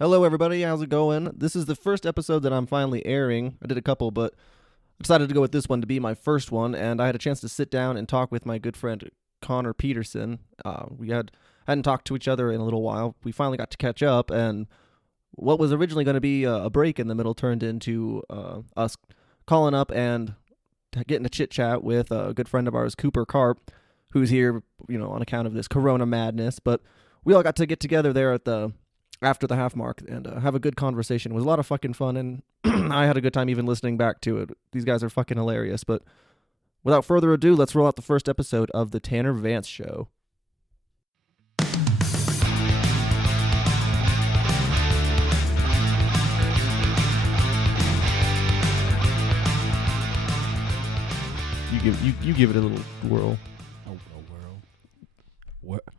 Hello, everybody. How's it going? This is the first episode that I'm finally airing. I did a couple, but I decided to go with this one to be my first one, and I had a chance to sit down and talk with my good friend Connor Peterson. We hadn't talked to each other in a little while. We finally got to catch up, and what was originally going to be a break in the middle turned into us calling up and getting a chit chat with a good friend of ours, Karp, who's here, on account of this Corona madness. But we all got to get together there after the half mark and have a good conversation. It was a lot of fucking fun, and I had a good time even listening back to it. These guys are fucking hilarious. But without further ado, let's roll out the first episode of the Tanner Vance Show. You give it a little whirl.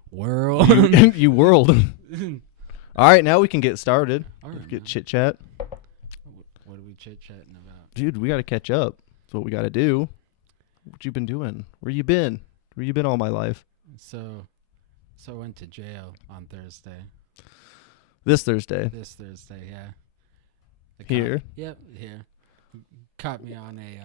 Whirl. You whirled. All right, now we can get started. Right, get chit chat. What are we chit chatting about? Dude, we got to catch up. That's what we got to do. What you been doing? Where you been? Where you been all my life? So I went to jail on Thursday. This Thursday. Yeah. Here? Yep, here. Caught me on a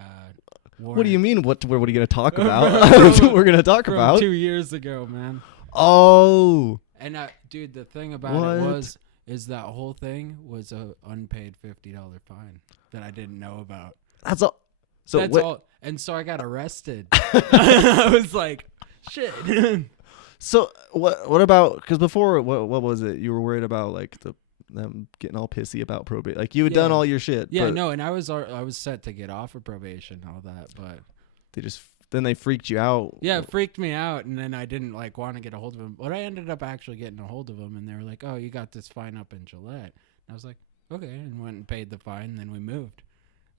warrant. What do you mean? What are you going to talk about? That's what we're going to talk From about. 2 years ago, man. Oh. And dude, the thing about it is that whole thing was a unpaid $50 fine that I didn't know about. That's all. So That's all. And so I got arrested. I was like, shit. So what about? Because before, what was it? You were worried about like them getting all pissy about probate. Like you had done all your shit. Yeah, no, and I was set to get off of probation, all that, but then they freaked you out. Yeah, it freaked me out, and then I didn't want to get a hold of him. But I ended up actually getting a hold of him, and they were like, "Oh, you got this fine up in Gillette." And I was like, "Okay," and went and paid the fine, and then we moved.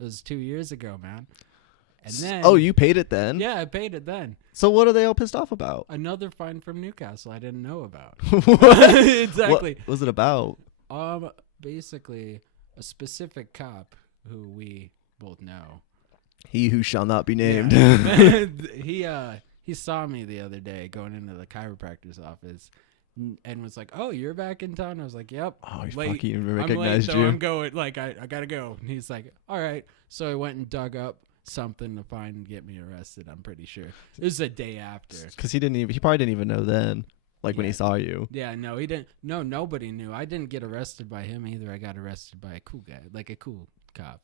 It was 2 years ago, man. And then you paid it then? Yeah, I paid it then. So what are they all pissed off about? Another fine from Newcastle I didn't know about. Exactly. What was it about? Basically a specific cop who we both know. He who shall not be named. Yeah. He saw me the other day going into the chiropractor's office and was like, "Oh, you're back in town?" I was like, "Yep." Oh, he late. fucking recognized I'm late, you. so I'm going. I gotta go. And he's like, "All right." So I went and dug up something to find and get me arrested. I'm pretty sure it was a day after. Because he probably didn't even know then. When he saw you. Yeah, no, he didn't. No, nobody knew. I didn't get arrested by him either. I got arrested by a cool guy, like a cool cop.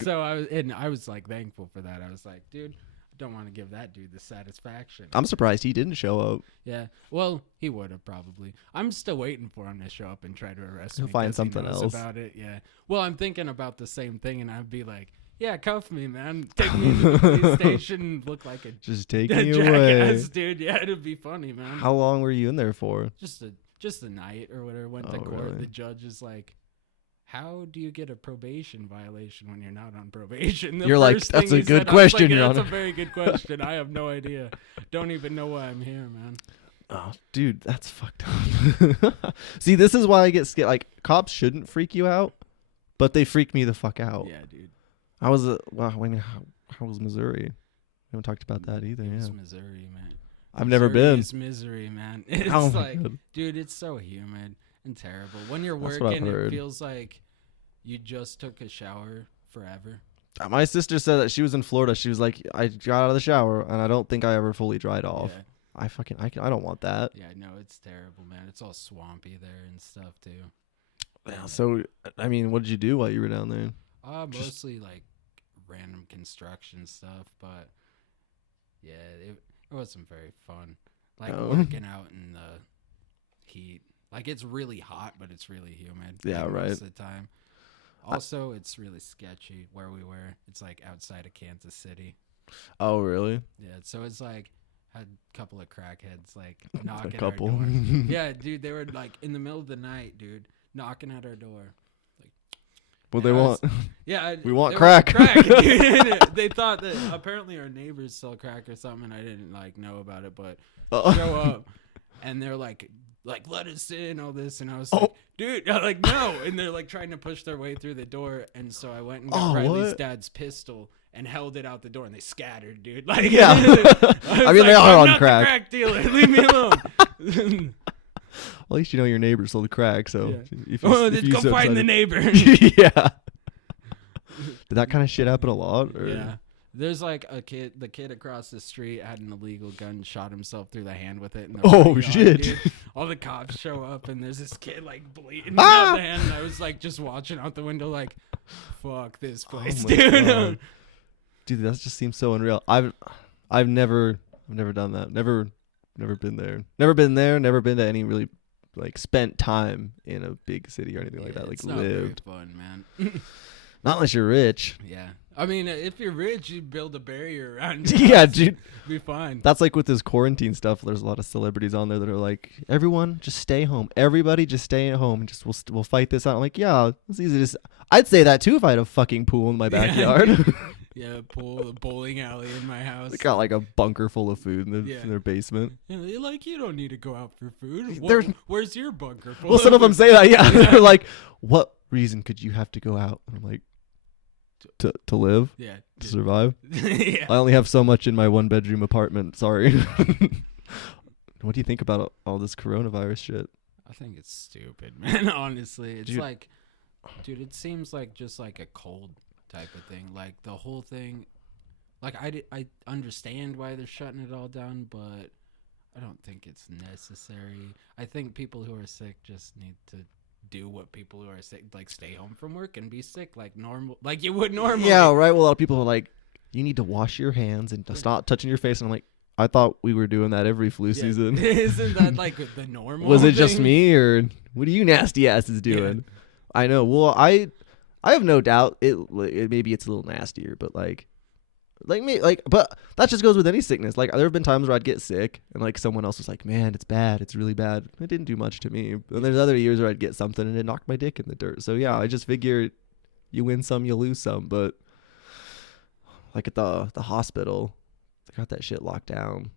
So I was like thankful for that. I was like, dude, I don't want to give that dude the satisfaction. I'm surprised he didn't show up. Yeah, well, he would have probably. I'm still waiting for him to show up and try to arrest me. He'll find something else about it. Yeah. Well, I'm thinking about the same thing, and I'd be like, "Yeah, cuff me, man. Take me to the police station. Look like a just taking you jackass, away, dude." Yeah, it'd be funny, man. How long were you in there for? Just a night or whatever. Went to court. Really? The judge is like, "How do you get a probation violation when you're not on probation?" You're like, "That's a good question, Your Honor." That's a very good question. I have no idea. Don't even know why I'm here, man. Oh, dude, that's fucked up. See, this is why I get scared. Like, cops shouldn't freak you out, but they freak me the fuck out. Yeah, dude. How was Missouri? We haven't talked about that either. It yeah, was Missouri, man. I've never been. It's misery, man. It's dude, it's so humid and terrible. When you're working, it feels like you just took a shower forever. My sister said that she was in Florida. She was like, I got out of the shower and I don't think I ever fully dried off. Yeah. I don't want that. Yeah, no, it's terrible, man. It's all swampy there and stuff too. Yeah. So, I mean, what did you do while you were down there? Mostly like random construction stuff, but yeah, it wasn't very fun. Working out in the heat. Like, it's really hot, but it's really humid. Yeah, right. Most of the time. Also, it's really sketchy where we were. It's like outside of Kansas City. Oh, really? Yeah, so it's like had a couple of crackheads knocking a couple. at our door. Yeah, dude, they were like in the middle of the night, dude, knocking at our door. What they want? Yeah, we want crack. Dude. They thought that apparently our neighbors sell crack or something. And I didn't know about it, but show up and they're like let us in, all this, and I was like, dude, I'm like, no, and they're like trying to push their way through the door, and so I went and got Riley's dad's pistol and held it out the door, and they scattered, dude. Like, yeah, I mean, they are on crack. The crack dealer, leave me alone. At least you know your neighbor sold crack, so let's go find the neighbor. Yeah. Did that kind of shit happen a lot? Or? Yeah. There's like the kid across the street had an illegal gun, shot himself through the hand with it. In the Oh, yard, shit. Dude. All the cops show up, and there's this kid like bleeding out the hand. And I was like just watching out the window, like, fuck this place, dude. Dude, that just seems so unreal. I've never done that. Never been there. Never been to any really like spent time in a big city or anything like that. Like it's not lived. very fun, man. Not unless you're rich. Yeah. I mean, if you're rich, you build a barrier around your house. Dude. Be fine. That's like with this quarantine stuff. There's a lot of celebrities on there that are like, everyone just stay home. Everybody just stay at home. And just we'll fight this out. I'm like, yeah, it's easy to. I'd say that too if I had a fucking pool in my backyard. Yeah, pool, a bowling alley in my house. They got like a bunker full of food in their basement. Yeah, like, you don't need to go out for food. Where's your bunker full? Well, some of them say that. Yeah, they're like, what reason could you have to go out? And I'm like, to live, to survive. Yeah. I only have so much in my 1-bedroom apartment. Sorry. What do you think about all this coronavirus shit? I think it's stupid, man. Honestly, it's like, dude, it seems like just like a cold type of thing. Like the whole thing, like I understand why they're shutting it all down, but I don't think it's necessary. I think people who are sick just need to do what people who are sick, like stay home from work and be sick like normal, like you would normally. Yeah, right. Well, a lot of people are like, you need to wash your hands and stop touching your face. And I'm like, I thought we were doing that every flu season. Isn't that like the normal? Was it thing? just me, or what are you nasty asses doing? Yeah. I know. Well, I have no doubt it maybe it's a little nastier, but but that just goes with any sickness. Like there have been times where I'd get sick and like someone else was like, man, it's bad, it's really bad. It didn't do much to me. And there's other years where I'd get something and it knocked my dick in the dirt. So yeah, I just figure you win some, you lose some. But like at the hospital, they got that shit locked down.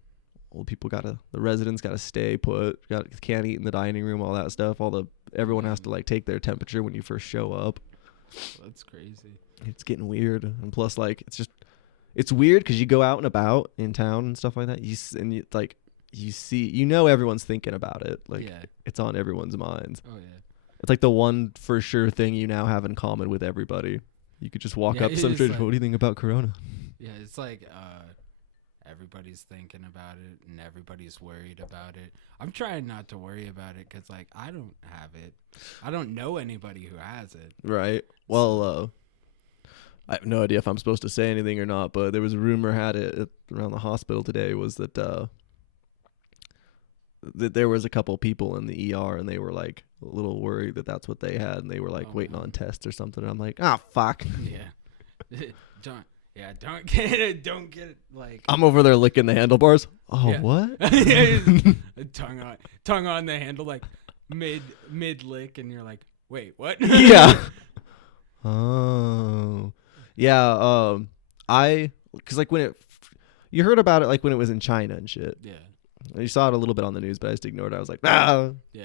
Old people the residents gotta stay put, can't eat in the dining room, all that stuff. Everyone has to like take their temperature when you first show up. That's crazy. It's getting weird. And plus like it's weird because you go out and about in town and stuff like that. You see, everyone's thinking about it. Like it's on everyone's minds. Oh yeah. It's like the one for sure thing you now have in common with everybody. You could just walk up to some stranger. What do you think about Corona? Yeah, it's like everybody's thinking about it and everybody's worried about it. I'm trying not to worry about it because like I don't have it. I don't know anybody who has it. Right. Well, I have no idea if I'm supposed to say anything or not, but there was a rumor had it around the hospital today was that that there was a couple people in the ER and they were like a little worried that that's what they had and they were like waiting on tests or something. And I'm like, fuck. Yeah. Don't get it like I'm over there licking the handlebars. Oh, yeah. What? tongue on the handle like mid lick and you're like, wait, what? Yeah. Oh. Yeah, because like you heard about it like when it was in China and shit. Yeah. You saw it a little bit on the news, but I just ignored it. I was like,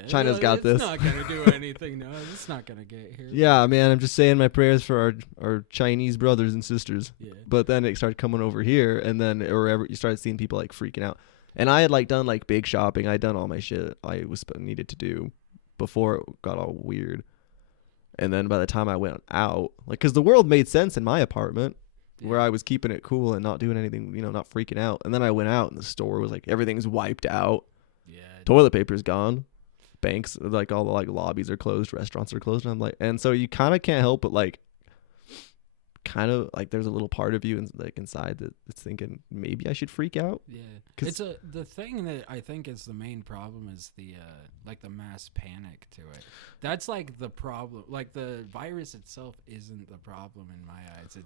China's got this. It's not going to do anything. No, it's not going to get here. Yeah, man, I'm just saying my prayers for our Chinese brothers and sisters. Yeah. But then it started coming over here, and then you started seeing people like freaking out. And I had like done like big shopping. I had done all my shit I needed to do before it got all weird. And then by the time I went out, like, because the world made sense in my apartment where I was keeping it cool and not doing anything, not freaking out. And then I went out and the store was like, everything's wiped out. Yeah. Toilet paper's gone. Banks, like all the like lobbies are closed. Restaurants are closed. And I'm like, and so you kind of can't help but like, kind of like there's a little part of you inside that's thinking maybe I should freak out. Yeah. It's the thing that I think is the main problem is the like the mass panic to it. That's like the problem. Like the virus itself isn't the problem in my eyes.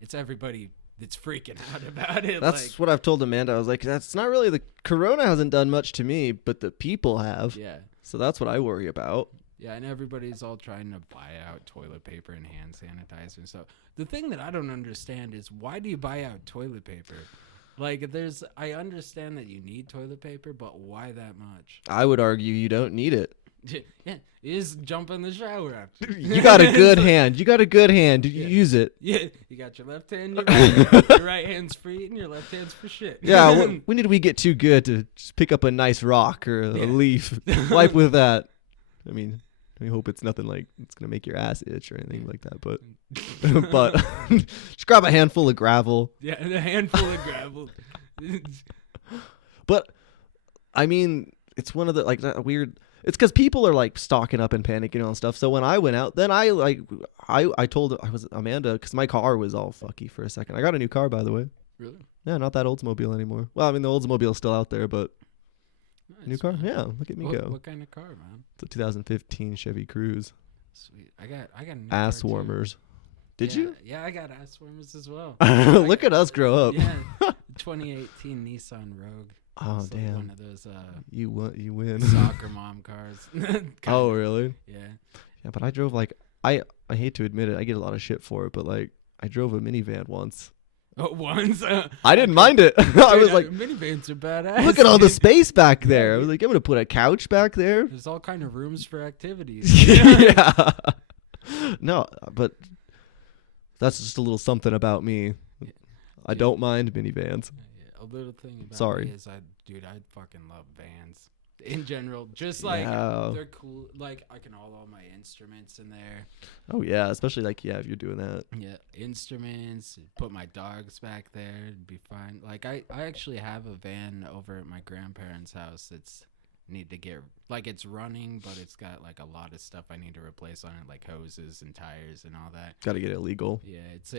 It's everybody that's freaking out about it. That's what I've told Amanda. I was like, that's not really the corona hasn't done much to me, but the people have. Yeah. So that's what I worry about. Yeah, and everybody's all trying to buy out toilet paper and hand sanitizer and stuff. The thing that I don't understand is why do you buy out toilet paper? Like, I understand that you need toilet paper, but why that much? I would argue you don't need it. Yeah, you just jump in the shower after. You got a good hand. You got a good hand. Did you use it? Yeah, you got your left hand, your right hand's free, and your left hand's for shit. Yeah, when did we get too good to just pick up a nice rock or a leaf, wipe with that? I mean, I hope it's nothing like it's gonna make your ass itch or anything like that. But just grab a handful of gravel. Yeah, a handful of gravel. But I mean, it's one of the like that weird. It's because people are like stocking up and panicking and stuff. So when I went out, then I told I was Amanda because my car was all fucky for a second. I got a new car, by the way. Really? Yeah, not that Oldsmobile anymore. Well, I mean the Oldsmobile's still out there, but Nice, new car. man. Yeah, look at me go. What kind of car, man? It's a 2015 Chevy Cruze. Sweet. I got a new Ass car, too. warmers. Did you? Yeah, I got ass warmers as well. Look at us grow up. Yeah, 2018 Nissan Rogue. Oh It's like damn! one of those You win. soccer mom cars. Oh really? Yeah. Yeah, but I drove like I hate to admit it, I get a lot of shit for it, but like I drove a minivan once. Oh, once. I didn't mind it. I was like, minivans are badass. look at all the space back there. I was like, I'm gonna put a couch back there. There's all kind of rooms for activities. Yeah. No, but that's just a little something about me. Yeah. I don't mind minivans. Yeah, a little thing about Sorry. me is I fucking love vans in general. Just like Yeah. they're cool. Like I can haul all my instruments in there. Oh yeah, especially like if you're doing that. Yeah, instruments. Put my dogs back there. It'd be fine. Like I actually have a van over at my grandparents' house. It's need to get like it's running, but it's got like a lot of stuff I need to replace on it, like hoses and tires and all that. Got to get it legal. Yeah, it's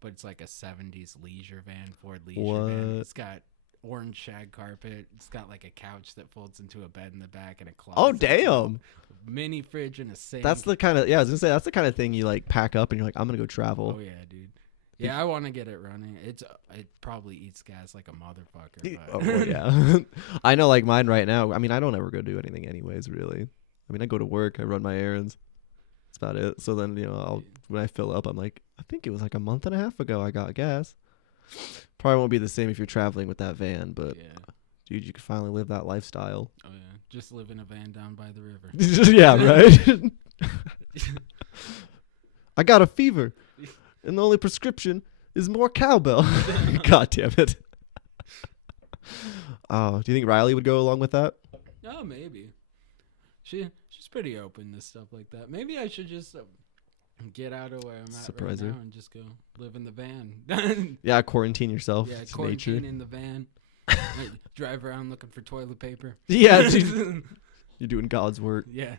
but it's like a 70s leisure van, Ford leisure What? van. It's got orange shag carpet. It's got like a couch that folds into a bed in the back and a closet. Oh damn! Mini fridge and a sink. That's the kind of I was gonna say that's the kind of thing you like pack up and you're like I'm gonna go travel. Oh yeah, dude. Yeah, I want to get it running. It probably eats gas like a motherfucker. But. Oh well, yeah. I know like mine right now. I mean I don't ever go do anything anyways. Really. I mean I go to work. I run my errands. That's about it. So then when I fill up, I'm like I think it was like a month and a half ago I got gas. Probably won't be the same if you're traveling with that van, but Yeah. dude, you can finally live that lifestyle. Oh yeah, just live in a van down by the river. Yeah, right. I got a fever, and the only prescription is more cowbell. God damn it. Oh, do you think Riley would go along with that? Oh, maybe. She's pretty open to stuff like that. Maybe I should just get out of where I'm at Surprise right her. now and just go live in the van. Yeah, quarantine yourself. Yeah, It's quarantine nature. in the van. Drive around looking for toilet paper. Yeah, dude, you're doing God's work. Yeah.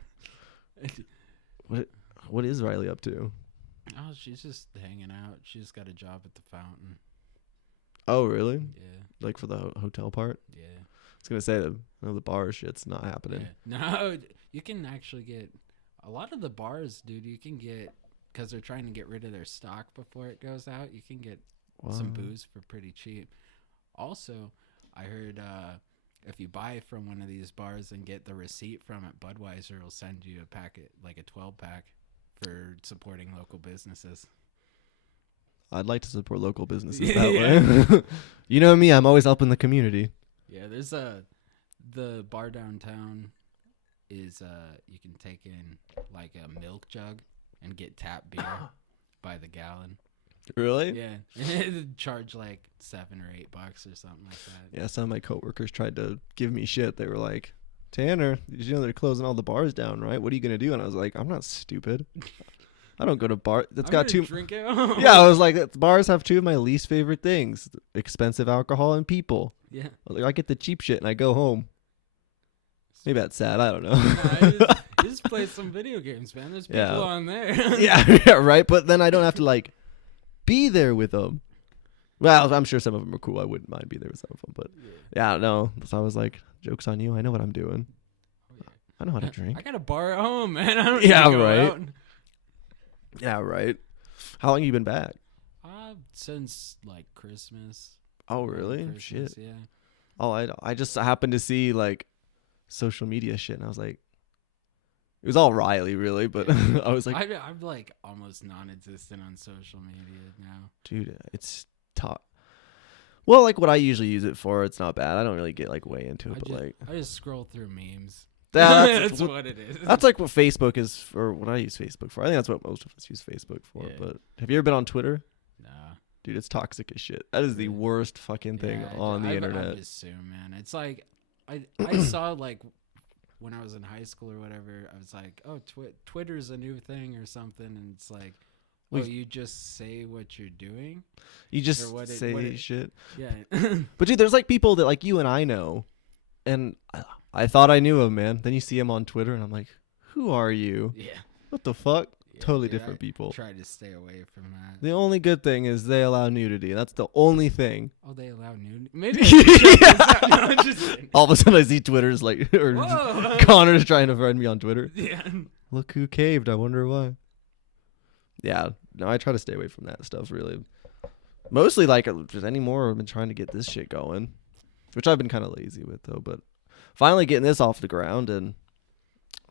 What is Riley up to? Oh, she's just hanging out. She just got a job at the fountain. Oh, really? Yeah. Like for the hotel part? Yeah. I was gonna say the bar shit's not happening. Yeah. No, you can actually get a lot of the bars, dude. You can get because they're trying to get rid of their stock before it goes out. You can get some Wow. booze for pretty cheap. Also, I heard if you buy from one of these bars and get the receipt from it, Budweiser will send you a packet, like a 12-pack, for supporting local businesses. I'd like to support local businesses Yeah. that way. You know me, I'm always helping the community. Yeah, there's the bar downtown is you can take in like a milk jug and get tap beer by the gallon. Really? Yeah, charge like $7 or $8 or something like that. Yeah, some of my coworkers tried to give me shit. They were like, Tanner, did you know they're closing all the bars down, right? What are you going to do? And I was like, I'm not stupid. I don't go to bar. That's got two. Drink it home. Yeah, I was like, bars have two of my least favorite things: expensive alcohol and people. Yeah. Like, I get the cheap shit and I go home. Maybe that's sad. I don't know. You just play some video games, man. There's people Yeah. on there. Yeah, right. But then I don't have to like be there with them. Well, I'm sure some of them are cool. I wouldn't mind being there with some of them, but yeah, I don't know. So I was like, joke's on you. I know what I'm doing. I know how to drink. I got a bar at home, man. I don't Yeah, need to go right. out. Yeah, right. How long have you been back? Since like Christmas. Oh, really? Christmas, Shit. Yeah. Oh, I just happened to see like social media shit, and I was like, it was all Riley, really, but I was like, I'm like almost non-existent on social media now. dude, it's tough. Well, like what I usually use it for, it's not bad. I don't really get like way into it, but like, I just scroll through memes. That's what it is. That's like what Facebook is for. What I use Facebook for. I think that's what most of us use Facebook for. Yeah. But have you ever been on Twitter? Nah. Dude, it's toxic as shit. That is the worst fucking thing on the internet. I assume, man. It's like I saw like when I was in high school or whatever. I was like, oh, Twitter's a new thing or something, and it's like, oh, you just say what you're doing. You just say shit. Yeah. But dude, there's like people that like you and I know, and I thought I knew him, man. Then you see him on Twitter, and I'm like, who are you? Yeah. What the fuck? Yeah, Totally dude, different people. Try to stay away from that. The only good thing is they allow nudity. That's the only thing. Oh, they allow nudity? Maybe I should check this out. No, I'm just kidding. All of a sudden I see Twitter's like, or Connor's trying to friend me on Twitter. Yeah. Look who caved. I wonder why. Yeah. No, I try to stay away from that stuff, really. Mostly, like, just anymore, I've been trying to get this shit going, which I've been kind of lazy with, though. But finally getting this off the ground, and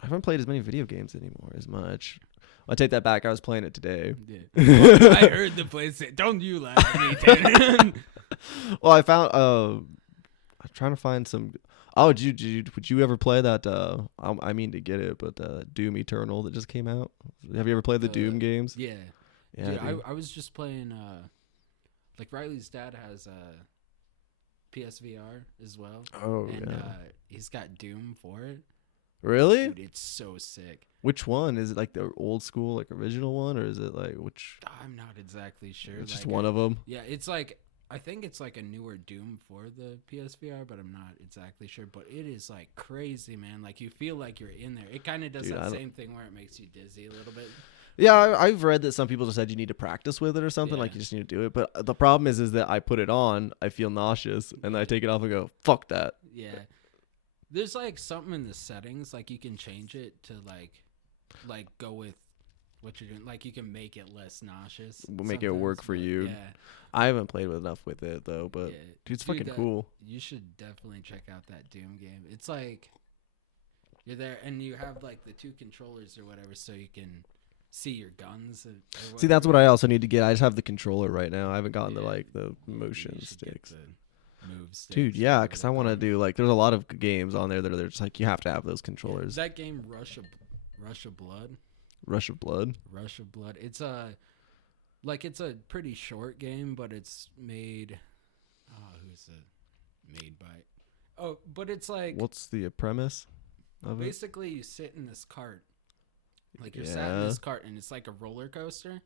I haven't played as many video games anymore as much. I take that back. I was playing it today. Yeah. I heard the place say, don't you laugh at me, Tanner. Well, I found, I'm trying to find some. Oh, would you ever play that? I mean to get it, but Doom Eternal that just came out. Have you ever played the Doom games? Yeah. Yeah. Dude, I was just playing. Like Riley's dad has PSVR as well. Oh, and, yeah. He's got Doom for it. Really? Dude, it's so sick. Which one? Is it like the old school, like original one, or is it like which? I'm not exactly sure. It's just like, one of them. Yeah, it's like I think it's like a newer Doom for the PSVR, but I'm not exactly sure. But it is like crazy, man. Like you feel like you're in there. It kind of does that same thing where it makes you dizzy a little bit. Yeah, I've read that some people just said you need to practice with it or something. Yeah. Like you just need to do it. But the problem is that I put it on, I feel nauseous, and I take it off and go, fuck that. Yeah. There's like something in the settings, like you can change it to like go with what you're doing. Like you can make it less nauseous. We'll make it work for you. Yeah. I haven't played enough with it though, but Yeah. dude, it's fucking cool. You should definitely check out that Doom game. It's like you're there and you have like the two controllers or whatever, so you can see your guns. See, that's what I also need to get. I just have the controller right now. I haven't gotten to like the motion sticks. Dude, yeah, because I want to do like there's a lot of games on there that are just like you have to have those controllers. That game Rush of Blood. Rush of Blood. Rush of Blood. It's a pretty short game, but it's made. Oh, who's it made by? Oh, but it's like. What's the premise of it? Basically, you sit in this cart. Like you're sat in this cart, and it's like a roller coaster,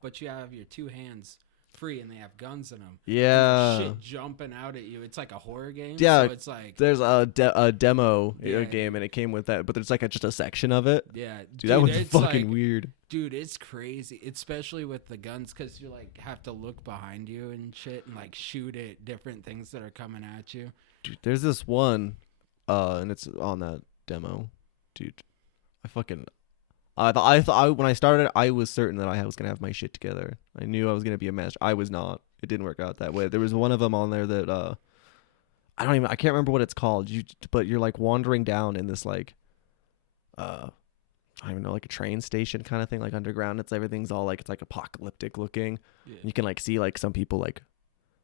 but you have your two hands free, and they have guns in them. Yeah. And shit jumping out at you. It's like a horror game. Yeah. So it's like there's a demo game, and it came with that, but there's like just a section of it. Yeah. Dude, that was fucking like, weird. Dude, it's crazy, especially with the guns, because you like have to look behind you and shit, and like shoot at different things that are coming at you. Dude, there's this one, and it's on that demo. Dude, I thought when I started, I was certain that I was gonna have my shit together. I knew I was gonna be a mess. I was not. It didn't work out that way. There was one of them on there that I can't remember what it's called. But you're like wandering down in this like, I don't even know, like a train station kind of thing, like underground. Everything's all like it's like apocalyptic looking. Yeah. And you can like see like some people like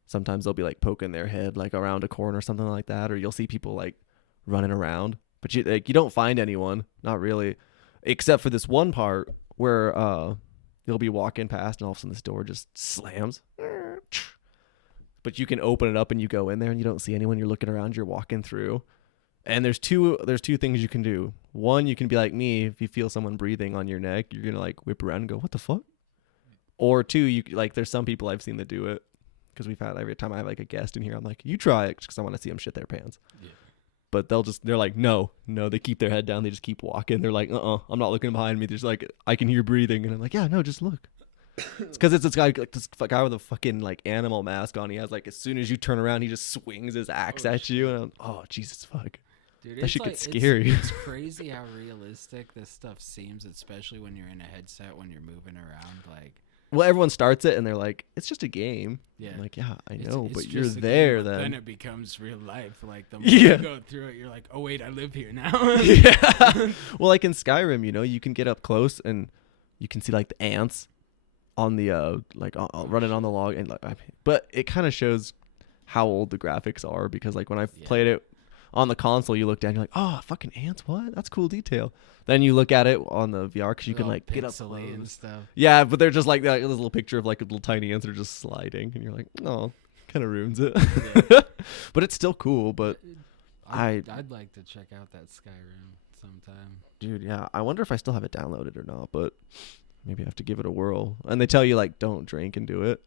sometimes they'll be like poking their head like around a corner or something like that, or you'll see people like running around, but you don't find anyone, not really. Except for this one part where you'll be walking past and all of a sudden this door just slams. But you can open it up and you go in there and you don't see anyone. You're looking around, you're walking through. And there's two things you can do. One, you can be like me. If you feel someone breathing on your neck, you're going to like whip around and go, what the fuck? Or two, you like there's some people I've seen that do it. Because we've had every time I have like a guest in here, I'm like, you try it because I want to see them shit their pants. Yeah. But they're like, no, they keep their head down. They just keep walking. They're like, I'm not looking behind me. There's like, I can hear breathing. And I'm like, yeah, no, just look. It's because it's this guy with a fucking like animal mask on. He has like, as soon as you turn around, he just swings his axe at you. And Jesus, fuck. Dude, that shit gets scary. It's crazy how realistic this stuff seems, especially when you're in a headset, when you're moving around. Like, well, everyone starts it and they're like, it's just a game. Yeah. I'm like, yeah, I know, but you're there then. Then it becomes real life. Like the more you go through it, you're like, oh wait, I live here now. Yeah. Well, like in Skyrim, you can get up close and you can see like the ants on the running on the log, and but it kind of shows how old the graphics are because like when I played it, on the console, you look down, you're like, oh, fucking ants, what? That's cool detail. Then you look at it on the VR because you can like get up close and stuff. Yeah, but they're just like that little picture of like a little tiny ants that are just sliding, and you're like, no, kind of ruins it. Yeah. But it's still cool. But I'd like to check out that Skyrim sometime. Dude, yeah, I wonder if I still have it downloaded or not. But maybe I have to give it a whirl. And they tell you like, don't drink and do it.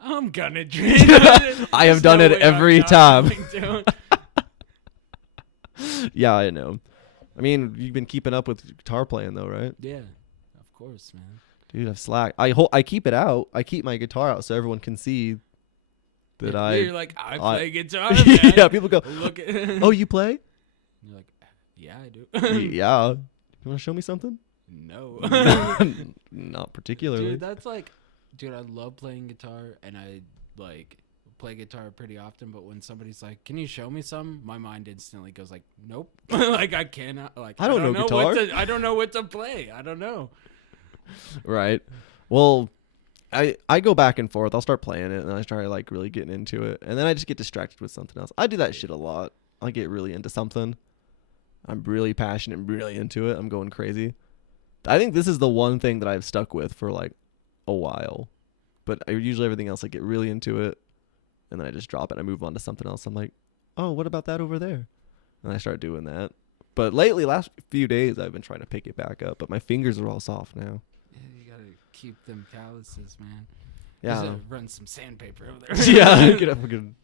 I'm gonna drink. I have done it every time. Yeah, I know. I mean, you've been keeping up with guitar playing though, right? Yeah, of course, man. Dude, I've slacked. I keep it out. I keep my guitar out so everyone can see that You're like, I play guitar, man. Yeah, people go, look at oh, you play? You're like, yeah, I do. Yeah. You want to show me something? No. Not particularly. Dude, that's like, I love playing guitar, and I like play guitar pretty often, but when somebody's like, can you show me some, my mind instantly goes like, nope. Like I cannot, like I don't know guitar. I don't know what to play. I don't know. Right. Well, I go back and forth. I'll start playing it and then I start like really getting into it, and then I just get distracted with something else. I do that shit a lot. I get really into something. I'm really passionate and really into it. I'm going crazy. I think this is the one thing that I've stuck with for like a while, but usually everything else I get really into it and then I just drop it. I move on to something else. I'm like, oh, what about that over there? And I start doing that. But lately, last few days, I've been trying to pick it back up, but my fingers are all soft now. Yeah, you gotta keep them calluses, man. Yeah. Just run some sandpaper over there. Yeah, get a fucking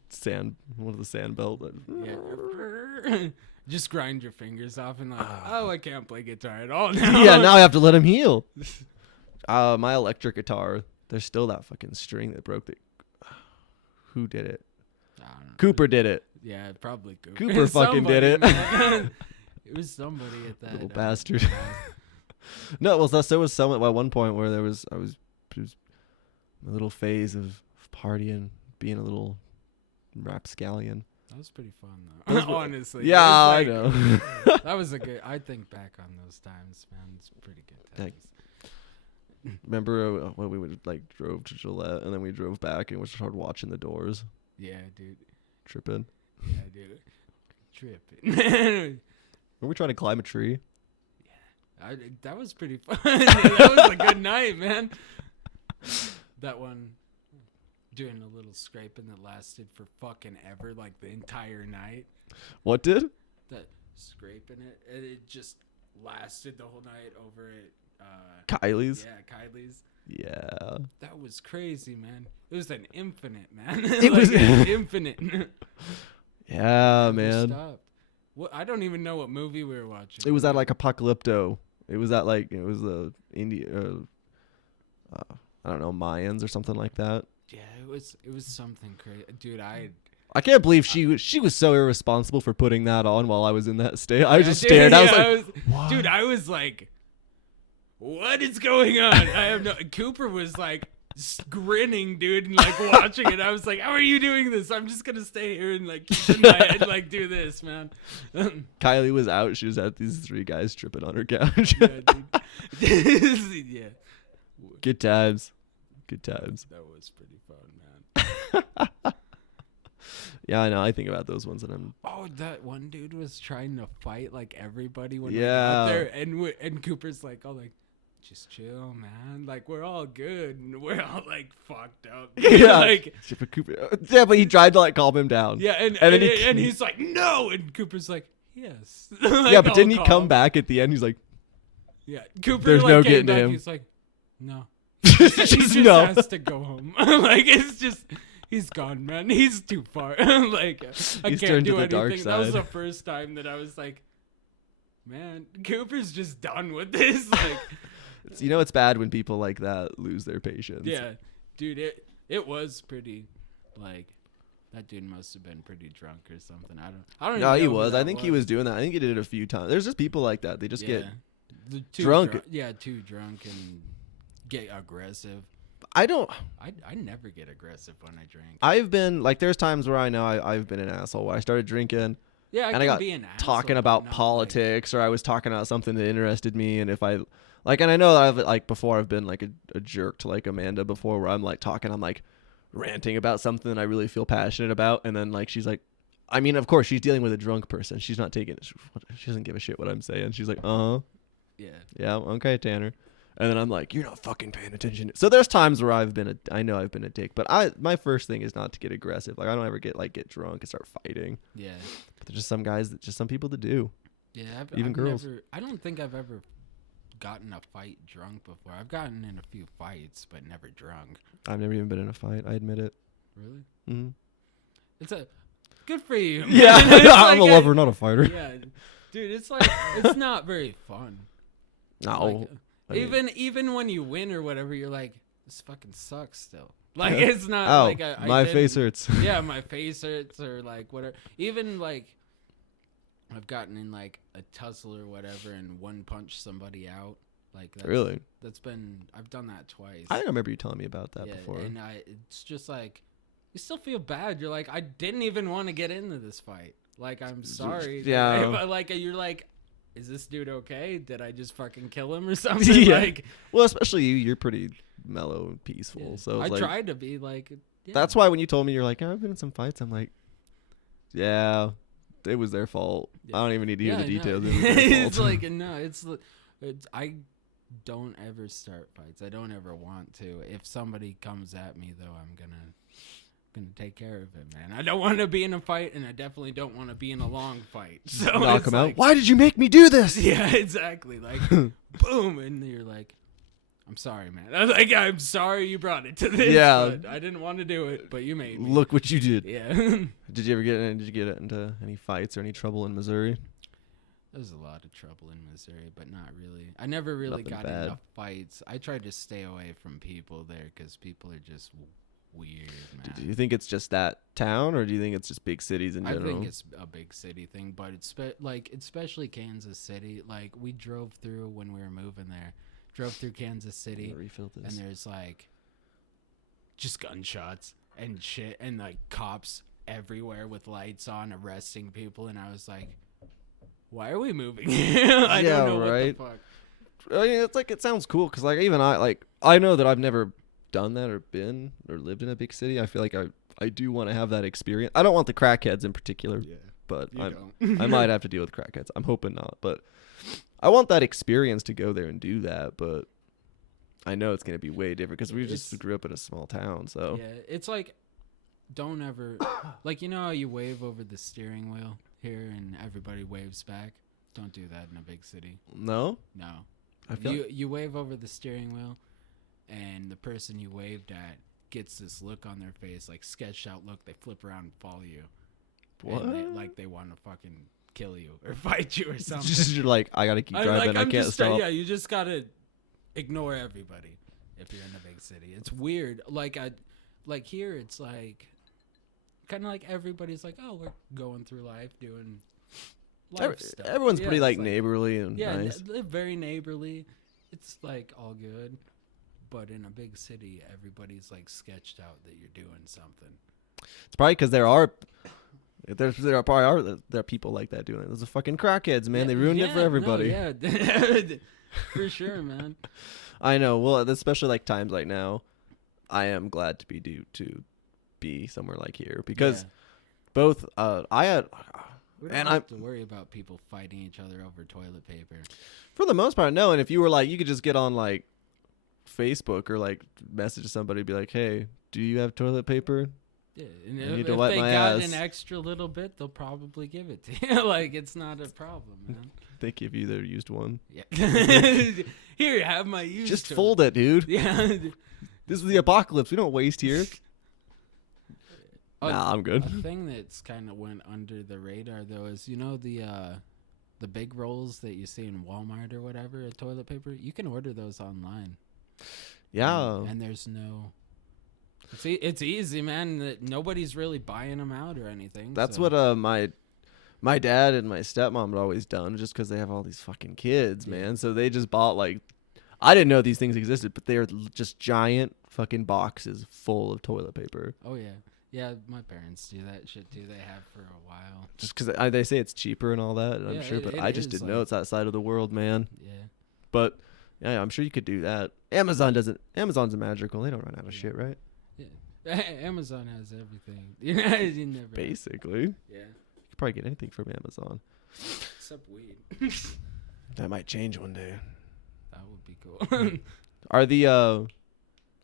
one of the sand belt. Yeah. Just grind your fingers off and like, oh, I can't play guitar at all now. Yeah, now I have to let him heal. My electric guitar, there's still that fucking string that broke. Who did it? I don't know. Cooper did it. Yeah, probably Cooper. Cooper fucking did it. It was somebody at that little bastard. No, well, there was someone at one point where it was a little phase of partying, being a little rapscallion. That was pretty fun though. Honestly. Yeah, I know. That was a good. I think back on those times, man. It's pretty good times. Remember when we would like drove to Gillette and then we drove back and we started watching The Doors? Yeah, dude. Tripping. Yeah, dude. Tripping. Were we trying to climb a tree? Yeah, that was pretty fun. That was a good night, man. That one, doing a little scraping that lasted for fucking ever, like the entire night. What did? That scraping it, and it just lasted the whole night over at Kylie's. Yeah, Kylie's. Yeah. That was crazy, man. It was an infinite, man. It was infinite. Yeah, man. Stopped. I don't even know what movie we were watching. It was at like Apocalypto. It was at like it was the India. I don't know, Mayans or something like that. Yeah, it was something crazy, dude. I can't believe she was so irresponsible for putting that on while I was in that state. I just stared. I was like, dude, I was like, what is going on? I have no. Cooper was like grinning, dude, and like watching it. I was like, how are you doing this? I'm just gonna stay here and like keep in my head, like do this, man. Kylie was out. She was at these three guys tripping on her couch. Yeah, dude. Yeah. Good times. Good times. That was pretty fun, man. Yeah, I know. I think about those ones and I'm. Oh, that one dude was trying to fight like everybody when we got there, and Cooper's like, oh, like, just chill, man. Like we're all good, and we're all like fucked up. Yeah, like Cooper. Yeah, but he tried to like calm him down. Yeah, and he's like, no, and Cooper's like, yes. Like, yeah, but didn't he come back at the end? He's like, yeah, Cooper. There's like, no came getting back, him. He's like, no. He just no. has to go home. Like it's just. He's gone, man. He's too far. Like I can't do anything. That was the first time that I was like, man, Cooper's just done with this. Like, you know, it's bad when people like that lose their patience. Yeah, dude, it was pretty, like, that dude must have been pretty drunk or something. I don't. No, he was. I think he was doing that. I think he did it a few times. There's just people like that. They just get drunk. Too drunk and get aggressive. I never get aggressive when I drink. I've been like, there's times where I know I've been an asshole. Where I started drinking. Yeah, and I got talking about politics, or I was talking about something that interested me, and if I like, and I know I've like before I've been like a jerk to like Amanda before, where I'm like talking, I'm like ranting about something I really feel passionate about, and then like she's like, I mean, of course, she's dealing with a drunk person. She's not taking it. She doesn't give a shit what I'm saying. She's like, Yeah. yeah, okay, Tanner. And then I'm like, you're not fucking paying attention. So there's times where I know I've been a dick, but my first thing is not to get aggressive. Like I don't ever get drunk and start fighting. Yeah. But there's just some people that do. Yeah. Even girls. I don't think I've ever gotten a fight drunk before. I've gotten in a few fights, but never drunk. I've never even been in a fight. I admit it. Really? Mm-hmm. It's good for you. Yeah, I'm a lover, not a fighter. Yeah, dude, it's like it's not very fun. No. Even when you win or whatever, you're like, this fucking sucks still. Like it's not like my face hurts. Yeah, my face hurts or like whatever. Even like I've gotten in like a tussle or whatever and one punch somebody out. Like I've done that twice. I remember you telling me about that before. And it's just like you still feel bad. You're like, I didn't even want to get into this fight. Like I'm sorry. Yeah. But like you're like, is this dude okay? Did I just fucking kill him or something? Yeah. Like, well, especially you're pretty mellow and peaceful. Yeah. So I like, tried to be like. Yeah. That's why when you told me you're like, I've been in some fights, I'm like, yeah, it was their fault. Yeah. I don't even need to hear the details. No. It's like it's I don't ever start fights. I don't ever want to. If somebody comes at me though, I'm gonna take care of it, man. I don't want to be in a fight, and I definitely don't want to be in a long fight. So knock him out. Why did you make me do this? Yeah, exactly. Like, boom, and you're like, I'm sorry, man. I was like, I'm sorry you brought it to this. Yeah, but I didn't want to do it, but you made me. Look what you did. Yeah. Did you get into any fights or any trouble in Missouri? There's a lot of trouble in Missouri, but not really. I never really got into fights. I tried to stay away from people there because people are just weird, man. Do you think it's just that town, or do you think it's just big cities in general? I think it's a big city thing, but it's especially Kansas City. Like we drove through when we were moving there, drove through Kansas City, and there's like just gunshots and shit, and like cops everywhere with lights on arresting people, and I was like, why are we moving? I don't know right. What the fuck. I mean, it's like it sounds cool because like even I know that I've never done that or been or lived in a big city. I feel like I do want to have that experience. I don't want the crackheads in particular, but I might have to deal with crackheads. I'm hoping not, but I want that experience to go there and do that. But I know it's gonna be way different because we just grew up in a small town. So yeah, it's like don't ever like how you wave over the steering wheel here and everybody waves back. Don't do that in a big city. No. I feel you wave over the steering wheel, and the person you waved at gets this look on their face, like sketched out look. They flip around and follow you. What? And they want to fucking kill you or fight you or something. You're like, I gotta keep driving. I can't stop. Yeah, you just gotta ignore everybody if you're in a big city. It's weird. Like here, it's like kind of like everybody's like, oh, we're going through life doing life stuff. Everyone's pretty like neighborly and nice. Yeah, very neighborly. It's like all good. But in a big city, everybody's like sketched out that you're doing something. It's probably because there are people like that doing it. Those are fucking crackheads, man. They ruined it for everybody. No, for sure, man. I know. Well, especially like times like now, I am glad to be somewhere like here because both I had. We don't have to worry about people fighting each other over toilet paper. For the most part, no. And if you were like, you could just get on like Facebook or like message somebody, be like, "Hey, do you have toilet paper?" Yeah, and if they got an extra little bit, they'll probably give it to you. Like it's not a problem, man. They give you their used one. Yeah. Here, you have my used. Just fold it, dude. Yeah. This is the apocalypse. We don't waste here. Nah, I'm good. A thing that's kind of went under the radar though is the big rolls that you see in Walmart or whatever of toilet paper. You can order those online. Yeah. And there's no. It's easy, man. Nobody's really buying them out or anything. That's what my dad and my stepmom had always done, just because they have all these fucking kids, man. So they just bought like, I didn't know these things existed, but they're just giant fucking boxes full of toilet paper. Oh yeah. Yeah, my parents do that shit too. They have for a while. Just because they say it's cheaper and all that, and I'm sure, but I just didn't know it's that side of the world, man. Yeah. But yeah, I'm sure you could do that. Amazon's magical. They don't run out of shit, right? Yeah. Amazon has everything. You never. Basically. Yeah. You could probably get anything from Amazon. Except weed. That might change one day. That would be cool.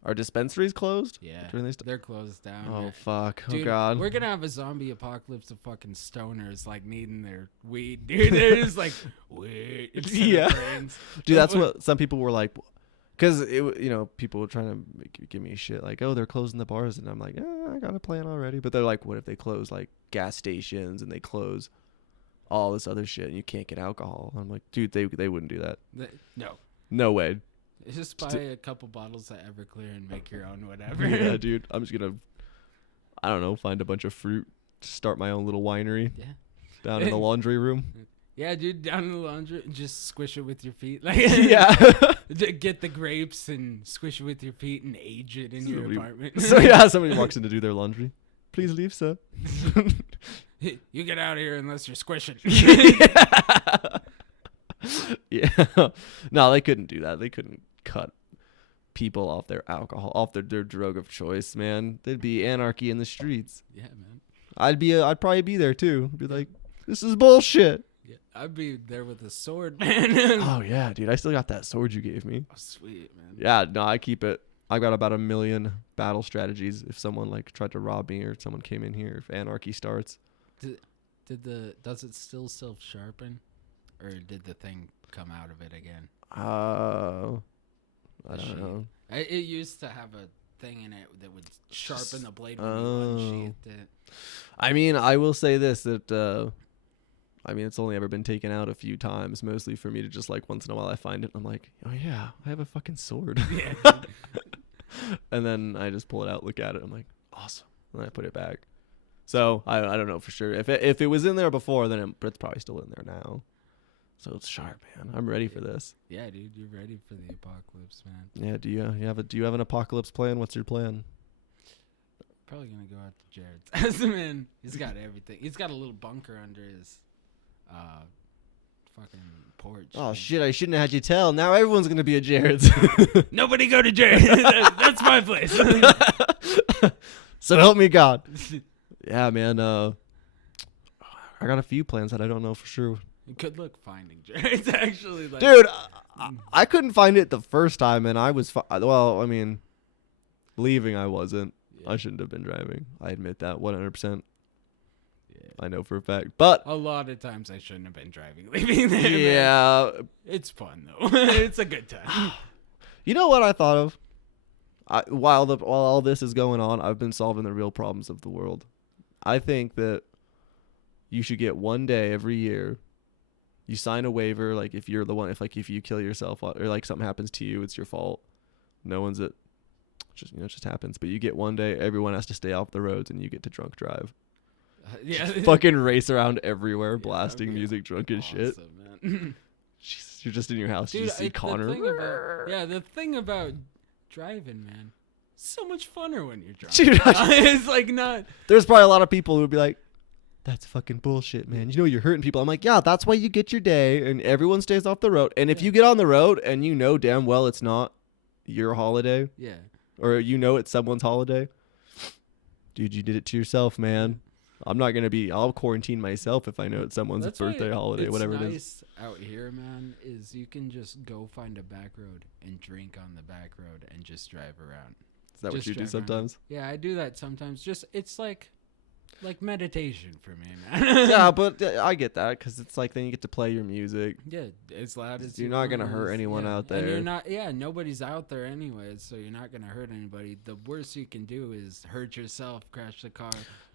Are dispensaries closed? Yeah. During this They're closed down. Oh fuck! Dude, oh god! We're gonna have a zombie apocalypse of fucking stoners like needing their weed, dude. They're just like weed. Yeah. Brains. Dude, that's what some people were like, because people were trying to give me shit like, oh, they're closing the bars, and I'm like, I got a plan already. But they're like, what if they close like gas stations and they close all this other shit and you can't get alcohol? I'm like, dude, they wouldn't do that. No way. Just buy a couple bottles of Everclear and make your own whatever. Yeah, dude. I'm just gonna, I don't know, find a bunch of fruit, start my own little winery. Yeah. Down in the laundry room. Yeah, dude, down in the laundry, just squish it with your feet. Like, yeah. Get the grapes and squish it with your feet and age it in your apartment. So yeah, somebody walks in to do their laundry. Please leave, sir. You get out of here unless you're squishing. Yeah. No, they couldn't do that. They couldn't cut people off their alcohol, off their drug of choice, man. There'd be anarchy in the streets. Yeah, man. I'd probably be there too. Be like, this is bullshit. Yeah, I'd be there with a sword, man. Oh yeah, dude. I still got that sword you gave me. Oh, sweet, man. Yeah, no, I keep it. I've got about 1 million battle strategies if someone like tried to rob me or someone came in here, if anarchy starts. Does it still self-sharpen, or did the thing come out of it again? I don't know. It used to have a thing in it that would sharpen the blade when you unsheathed it. I mean, I will say this, that it's only ever been taken out a few times, mostly for me to just like once in a while I find it and I'm like, oh yeah, I have a fucking sword. Yeah. And then I just pull it out, look at it, I'm like, awesome. And I put it back. So I don't know for sure. If it was in there before, then it's probably still in there now. So it's sharp, man. I'm ready for this. Yeah, dude, you're ready for the apocalypse, man. Yeah. Do you have an apocalypse plan? What's your plan? Probably gonna go out to Jared's. Man, he's got everything. He's got a little bunker under his fucking porch. Oh shit! I shouldn't have had you tell. Now everyone's gonna be at Jared's. Nobody go to Jared's. That's my place. So help me God. Yeah, man. I got a few plans that I don't know for sure. Good luck finding Jared's, actually. Like, dude, I couldn't find it the first time, and I was leaving I wasn't. Yeah. I shouldn't have been driving. I admit that 100%. Yeah. I know for a fact. But a lot of times I shouldn't have been driving leaving there. Yeah. Man. It's fun though. It's a good time. You know what I thought of? While all this is going on, I've been solving the real problems of the world. I think that you should get one day every year. You sign a waiver, like if you're the one, if you kill yourself or like something happens to you, it's your fault. No one's it just happens. But you get one day, everyone has to stay off the roads, and you get to drunk drive. Yeah, just fucking race around everywhere, blasting music, drunk as shit. Man. Jeez, you're just in your house, dude, you just see Connor. The thing about driving, man, so much funner when you're drunk. Dude, it's like not. There's probably a lot of people who would be like, that's fucking bullshit, man. You know you're hurting people. I'm like, yeah, that's why you get your day and everyone stays off the road. And if you get on the road and you know damn well it's not your holiday, or you know it's someone's holiday, dude, you did it to yourself, man. I'll quarantine myself if I know it's someone's birthday, holiday, whatever it is. What's nice out here, man, is you can just go find a back road and drink on the back road and just drive around. Is that what you do sometimes? Around. Yeah, I do that sometimes. It's like meditation for me, man. Yeah, but I get that because it's like then you get to play your music. Yeah, as loud as you're not gonna hurt anyone out there. And you're not. Yeah, nobody's out there anyways, so you're not gonna hurt anybody. The worst you can do is hurt yourself, crash the car.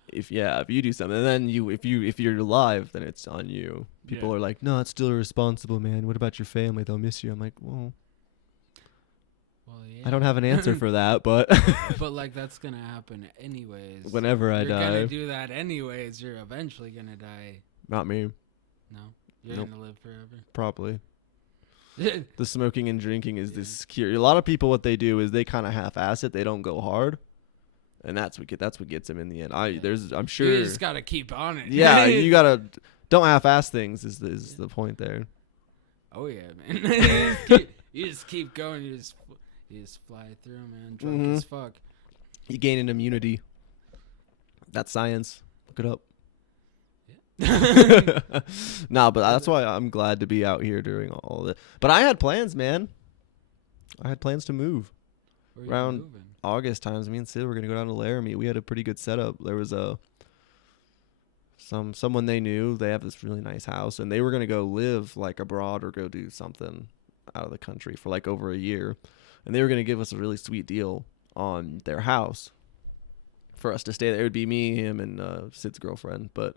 If you do something, and then if you're alive, then it's on you. People are like, no, it's still irresponsible, man. What about your family? They'll miss you. I'm like, well, yeah. I don't have an answer for that, but but like that's gonna happen anyways. Whenever I die, you're gonna do that anyways. You're eventually gonna die. Not me. No, you're gonna live forever. Probably. The smoking and drinking is this cure. A lot of people, what they do is they kind of half-ass it. They don't go hard, and that's what gets them in the end. I'm sure you just gotta keep on it. Yeah, you gotta don't half-ass things. Is the point there? Oh yeah, man. You just keep going. You just fly through, man. Drunk as fuck. You gain an immunity. That's science. Look it up. Yeah. No, but that's why I'm glad to be out here doing all of it. But I had plans, man. I had plans to move. Where are you Around moving? August times, me and Sid were gonna go down to Laramie. We had a pretty good setup. There was someone they knew. They have this really nice house, and they were gonna go live like abroad or go do something out of the country for like over a year, and they were gonna give us a really sweet deal on their house for us to stay there. It would be me, him, and Sid's girlfriend. But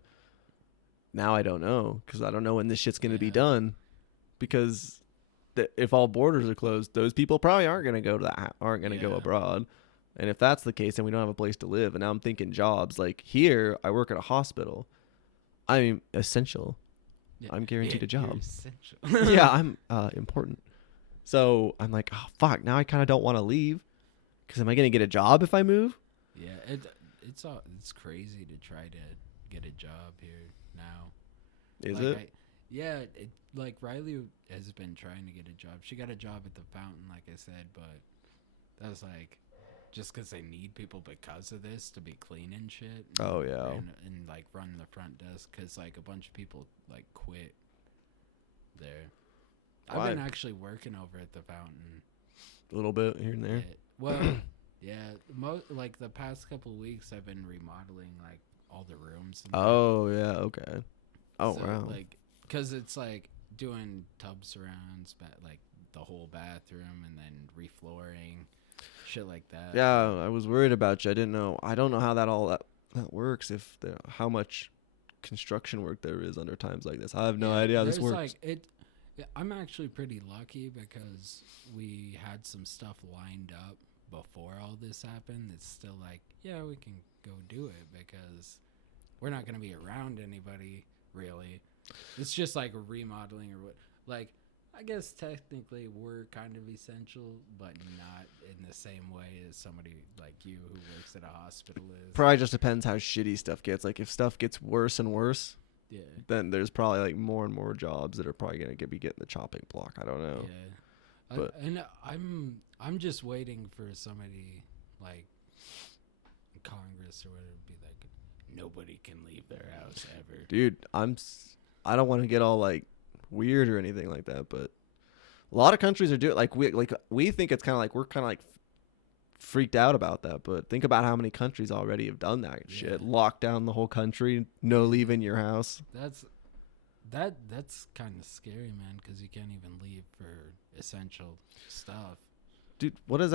now I don't know because I don't know when this shit's gonna be done. Because if all borders are closed, those people probably aren't gonna go go abroad. And if that's the case, then we don't have a place to live. And now I'm thinking jobs. Like here, I work at a hospital. I'm essential. Yeah. I'm guaranteed a job. You're essential. Yeah, I'm important. So I'm like, oh fuck. Now I kind of don't want to leave, because am I gonna get a job if I move? Yeah, it's crazy to try to get a job here now. Is like it? Like Riley has been trying to get a job. She got a job at the fountain, like I said, but that was like just because they need people because of this to be cleaning shit. Oh yeah. And like run the front desk because like a bunch of people like quit there. Why? I've been actually working over at the fountain A little bit here and there. Well, yeah, like the past couple of weeks I've been remodeling like all the rooms. And Oh yeah. Okay. Oh so, wow. Like, cause it's like doing tub surrounds, like the whole bathroom, and then reflooring, shit like that. Yeah, I was worried about you. I don't know how that works. How much construction work there is under times like this. I have no idea how this works. I'm actually pretty lucky because we had some stuff lined up before all this happened. It's still like, yeah, we can go do it because we're not going to be around anybody really. It's just like remodeling or what. Like, I guess technically we're kind of essential, but not in the same way as somebody like you who works at a hospital is. Probably just depends how shitty stuff gets. Like if stuff gets worse and worse, Yeah. then there's probably like more and more jobs that are probably gonna be getting the chopping block. I don't know. Yeah. But And I'm just waiting for somebody like Congress or whatever to be like, nobody can leave their house ever. dude, I don't want to get all like weird or anything like that, but a lot of countries are doing we think it's kind of like we're kind of like freaked out about that, but think about how many countries already have done that shit. Lock down the whole country, no leaving your house. That's kind of scary, man, because you can't even leave for essential stuff. Dude, how does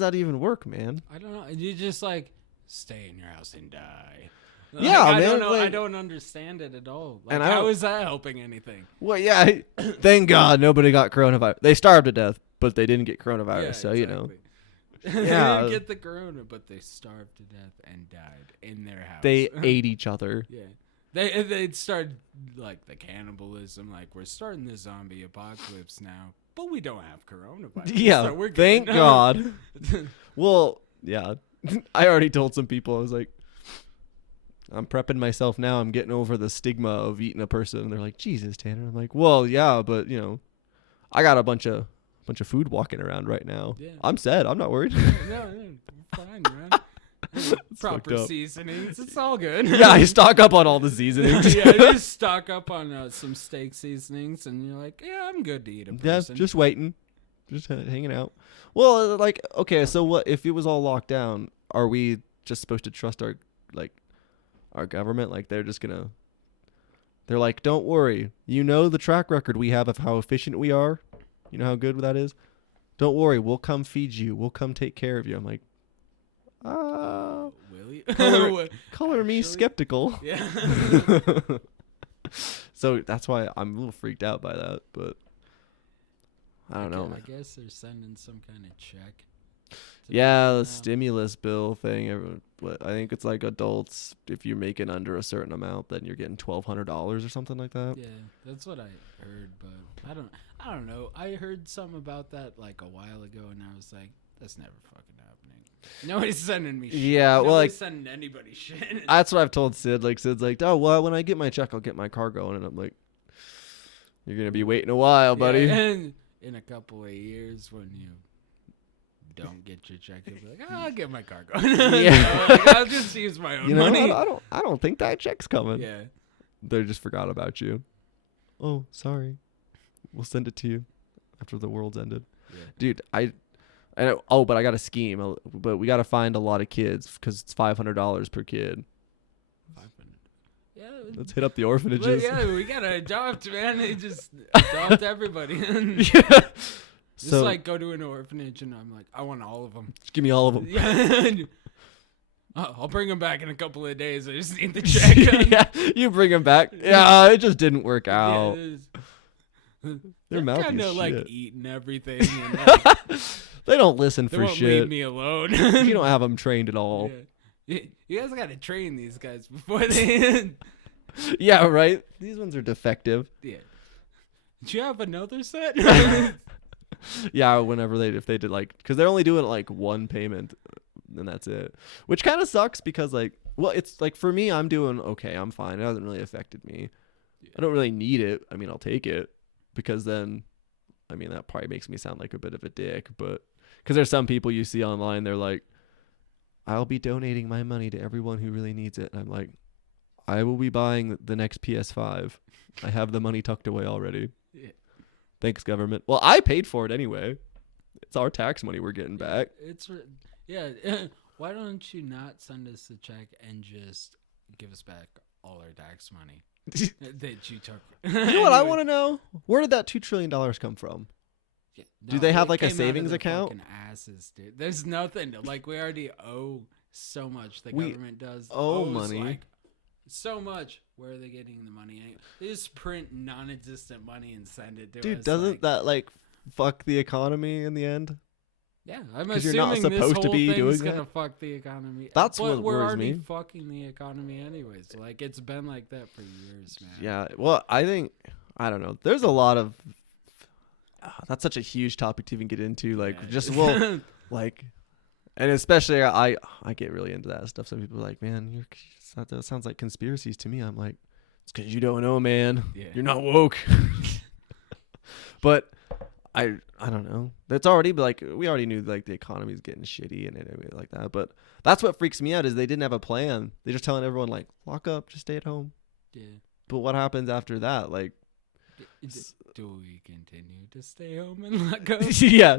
that even work, man? I don't know. You just like stay in your house and die. Yeah, I man, don't know. I like- don't understand it at all. Like, And how is that helping anything? Well, yeah, thank God nobody got coronavirus. They starved to death, but they didn't get coronavirus, Yeah, so you know. exactly. Yeah. They didn't get the corona, but they starved to death and died in their house. They ate each other. Yeah. They'd start like the cannibalism, like we're starting the zombie apocalypse now, but we don't have coronavirus. Yeah, so we're good. thank God. Well, yeah, I already told some people, I was like, I'm prepping myself now. I'm getting over the stigma of eating a person. And they're like, Jesus, Tanner. I'm like, well, yeah, but you know, I got a bunch of food walking around right now. Yeah. I'm sad. I'm not worried. No, fine, man. Proper seasonings. It's all good. Yeah, I stock up on all the seasonings. Yeah, just stock up on some steak seasonings, and you're like, yeah, I'm good to eat a person. Yeah, just waiting. Just hanging out. Well, like, okay, so what if it was all locked down? Are we just supposed to trust our government? Like, they're like, don't worry. You know the track record we have of how efficient we are? You know how good that is? Don't worry. We'll come feed you. We'll come take care of you. I'm like, will you? color me skeptical. Yeah. So that's why I'm a little freaked out by that, but I don't know. I guess they're sending some kind of check. Yeah, the stimulus bill thing. I think it's like adults. If you're making under a certain amount, then you're getting $1,200 or something like that. Yeah, that's what I heard, but I don't know. I heard something about that like a while ago, and I was like, that's never fucking happening. Nobody's sending me shit. Yeah, well, Nobody's sending anybody shit. That's what I've told Sid. Like, Sid's like, oh, well, when I get my check, I'll get my car going. And I'm like, you're going to be waiting a while, buddy. Yeah, and in a couple of years when you don't get your check, you'll be like, I'll get my car going. Yeah. I'll just use my own money. I don't think that check's coming. Yeah. They just forgot about you. Oh, sorry. We'll send it to you after the world's ended. Yeah. Dude, but I got a scheme. But we got to find a lot of kids because it's $500 per kid. 500. Yeah. Let's hit up the orphanages. Yeah, we got to adopt, man. They just adopt everybody. Yeah. Just So, like go to an orphanage and I'm like, I want all of them. just give me all of them. Yeah. I'll bring them back in a couple of days. I just need the check. Yeah, you bring them back. Yeah, it just didn't work out. They're Their mouth kind is of like shit. eating everything. And, like, They don't listen they for won't shit. leave me alone. You don't have them trained at all. Yeah. You guys got to train these guys before they. Yeah, right. These ones are defective. Yeah. Did you have another set? Yeah, if they did like, because they're only doing like one payment, and that's it. Which kind of sucks because like, well, it's like for me, I'm doing okay. I'm fine. It hasn't really affected me. Yeah. I don't really need it. I mean, I'll take it because then, I mean, that probably makes me sound like a bit of a dick, but because there's some people you see online, they're like, I'll be donating my money to everyone who really needs it. And I'm like, I will be buying the next PS5. I have the money tucked away already. Yeah. Thanks, government. Well, I paid for it anyway. It's our tax money we're getting back. Yeah. Why don't you not send us a check and just give us back all our tax money that you took? You know what I want to know? Where did that $2 trillion come from? Yeah, Do they have, like, a came out of savings their account? fucking asses, dude. There's nothing. Like, we already owe so much. The We government does. owe owes, money. like, so much. Where are they getting the money? They just print non-existent money and send it to us. Dude, doesn't like, that like fuck the economy in the end? Yeah, I'm 'Cause you're assuming not this supposed to whole be thing's doing gonna that? fuck the economy. That's but what we're worries already me. fucking the economy anyways. Like, it's been like that for years, man. Yeah. Well, I don't know. There's a lot of. That's such a huge topic to even get into. Like, Yeah. like, and especially I get really into that stuff. Some people are like, man, that sounds like conspiracies to me. I'm like, it's because you don't know, man. Yeah. You're not woke. But I don't know. That's already like we already knew like the economy's getting shitty and anyway like that. But that's what freaks me out is they didn't have a plan. They're just telling everyone like lock up, just stay at home. Yeah. But what happens after that? Like, Do we continue to stay home and lock up? yeah,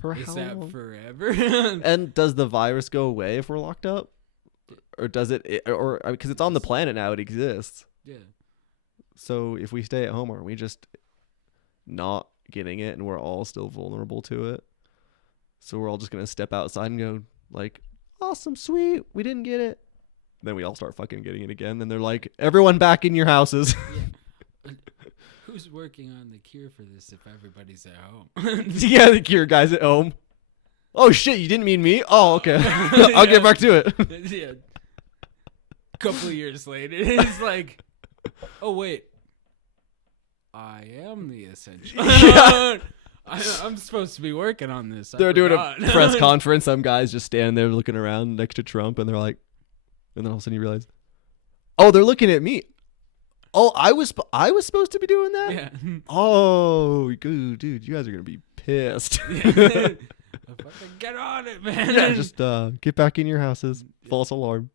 for Is how that long? forever? And does the virus go away if we're locked up, or does it? Or because it's on the planet now, it exists. Yeah. So if we stay at home, aren't we just not getting it, and we're all still vulnerable to it? So we're all just gonna step outside and go like, "Awesome, sweet, we didn't get it." Then we all start fucking getting it again. Then they're like, "Everyone back in your houses." Yeah. Who's working on the cure for this if everybody's at home? Yeah, the cure guy's at home. Oh shit, you didn't mean me? Oh, okay. I'll get back to it. Yeah. Couple of years later, it's like, oh wait, I am the essential. Yeah. I'm supposed to be working on this. They're doing a press conference. Some guys just standing there looking around next to Trump, and they're like, and then all of a sudden you realize, oh, they're looking at me. Oh, I was supposed to be doing that. Yeah. Oh, dude, you guys are gonna be pissed. Yeah. Fucking get on it, man. Yeah, just get back in your houses. False alarm.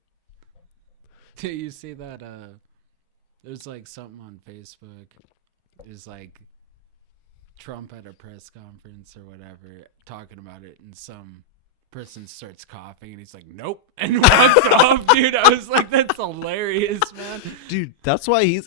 Do you see that? There's like something on Facebook. There's like Trump at a press conference or whatever talking about it, and some person starts coughing, and he's like, "Nope," and walks off. Dude, I was like, "That's hilarious, man." Dude, that's why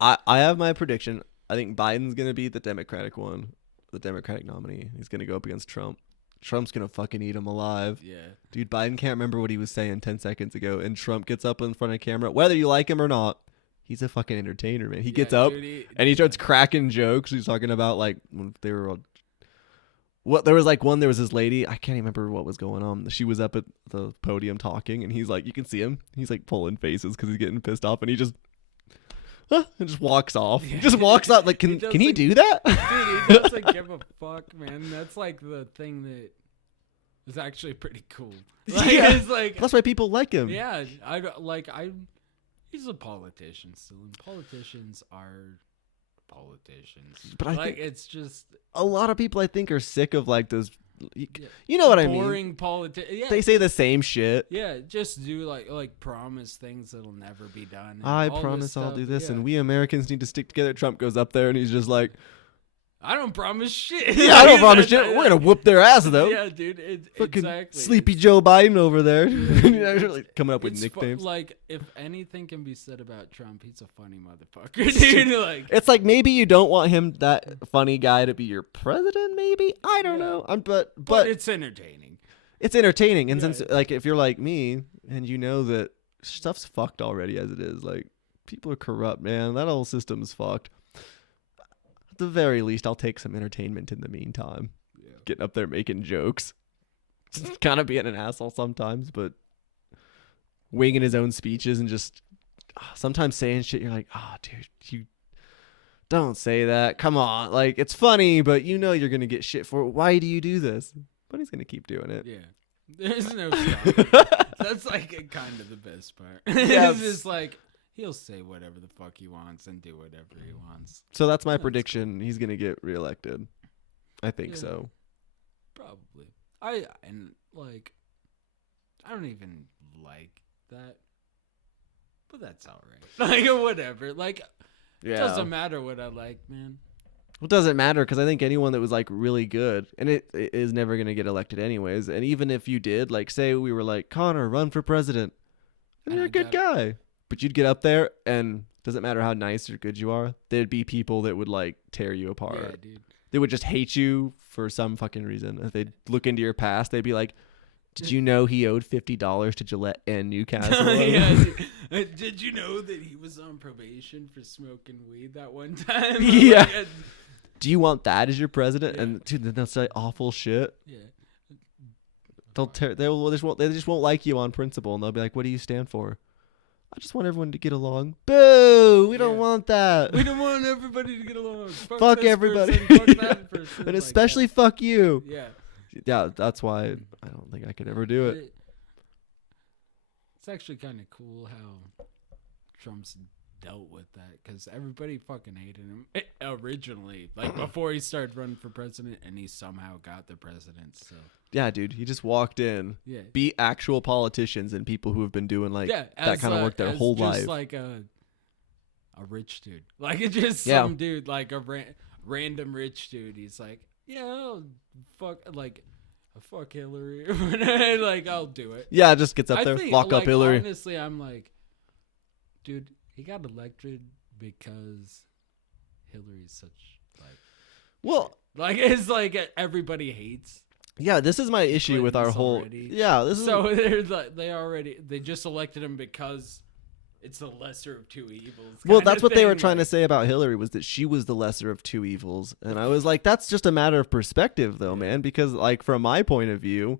I have my prediction. I think Biden's gonna be the Democratic one, the Democratic nominee. He's gonna go up against Trump. Trump's gonna fucking eat him alive. Yeah. Dude, Biden can't remember what he was saying 10 seconds ago, and Trump gets up in front of camera. Whether you like him or not, he's a fucking entertainer, man. He gets up, dude, and he starts cracking jokes. He's talking about, like, when they were all... There was, like, there was this lady. I can't even remember what was going on. She was up at the podium talking, and he's like, you can see him. He's, like, pulling faces because he's getting pissed off, and he just... and just walks off. Yeah. He just walks out. Like, can he do that? Dude, he doesn't give a fuck, man. That's like the thing that is actually pretty cool. Like, Yeah. it's like, That's why people like him. yeah, he's a politician still, and politicians are politicians. But I like, think it's just, a lot of people, I think, are sick of, like, those You know what I mean? Boring politics. Yeah, They say the same shit. yeah. Just do like promise things that'll never be done. and I all this promise I'll stuff. do this, Yeah. and we Americans need to stick together. Trump goes up there and he's just like, I don't promise shit. yeah, I don't promise shit. We're gonna whoop their ass though. Yeah, dude. Fucking Exactly. sleepy Joe Biden over there. Like, coming up with It's nicknames. like, if anything can be said about Trump, he's a funny motherfucker, dude. Like, It's like maybe you don't want him, that funny guy, to be your president. Maybe I don't Yeah. know. But it's entertaining. it's entertaining. And Yeah. since like if you're like me and you know that stuff's fucked already as it is, like people are corrupt, man. That whole system's fucked. At the very least, I'll take some entertainment in the meantime. Yeah. Getting up there making jokes, just kind of being an asshole sometimes, but winging his own speeches and just sometimes saying shit. You're like, oh, dude, you don't say that. Come on, like it's funny, but you know you're gonna get shit for it. Why do you do this? But he's gonna keep doing it. Yeah. There's no stop. That's like kind of the best part. Yeah. It's just like, he'll say whatever the fuck he wants and do whatever he wants. So that's my That's prediction. He's gonna get reelected. I think Yeah. so. Probably. Like, I don't even like that. But that's alright. Like, whatever. Like, Yeah. it doesn't matter what I like, man. Well, it doesn't matter because I think anyone that was like really good, and it is never gonna get elected anyways. And even if you did, like, say we were like, Connor, run for president, and And you're I a good got guy, but you'd get up there, and doesn't matter how nice or good you are, there'd be people that would like tear you apart. Yeah, dude. They would just hate you for some fucking reason. If they'd look into your past, they'd be like, did you know he owed $50 to Gillette and Newcastle? Yeah, dude. Did you know that he was on probation for smoking weed that one time? Yeah. Like, Do you want that as your president? Yeah. And dude, then they'll say awful shit. yeah. They just won't like you on principle, and they'll be like, "What do you stand for?" I just want everyone to get along. Boo! We don't Yeah. want that. We don't want everybody to get along. Fuck this everybody. person, fuck Yeah. that person, And like especially that. fuck you. Yeah. Yeah, that's why I don't think I could ever do it. It's actually kind of cool how Trump's dealt with that, because everybody fucking hated him originally, like before he started running for president, and he somehow got the presidency. So Yeah, dude, he just walked in, yeah, beat actual politicians and people who have been doing like yeah, that kind of work their as whole just life. like a rich dude, like it's just Yeah. some dude, like a random rich dude. He's like, yeah, I'll fuck Hillary, like I'll do it. Yeah, just gets up I there, think, lock up like, Hillary. Honestly, I'm like, dude, he got elected because Hillary's such Well, like it's like everybody hates. yeah, this is my issue with our Clintons whole. already. Yeah, this is. So they're like, they just elected him because it's the lesser of two evils. Well, kinda that's what they were thing, trying to like- say about Hillary, was that she was the lesser of two evils. And I was like, that's just a matter of perspective, though, man. Because, like, from my point of view,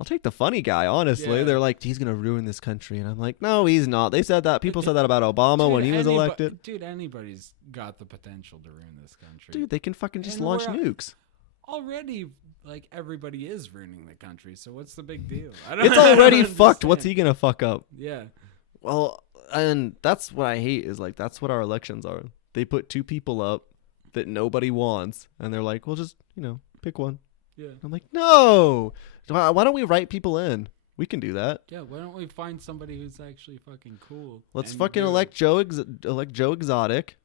I'll take the funny guy, honestly. Yeah. They're like, he's going to ruin this country. And I'm like, no, he's not. They said that. People said that about Obama Dude, when he was elected. Dude, anybody's got the potential to ruin this country. Dude, they can fucking just And launch we're- nukes. Already, like, everybody is ruining the country, so what's the big deal? It's already I don't fucked. What's he understand. going to fuck up? Yeah. Well, and that's what I hate is, like, that's what our elections are. They put two people up that nobody wants, and they're like, well, just, pick one. Yeah. I'm like, no. Why don't we write people in? We can do that. Yeah, why don't we find somebody who's actually fucking cool? Let's and fucking do it? elect Joe Exotic.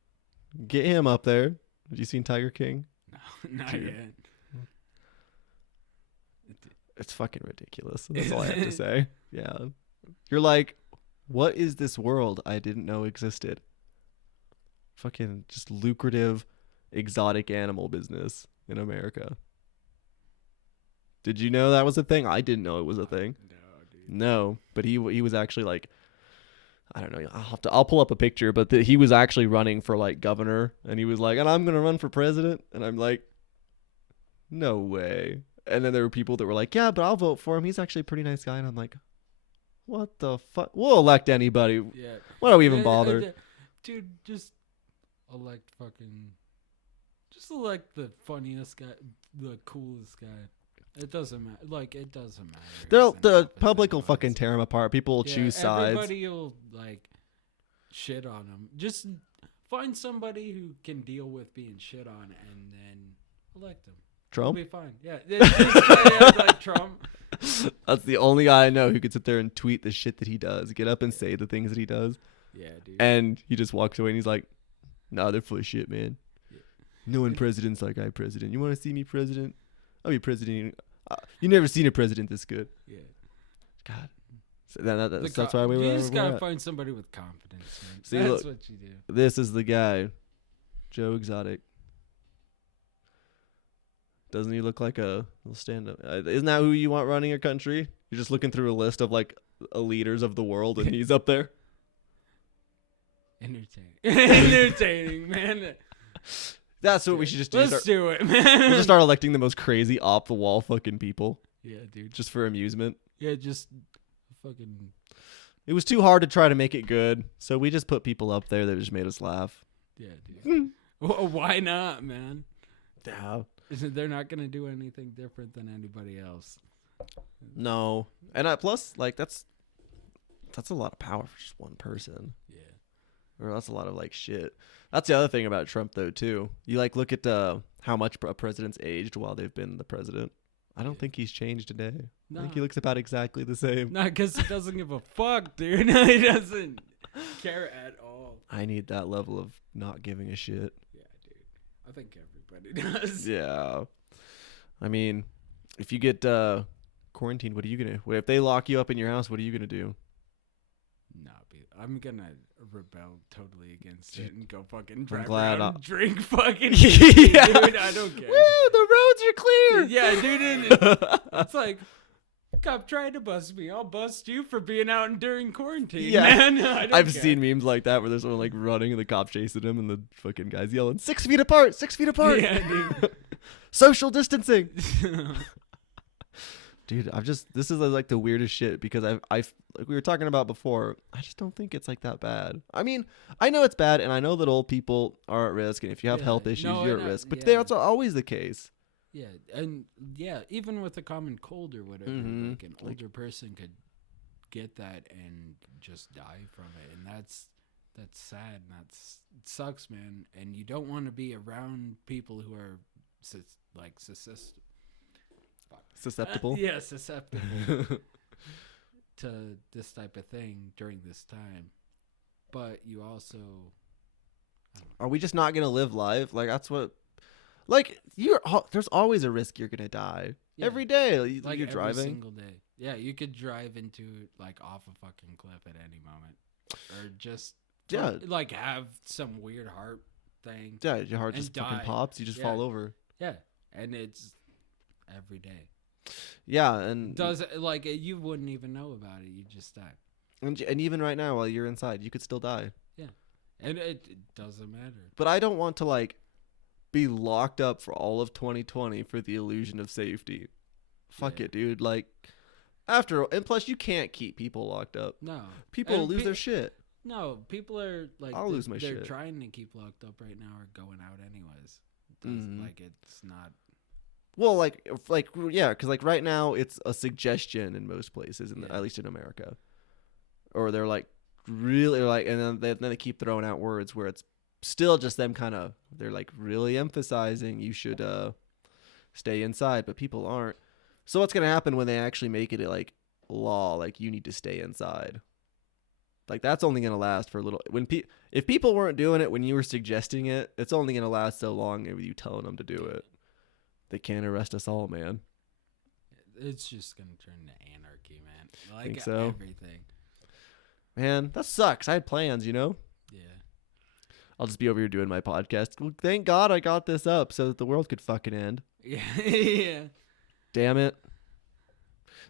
Get him up there. Have you seen Tiger King? No, not Dude. yet. It's fucking ridiculous. That's all I have to say. Yeah. You're like, what is this world I didn't know existed? Fucking just lucrative exotic animal business in America. Did you know that was a thing? I didn't know it was a thing. No, dude. No, but he was actually like, I don't know. I'll pull up a picture, but he was actually running for like governor, and he was like, and I'm gonna run for president, and I'm like, no way. And then there were people that were like, yeah, but I'll vote for him. He's actually a pretty nice guy, and I'm like, what the fuck? We'll elect anybody. Yeah. Why do we even Yeah, bother? dude, just elect the funniest guy, the coolest guy. It doesn't matter. Like, it doesn't matter. The public will fucking tear him apart. People will Yeah, choose sides. Everybody will, like, shit on him. Just find somebody who can deal with being shit on and then elect him. Trump? We'll be fine. Yeah. Just like Trump. That's the only guy I know who could sit there and tweet the shit that he does. Get up and say the things that he does. Yeah, dude. And he just walks away and he's like, nah, they're full of shit, man. Yeah. No one president's like I president. You want to see me president? I'll be president. You never seen a president this good. Yeah. God. So that's why we were. You just gotta find somebody with confidence, man. See, That's look, what you do. This is the guy, Joe Exotic. Doesn't he look like a little stand-up? Isn't that who you want running your country? You're just looking through a list of like leaders of the world, and he's up there. Entertaining, man. That's what we should just do. Let's do it, man. We'll just start electing the most crazy off-the-wall fucking people. Yeah, dude. Just for amusement. Yeah, just fucking. It was too hard to try to make it good, so we just put people up there that just made us laugh. Yeah, dude. Well, why not, man? Yeah. They're not gonna do anything different than anybody else. No, and plus, like that's a lot of power for just one person. Yeah. Or that's a lot of like shit. That's the other thing about Trump, though, too. You like look at how much a president's aged while they've been the president. I don't think he's changed a day. No. I think he looks about exactly the same. Not because he doesn't give a fuck, dude. No, he doesn't care at all. I need that level of not giving a shit. Yeah, dude. I think everybody does. Yeah. I mean, if you get quarantined, what are you gonna? If they lock you up in your house, what are you gonna do? I'm gonna rebel totally against it and go fucking drive glad around, drink fucking yeah. dude. I don't care. Woo, the roads are clear. Yeah, dude. It's like, cop tried to bust me. I'll bust you for being out during quarantine. Yeah, man. I've seen memes like that where there's someone like running and the cop chasing him and the fucking guy's yelling 6 feet apart, 6 feet apart. Yeah, dude. Social distancing. Dude, this is like the weirdest shit because I've like we were talking about before, I just don't think it's like that bad. I mean, I know it's bad and I know that old people are at risk and if you have health issues, you're at risk. But that's always the case. Yeah, and even with a common cold or whatever, like an older person could get that and just die from it, and that's sad and it sucks, man. And you don't want to be around people who are susceptible. Yeah, susceptible to this type of thing during this time. But you also are we just not gonna live life? Like that's what. Like there's always a risk you're gonna die every day. Like you're driving every single day. Yeah, you could drive into like off a fucking cliff at any moment, or just like have some weird heart thing. Yeah, your heart just fucking pops. You just fall over. Yeah, and it's every day. Yeah, and like you wouldn't even know about it. You just die. And even right now, while you're inside, you could still die. Yeah, and it doesn't matter. But I don't want to like be locked up for all of 2020 for the illusion of safety. Fuck it, dude. Like and plus you can't keep people locked up. No, people lose their shit. No, people are like I'll lose my shit. They're trying to keep locked up right now or going out anyways. Like it's not. Well, yeah, because like right now it's a suggestion in most places, at least in America, or they're like really like, and then they keep throwing out words where it's still just them kind of they're like really emphasizing you should stay inside, but people aren't. So what's gonna happen when they actually make it like law, like you need to stay inside? Like that's only gonna last for a little. If people weren't doing it when you were suggesting it, it's only gonna last so long with you telling them to do it. They can't arrest us all, man. It's just gonna turn to anarchy, man. Like think so? Everything. Man, that sucks. I had plans, you know. Yeah. I'll just be over here doing my podcast. Well, thank God I got this up so that the world could fucking end. Yeah. Yeah. Damn it.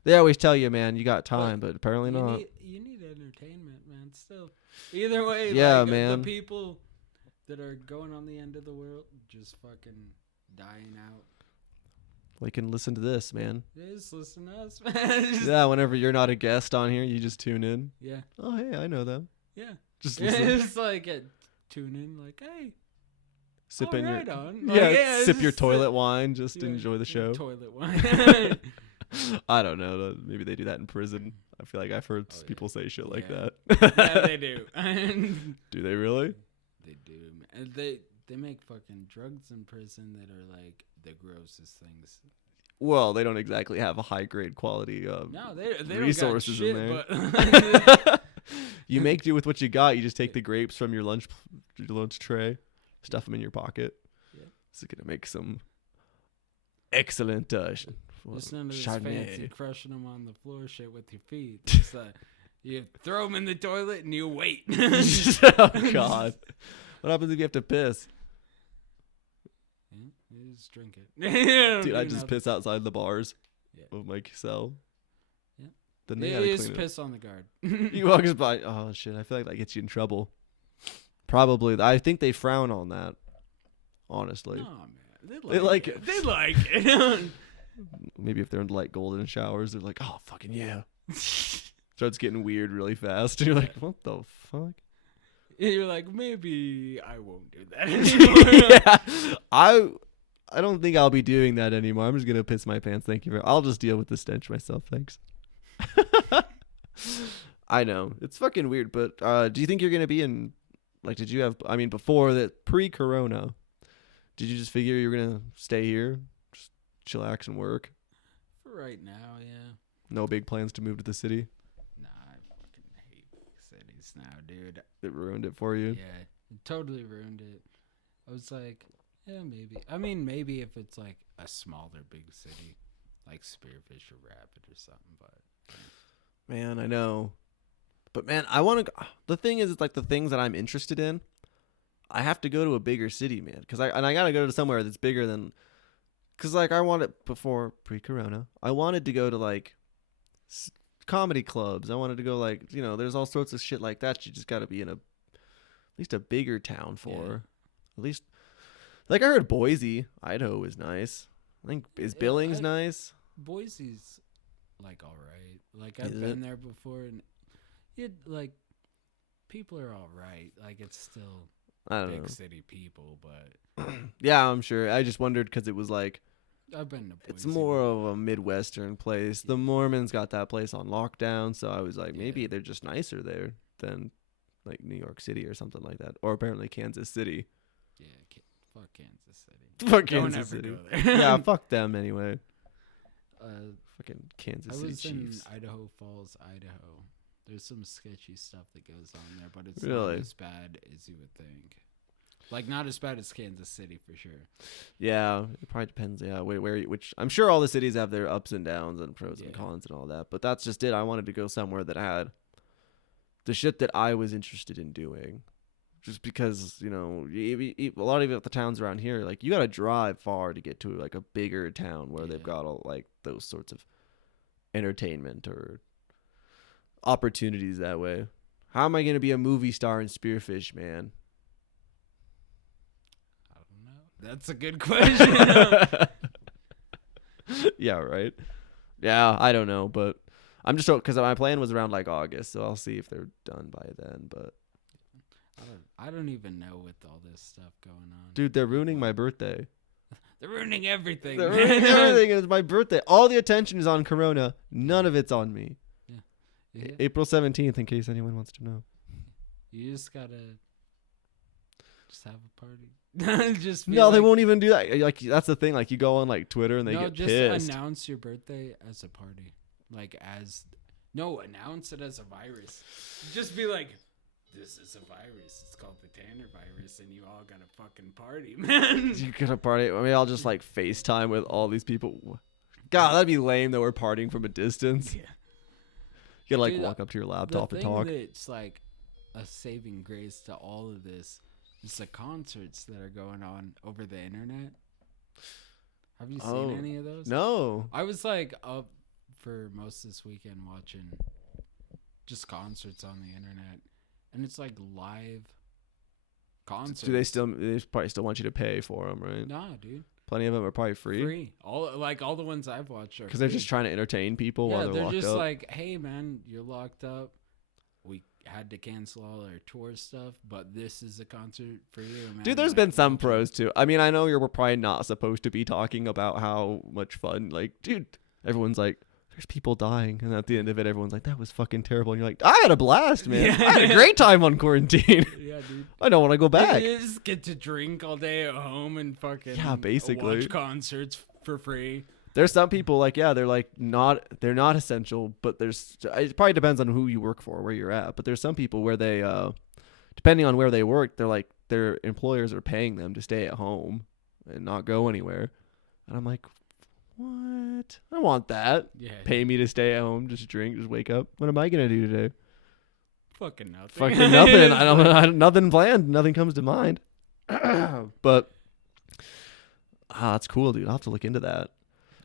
They always tell you, man, you got time, but apparently not. You need entertainment, man. Still. Either way, yeah, like, man. The people that are going on the end of the world just fucking dying out. They can listen to this, man. Just listen to us, man. Yeah, whenever you're not a guest on here, you just tune in. Yeah. Oh, hey, I know them. Yeah. Just listen. It's like tune in, like, hey. Sip in right your on. Like, sip your toilet wine. Just enjoy the show. Toilet wine. I don't know. Maybe they do that in prison. I feel like I've heard people say shit like that. Yeah, they do. Do they really? They do. And they make fucking drugs in prison that are like the grossest things. Well, they don't exactly have a high grade quality No, they resources don't in got there. shit, but You make do with what you got. You just take the grapes from your lunch tray, stuff them in your pocket. Yeah. It's gonna make some excellent it's none of this Chardonnay. fancy crushing them on the floor shit with your feet. It's you throw them in the toilet and you wait. Oh God! What happens if you have to piss? Yeah, you just drink it. Dude, I just piss outside the bars Yeah. of my cell. Yeah. Then they You gotta just clean it. piss on the guard. You walk by. Oh shit! I feel like that gets you in trouble. Probably. I think they frown on that. Honestly, Oh man, They like it. They like it. maybe if they're in like golden showers, they're like, "Oh fucking yeah." Starts getting weird really fast. And you're like, "What the fuck?" And you're like, maybe I won't do that anymore. Yeah, I don't think I'll be doing that anymore. I'm just gonna piss my pants. Thank you. I'll just deal with the stench myself. Thanks. I know it's fucking weird, but do you think you're gonna be in? Like, did you have? I mean, before that, pre-corona, did you just figure you were gonna stay here, just chillax and work? For right now, yeah. No big plans to move to the city. Nah, I fucking hate big cities now, dude. It ruined it for you. Yeah, it totally ruined it. I was like, yeah, maybe. I mean, maybe if it's like a smaller big city, like Spearfish or Rapid or something. But Man, I know. But man, I want to. The thing is, it's like the things that I'm interested in. I have to go to a bigger city, man, because I gotta go to somewhere that's bigger than. Because like I wanted before pre-corona, I wanted to go to like comedy clubs. I wanted to go like there's all sorts of shit like that. You just gotta be in at least a bigger town for. Yeah. At least, like I heard Boise, Idaho is nice. I think is Billings nice. Boise's like all right. Like I've Is been it? there before, and it like people are all right. Like it's still I don't big know. city people, but Yeah, I'm sure. I just wondered because it was like. I've been to Boise. It's more of a Midwestern place. The Mormons got that place on lockdown, so I was like, maybe Yeah. they're just nicer there than like New York City or something like that, or apparently Kansas City. Yeah, fuck Kansas City. Fuck Don't Kansas ever City. go there. Yeah, fuck them anyway. Fucking I Kansas City was Chiefs. in Idaho Falls, Idaho. There's some sketchy stuff that goes on there, but it's Really? not as bad as you would think. Like not as bad as Kansas City for sure. Yeah, it probably depends. Yeah, which I'm sure all the cities have their ups and downs and pros and Yeah. cons and all that. But that's just it. I wanted to go somewhere that had the shit that I was interested in doing. Just because a lot of the towns around here, like you gotta drive far to get to like a bigger town where they've Yeah. got all like those sorts of entertainment or opportunities that way. How am I gonna be a movie star in Spearfish, man? I don't know. That's a good question. Yeah, right. Yeah, I don't know, but I'm just because my plan was around like August, so I'll see if they're done by then. But I don't even know with all this stuff going on. dude, they're ruining my birthday. They're ruining everything. They're ruining everything. It's my birthday. All the attention is on Corona. None of it's on me. Yeah. April 17th, in case anyone wants to know. You just gotta have a party. Just be No, they like- won't even do that. Like that's the thing. Like you go on like Twitter and they get just pissed. announce your birthday as a party. Announce it as a virus. Just be like, this is a virus. It's called the Tanner virus, and you all gotta fucking party, man. You gonna party? I mean, I'll just like FaceTime with all these people. God, that'd be lame that we're partying from a distance. Yeah. You gotta like Dude, walk up to your The laptop and thing talk. that's like a saving grace to all of this is the concerts that are going on over the internet. Have you seen any of those? No. I was like up for most this weekend watching just concerts on the internet, and it's like live concerts. Do they still? They probably still want you to pay for them, right? Nah, dude. Plenty of them are probably free Free. All the ones I've watched are because they're free. just trying to entertain people Yeah, while they're they're locked just up. like, hey man, you're locked up. We had to cancel all our tour stuff, but this is a concert for you, man. Dude, there's Like, been some okay. pros too. I mean, I know we're probably not supposed to be talking about how much fun. Like, dude, everyone's like there's people dying, and at the end of it, everyone's like, that was fucking terrible. And you're like, I had a blast, man. Yeah. I had a great time on quarantine. Yeah, dude. I don't want to go back. You just get to drink all day at home and fucking basically watch concerts for free. There's some people like, they're like they're not essential, but it probably depends on who you work for, where you're at. But there's some people where they, depending on where they work, they're like, their employers are paying them to stay at home and not go anywhere. And I'm like, what? I want that. Yeah. Pay me to stay at home, just drink, just wake up. What am I gonna do today? Fucking nothing. Fucking nothing. I don't nothing planned. Nothing comes to mind. But that's cool, dude. I'll have to look into that.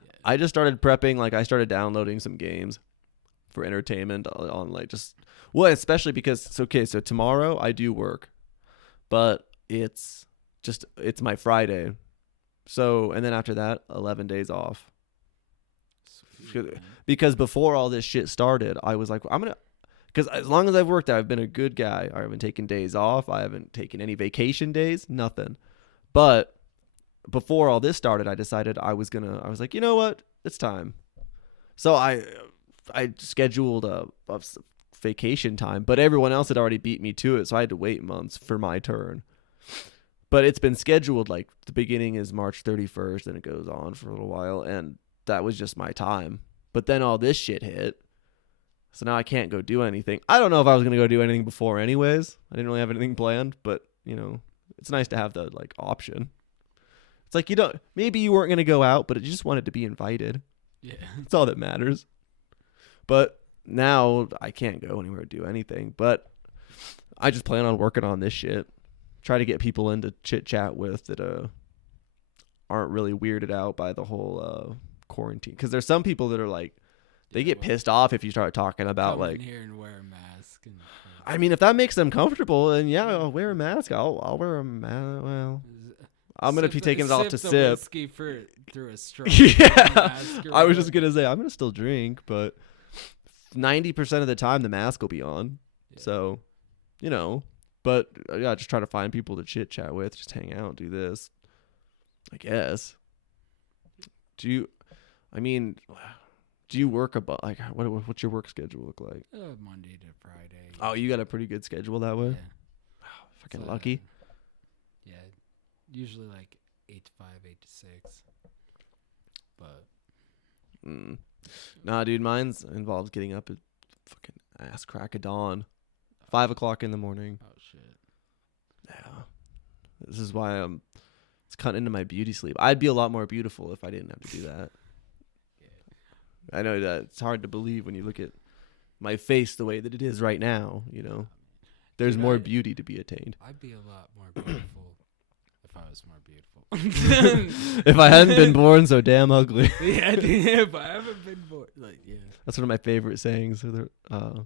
Yeah. I just started prepping. Like, I started downloading some games for entertainment on like especially because so tomorrow I do work, but it's my Friday. So, and then after that, 11 days off. Because before all this shit started, I was like, because as long as I've worked, I've been a good guy. I haven't taken days off. I haven't taken any vacation days, nothing. But before all this started, I decided I was like, you know what? It's time. So I scheduled a vacation time, but everyone else had already beat me to it. So I had to wait months for my turn. But it's been scheduled, like, the beginning is March 31st, and it goes on for a little while, and that was just my time. But then all this shit hit, so now I can't go do anything. I don't know if I was going to go do anything before anyways. I didn't really have anything planned, but, it's nice to have the, like, option. It's like, maybe you weren't going to go out, but you just wanted to be invited. Yeah. That's all that matters. But now I can't go anywhere or do anything, but I just plan on working on this shit. Try to get people in to chit chat with that aren't really weirded out by the whole quarantine. Because there's some people that are like, they get pissed off if you start talking about come like in here and wear a mask. And I mean, if that makes them comfortable, then yeah, I'll wear a mask. I'll wear a mask. Well, I'm gonna be taking it off to sip. Whiskey through a straw. Yeah, I was just gonna say I'm gonna still drink, but 90% of the time the mask will be on. Yeah. So, But yeah, just try to find people to chit chat with, just hang out, do this. I guess. Do you work about like what's your work schedule look like? Monday to Friday. Oh, you got a pretty good schedule that way. Yeah. Oh, fucking lucky. Yeah, usually like 8 to 5, 8 to 6. But nah, dude, mine's involves getting up at fucking ass crack of dawn, 5 o'clock in the morning. Oh shit. Yeah, this is why it's cutting into my beauty sleep. I'd be a lot more beautiful if I didn't have to do that. Yeah. I know that it's hard to believe when you look at my face the way that it is right now. There's more beauty to be attained. I'd be a lot more beautiful if I was more beautiful. If I hadn't been born so damn ugly. Yeah, if I haven't been born, like, yeah. That's one of my favorite sayings. I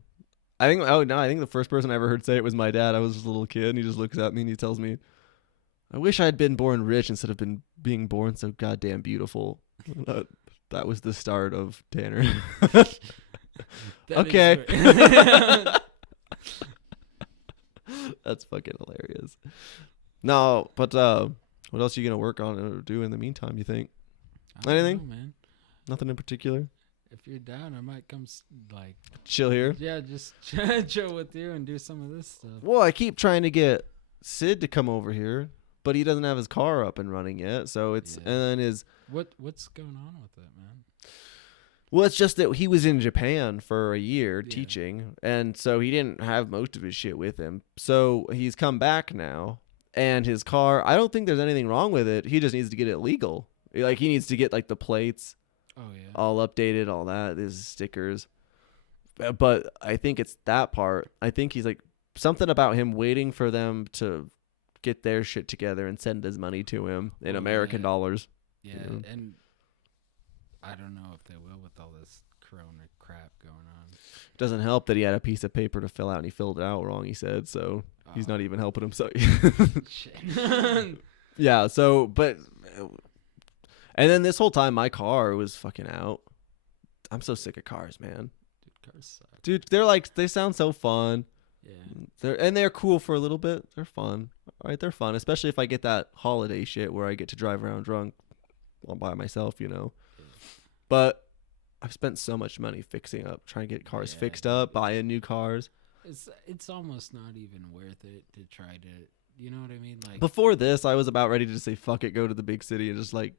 think the first person I ever heard say it was my dad. I was just a little kid, and he just looks at me and he tells me, I wish I had been born rich instead of being born so goddamn beautiful. That was the start of Tanner. Okay. That's fucking hilarious. No, but what else are you going to work on or do in the meantime, you think? Anything? Know, man. Nothing in particular? If you're down, I might come chill here. Yeah, just chill with you and do some of this stuff. Well, I keep trying to get Sid to come over here, but he doesn't have his car up and running yet. So it's and then what's going on with it, man? Well, it's just that he was in Japan for a year teaching, and so he didn't have most of his shit with him. So he's come back now, and his car, I don't think there's anything wrong with it. He just needs to get it legal. Like, he needs to get like the plates. Oh yeah. All updated, all that. There's stickers. But I think it's that part. I think he's like something about him waiting for them to get their shit together and send his money to him in American dollars. Yeah, and I don't know if they will with all this corona crap going on. Doesn't help that he had a piece of paper to fill out and he filled it out wrong, he said, so he's not even helping himself. Shit. Yeah, so, but, and then this whole time my car was fucking out. I'm so sick of cars, man. Dude, cars suck. Dude, they sound so fun. Yeah. They're cool for a little bit. They're fun. All right, they're fun, especially if I get that holiday shit where I get to drive around drunk all by myself, you know. Yeah. But I've spent so much money trying to get cars fixed dude, up, buying new cars. It's almost not even worth it to try to, you know what I mean? Like Before this, I was about ready to say fuck it, go to the big city and just like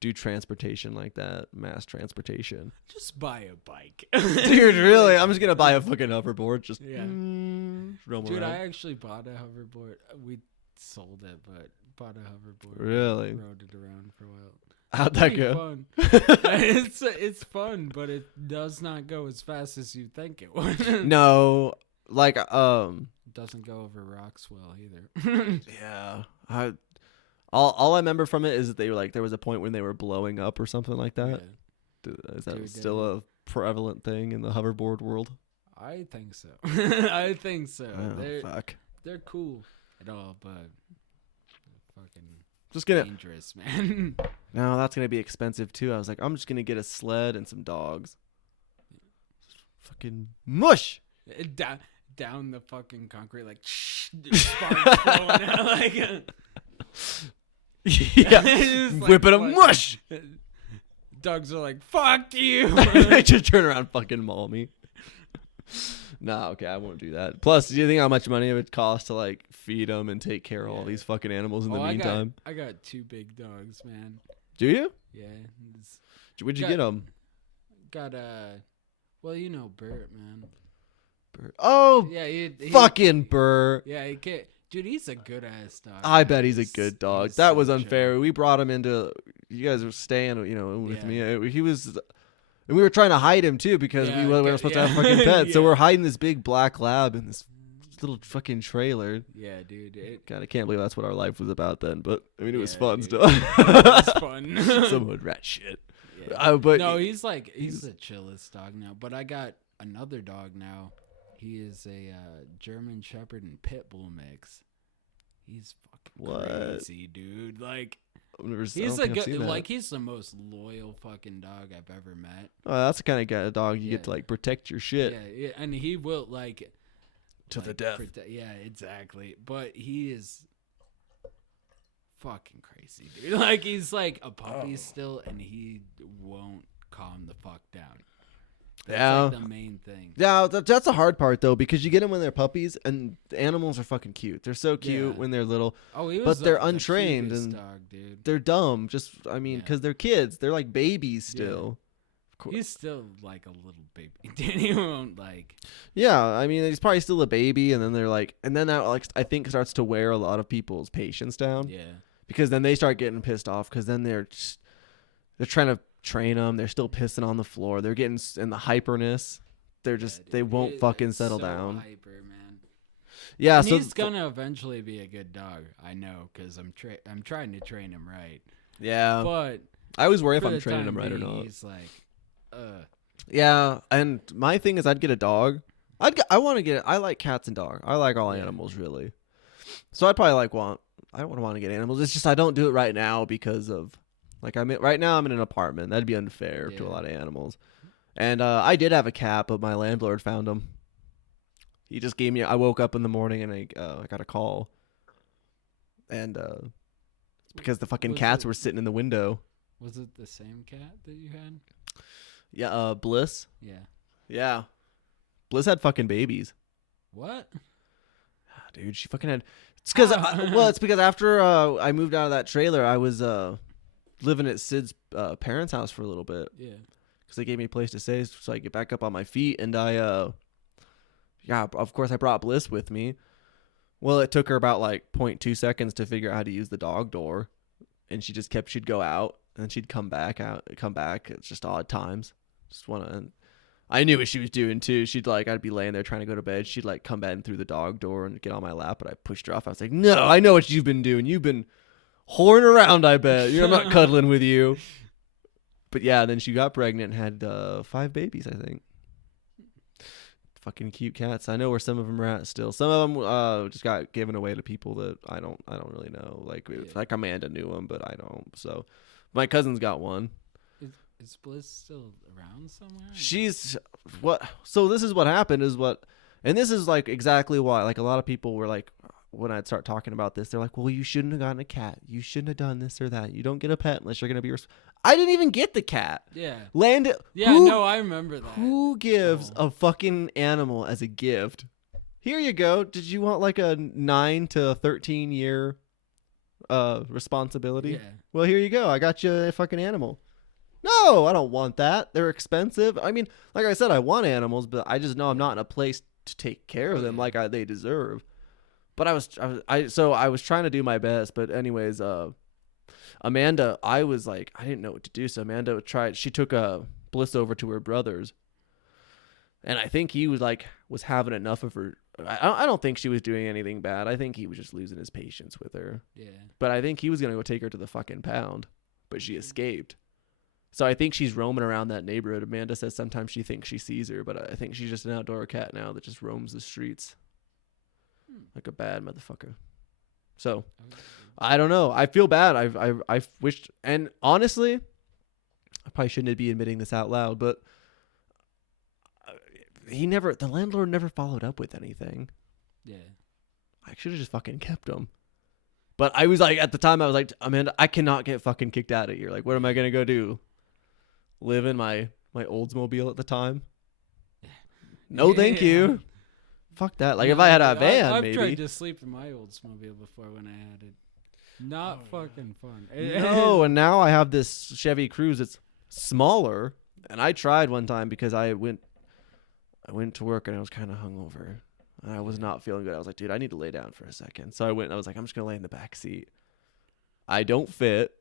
do transportation like that, mass transportation. just buy a bike. Dude, really? I'm just gonna buy a fucking hoverboard. Just roam around. I actually bought a hoverboard. We sold it, but bought a hoverboard. Really? Rode it around for a while. How'd that Pretty go? Fun. It's fun, but it does not go as fast as you think it would. No, like Doesn't go over rocks well either. yeah. All I remember from it is that they were like there was a point when they were blowing up or something like that. Is that Dude, still a prevalent thing in the hoverboard world? I think so. I think so. Oh, fuck. They're cool at all, but fucking Just gonna dangerous, man. No, that's gonna be expensive too. I was like, I'm just gonna get a sled and some dogs. Fucking mush. Down the fucking concrete, like sparks flowing out, like yeah, like, whipping a mush. Dogs are like, fuck you. They just turn around, and fucking maul me. Nah, okay, I won't do that. Plus, do you think how much money it would cost to like feed them and take care of all these fucking animals in the meantime? I got 2 big dogs, man. Do you? Yeah. Where'd you get them? Got well, you know Bert, man. Bert. Oh, yeah, fucking Bert. Yeah, he can't. Dude, he's a good ass dog. I bet he's a good dog. That so was unfair. chill. We brought him into. You guys were staying, with Yeah. me. He was, and we were trying to hide him too because Yeah, we weren't supposed to have fucking pets. So Yeah. we're hiding this big black lab in this little fucking trailer. Yeah, dude. God, I can't believe that's what our life was about then. But I mean, it was Yeah, fun dude. still. It was fun. Some hood rat shit. Yeah. But No, he's the chillest dog now. But I got another dog now. He is a German Shepherd and Pit Bull mix. He's fucking What? crazy, dude. Like I've never, he's he's the most loyal fucking dog I've ever met. Oh, that's the kind of dog you get to Yeah. like protect your shit Yeah, and he will like to the death. Yeah, exactly. But he is fucking crazy, dude. Like he's like a puppy still, and he won't calm the fuck down. That's Yeah. like the main thing. Yeah, that's the hard part though, because you get them when they're puppies, and the animals are fucking cute. They're so cute Yeah. when they're little. Oh, he was But they're the untrained cutest and dog, dude. They're dumb. Just I mean, Yeah. because they're kids. They're like babies still. Of course. He's still like a little baby. Dude, he won't like. Yeah, I mean, he's probably still a baby, and then they're like, and then that like I think starts to wear a lot of people's patience down. Yeah. Because then they start getting pissed off because then they're trying to train them. They're still pissing on the floor. They're getting in the hyperness. They're just Yeah, dude. they won't fucking It's settle so down. Hyper, man. Yeah, And so he's gonna eventually be a good dog. I know, cause I'm trying to train him right. yeah, But I always worry if for I'm the training time him right or being, not. He's like, Yeah, and my thing is I'd get a dog. I want to get. I like cats and dogs. I like all animals really. So I'd probably I would want to get animals. It's just I don't do it right now because of like right now I'm in an apartment. That'd be unfair to a lot of animals. And I did have a cat, but my landlord found him. He just gave me. I woke up in the morning and I got a call, and it's because the fucking cats were sitting in the window. was it the same cat that you had? Yeah, Bliss. Yeah. Yeah, Bliss had fucking babies. What? Dude, she fucking had. It's because it's because after I moved out of that trailer, I was living at Sid's parents' house for a little bit. Yeah. Because they gave me a place to stay so I get back up on my feet. And of course I brought Bliss with me. Well, it took her about like 0.2 seconds to figure out how to use the dog door. And she'd go out and she'd come back. It's just odd times. I knew what she was doing too. I'd be laying there trying to go to bed. She'd like come back in through the dog door and get on my lap, but I pushed her off. I was like, no, I know what you've been doing. You've been whoring around, I bet. I'm not cuddling with you. But yeah, then she got pregnant and had 5 babies, I think. Fucking cute cats. I know where some of them are at still. Some of them just got given away to people that I don't really know. Like Amanda knew them, but I don't. So my cousin's got one. Is Bliss still around somewhere? She's what? So this is what happened. And this is like exactly why. Like a lot of people were like, when I'd start talking about this, they're like, well, you shouldn't have gotten a cat. You shouldn't have done this or that. You don't get a pet unless you're going to be I didn't even get the cat. Yeah. Landon. Yeah, no, I remember that. Who gives a fucking animal as a gift? Here you go. Did you want like a 9 to 13 year responsibility? Yeah. Well, here you go. I got you a fucking animal. No, I don't want that. They're expensive. I mean, like I said, I want animals, but I just know I'm not in a place to take care of them like they deserve. But I was trying to do my best. But anyways, Amanda, I was like, I didn't know what to do. So Amanda she took Bliss over to her brother's. And I think he was having enough of her. I don't think she was doing anything bad. I think he was just losing his patience with her. Yeah. But I think he was going to go take her to the fucking pound. But she escaped. So I think she's roaming around that neighborhood. Amanda says sometimes she thinks she sees her, but I think she's just an outdoor cat now that just roams the streets. Like a bad motherfucker. So, I don't know. I feel bad. I've wished, and honestly, I probably shouldn't be admitting this out loud, but the landlord never followed up with anything. Yeah. I should have just fucking kept him. But I was like, at the time, I was like, Amanda, I cannot get fucking kicked out of here. Like, what am I going to go do? Live in my Oldsmobile at the time? No, thank you. Fuck that. Like, if I had a van, I've maybe. tried to sleep in my Oldsmobile before when I had it. Not fucking fun. No, and now I have this Chevy Cruze. It's smaller, and I tried one time because I went to work and I was kind of hungover. And I was not feeling good. I was like, dude, I need to lay down for a second. So I went and I was like, I'm just going to lay in the back seat. I don't fit.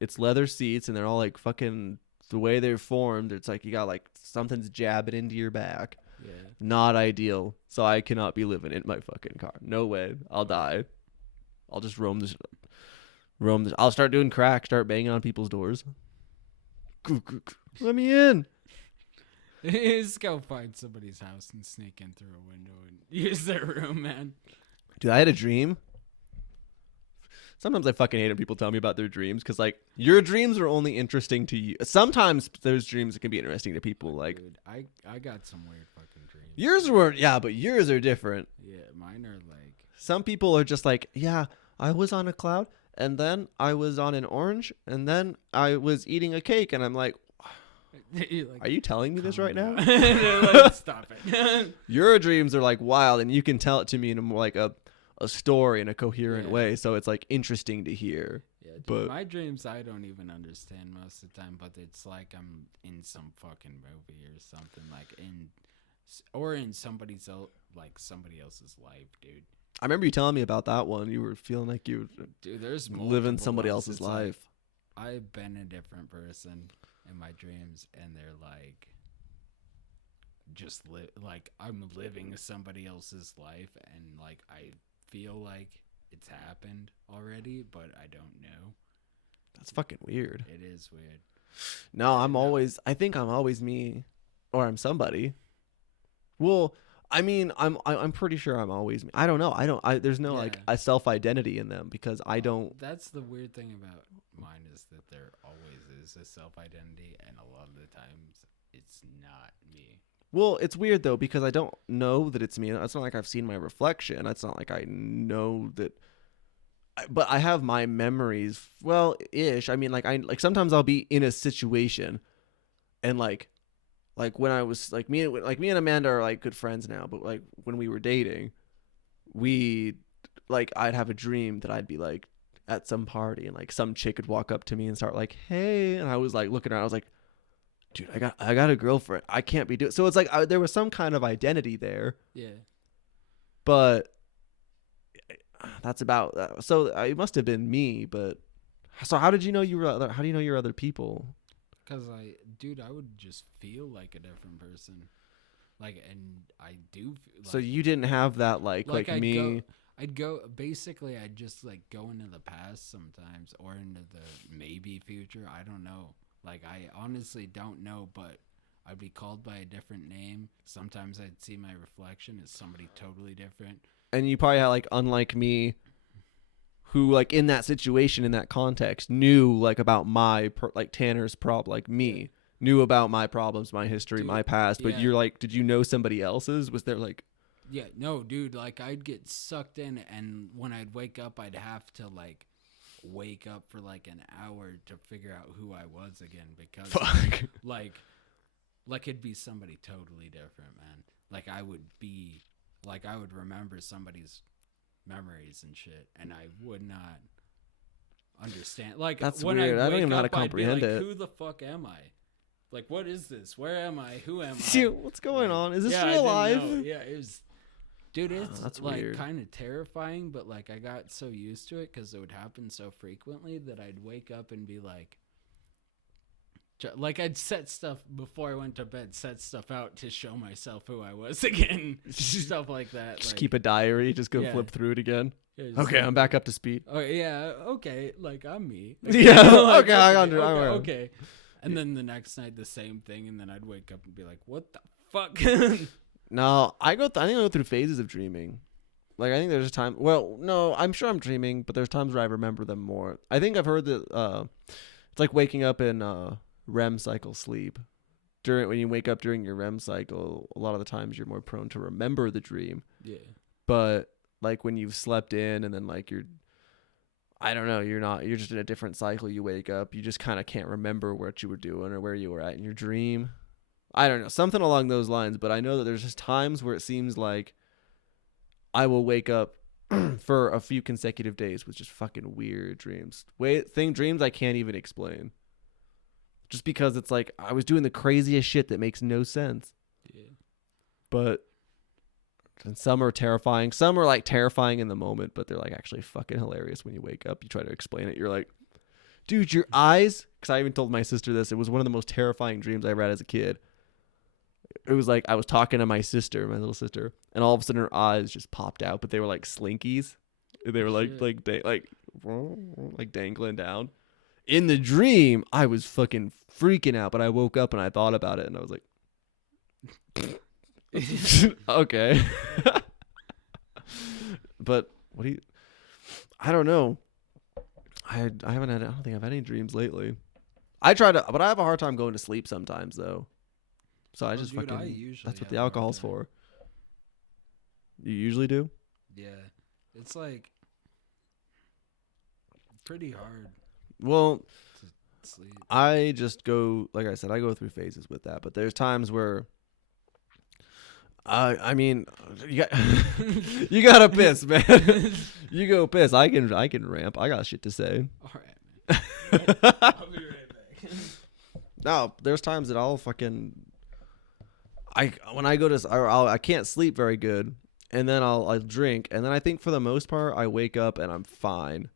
It's leather seats, and they're all like fucking the way they're formed. It's like you got like something's jabbing into your back. Yeah. Not ideal. So I cannot be living in my fucking car. No way. I'll die. I'll just roam this. I'll start doing crack. Start banging on people's doors. Let me in. Just go find somebody's house and sneak in through a window and use their room, man. Dude, I had a dream. Sometimes I fucking hate when people tell me about their dreams because, like, your dreams are only interesting to you. Sometimes there's dreams that can be interesting to people. Like, dude, I got some weird fucking dreams. Yours were, yeah, but yours are different. Yeah, mine are like. Some people are just like, yeah, I was on a cloud, and then I was on an orange, and then I was eating a cake, and I'm like, like, are you telling me this right now? Like, stop it. Your dreams are like wild, and you can tell it to me in a more like a story in a coherent way, so it's like interesting to hear. Yeah, dude, but my dreams I don't even understand most of the time, but it's like I'm in some fucking movie or something, like in somebody's else's life, dude. I remember you telling me about that one. You were feeling like you were there's living somebody else's life. Like, I've been a different person in my dreams, and they're like just like I'm living somebody else's life, and like I feel like it's happened already, but I don't know. That's fucking weird. It is weird. No, I think I'm always me, or I'm somebody. Well, I mean, I'm pretty sure I'm always me. I don't know. There's no like a self identity in them because I don't. That's the weird thing about mine is that there always is a self identity, and a lot of the times it's not me. Well, it's weird though because I don't know that it's me. It's not like I've seen my reflection. It's not like I know that. But I have my memories. Well, ish. I mean, like sometimes I'll be in a situation, and like when I was like me and Amanda are like good friends now. But like when we were dating, I'd have a dream that I'd be like at some party, and like some chick would walk up to me and start like, "Hey," and I was like looking around. I was like, dude, I got a girlfriend. I can't be doing. So it's like there was some kind of identity there. Yeah. But that's about. So it must have been me. But so how did you know you were? How do you know you're other people? Because I would just feel like a different person. Like, and I do. Like, so you didn't have that like me. I'd just like go into the past sometimes, or into the maybe future. I don't know. Like, I honestly don't know, but I'd be called by a different name. Sometimes I'd see my reflection as somebody totally different. And you probably had, like, unlike me, who, like, in that situation, in that context, knew, like, about my, like, Tanner's problem, like, me, knew about my problems, my history, my past. But you're like, did you know somebody else's? Was there, like... Yeah, no, dude, like I'd get sucked in, and when I'd wake up, I'd have to like wake up for like an hour to figure out who I was again because Fuck. like it'd be somebody totally different, man. Like I would remember somebody's memories and shit, and I would not understand. Like That's when weird. I don't wake even know how to up, I'd be comprehend like, it. who the fuck am I? Like, what is this? Where am I? Who am I? Dude, what's going Like, on? Is this yeah, I shit didn't alive? know. Yeah, it was. Dude, it's that's like weird. kind of terrifying, but like I got so used to it because it would happen so frequently that I'd wake up and be like I'd set stuff before I went to bed, set stuff out to show myself who I was again, stuff like that. Just like, keep a diary. Just go Yeah. flip through it again. yeah, just Okay, like- I'm back up to speed. Oh yeah, okay, like I'm me. Yeah, Like, okay, I understand. okay. And then the next night the same thing, and then I'd wake up and be like, "What the fuck?" No, I think I go through phases of dreaming. Like I think there's a time. Well, no, I'm sure I'm dreaming, but there's times where I remember them more. I think I've heard that it's like waking up in REM cycle sleep. When you wake up during your REM cycle, a lot of the times you're more prone to remember the dream. Yeah. But like when you've slept in and then like I don't know, you're just in a different cycle. You wake up, you just kind of can't remember what you were doing or where you were at in your dream. I don't know, something along those lines. But I know that there's just times where it seems like I will wake up for a few consecutive days with just fucking weird dreams. Dreams I can't even explain. Just because it's like I was doing the craziest shit that makes no sense. Yeah. But and some are terrifying. Some are like terrifying in the moment, but they're like actually fucking hilarious when you wake up. You try to explain it. You're like, dude, your eyes. Because I even told my sister this. It was one of the most terrifying dreams I ever had as a kid. It was like I was talking to my sister, my little sister, and all of a sudden her eyes just popped out, but they were like slinkies. They were like like dangling down. In the dream, I was fucking freaking out, but I woke up and I thought about it, and I was like, okay. But what do you? I don't know. I haven't had. I don't think I've had any dreams lately. I try to, but I have a hard time going to sleep sometimes though. So I just dude, fucking. I usually That's what have the a hard alcohol's time. for. You usually do? Yeah. It's like pretty hard Well, to sleep. I just go, like I said, I go through phases with that. But there's times where, I mean, you got, you gotta piss, man. You go piss. I can ramp. I got shit to say. All right, man. I'll be right back. No, there's times that I'll fucking, when I go to, I can't sleep very good, and then I'll drink, and then I think for the most part I wake up and I'm fine,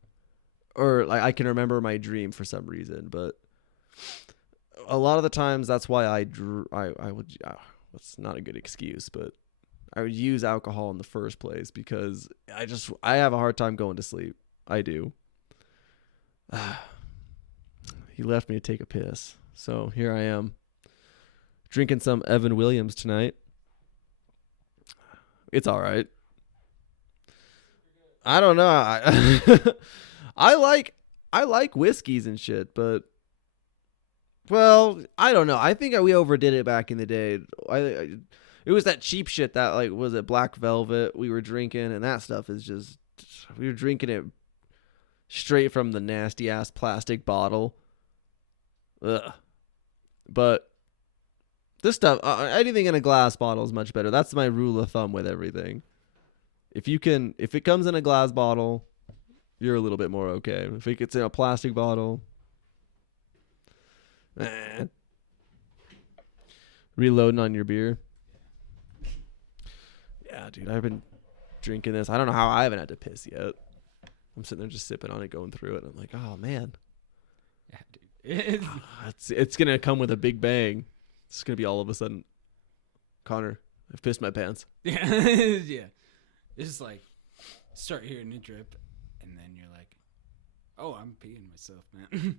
or like I can remember my dream for some reason. But a lot of the times that's why I would. It's not a good excuse, but I would use alcohol in the first place because I have a hard time going to sleep. I do. He left me to take a piss. So here I am, drinking some Evan Williams tonight. It's all right. I don't know. I like whiskeys and shit, but well, I don't know. I think we overdid it back in the day. It was that cheap shit that like was it Black Velvet we were drinking, and that stuff is just we were drinking it straight from the nasty ass plastic bottle. Ugh. But this stuff, anything in a glass bottle is much better. That's my rule of thumb with everything. If it comes in a glass bottle, you're a little bit more okay. If it gets in a plastic bottle, reloading on your beer. Yeah, dude, I've been drinking this. I don't know how I haven't had to piss yet. I'm sitting there just sipping on it, going through it. And I'm like, oh man. Yeah, dude. It's gonna come with a big bang. It's gonna be all of a sudden, Connor, I've pissed my pants. Yeah. Yeah. It's just like start hearing it drip, and then you're like, oh, I'm peeing myself, man.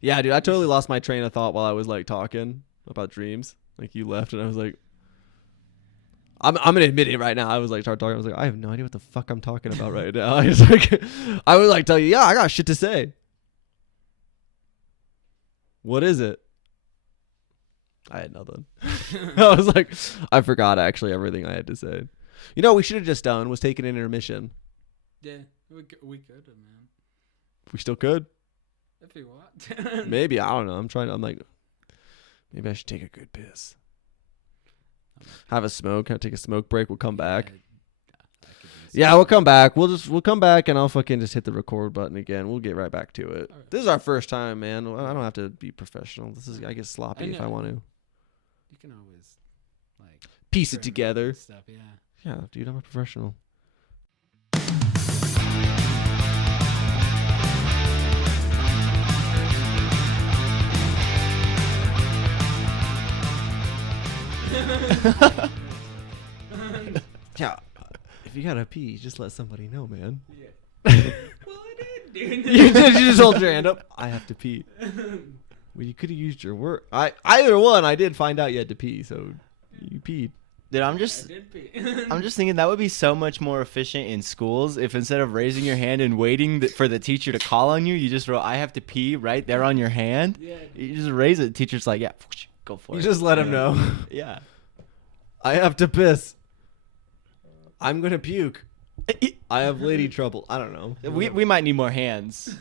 Yeah, dude, I totally lost my train of thought while I was like talking about dreams. Like you left, and I was like, I'm gonna admit it right now. I was like started talking. I was like, I have no idea what the fuck I'm talking about right now. I would like tell you, yeah, I got shit to say. What is it? I had nothing. I was like, I forgot actually everything I had to say. You know what we should have just done was taken an intermission. Yeah, we could have, man. We still could. If you want. Maybe. I don't know. I'm like, maybe I should take a good piss. Have a smoke. Take a smoke break. We'll come back. Yeah, we'll come back. We'll come back and I'll fucking just hit the record button again. We'll get right back to it. Right. This is our first time, man. I don't have to be professional. I get sloppy if I want to. You can always like Piece it together. Stuff, yeah. Yeah, dude, I'm a professional. Yeah, if you gotta pee, just let somebody know, man. Yeah. Well, I did, dude. you just hold your hand up. I have to pee. Well, you could have used your word. Either one. I did find out you had to pee, so you peed. Dude, I'm I just did pee. thinking that would be so much more efficient in schools if instead of raising your hand and waiting for the teacher to call on you, you just wrote "I have to pee" right there on your hand. Yeah. You just raise it. The teacher's like, "Yeah, go for it." You just let him know. Yeah. I have to piss. I'm gonna puke. I have lady trouble. I don't know. We might need more hands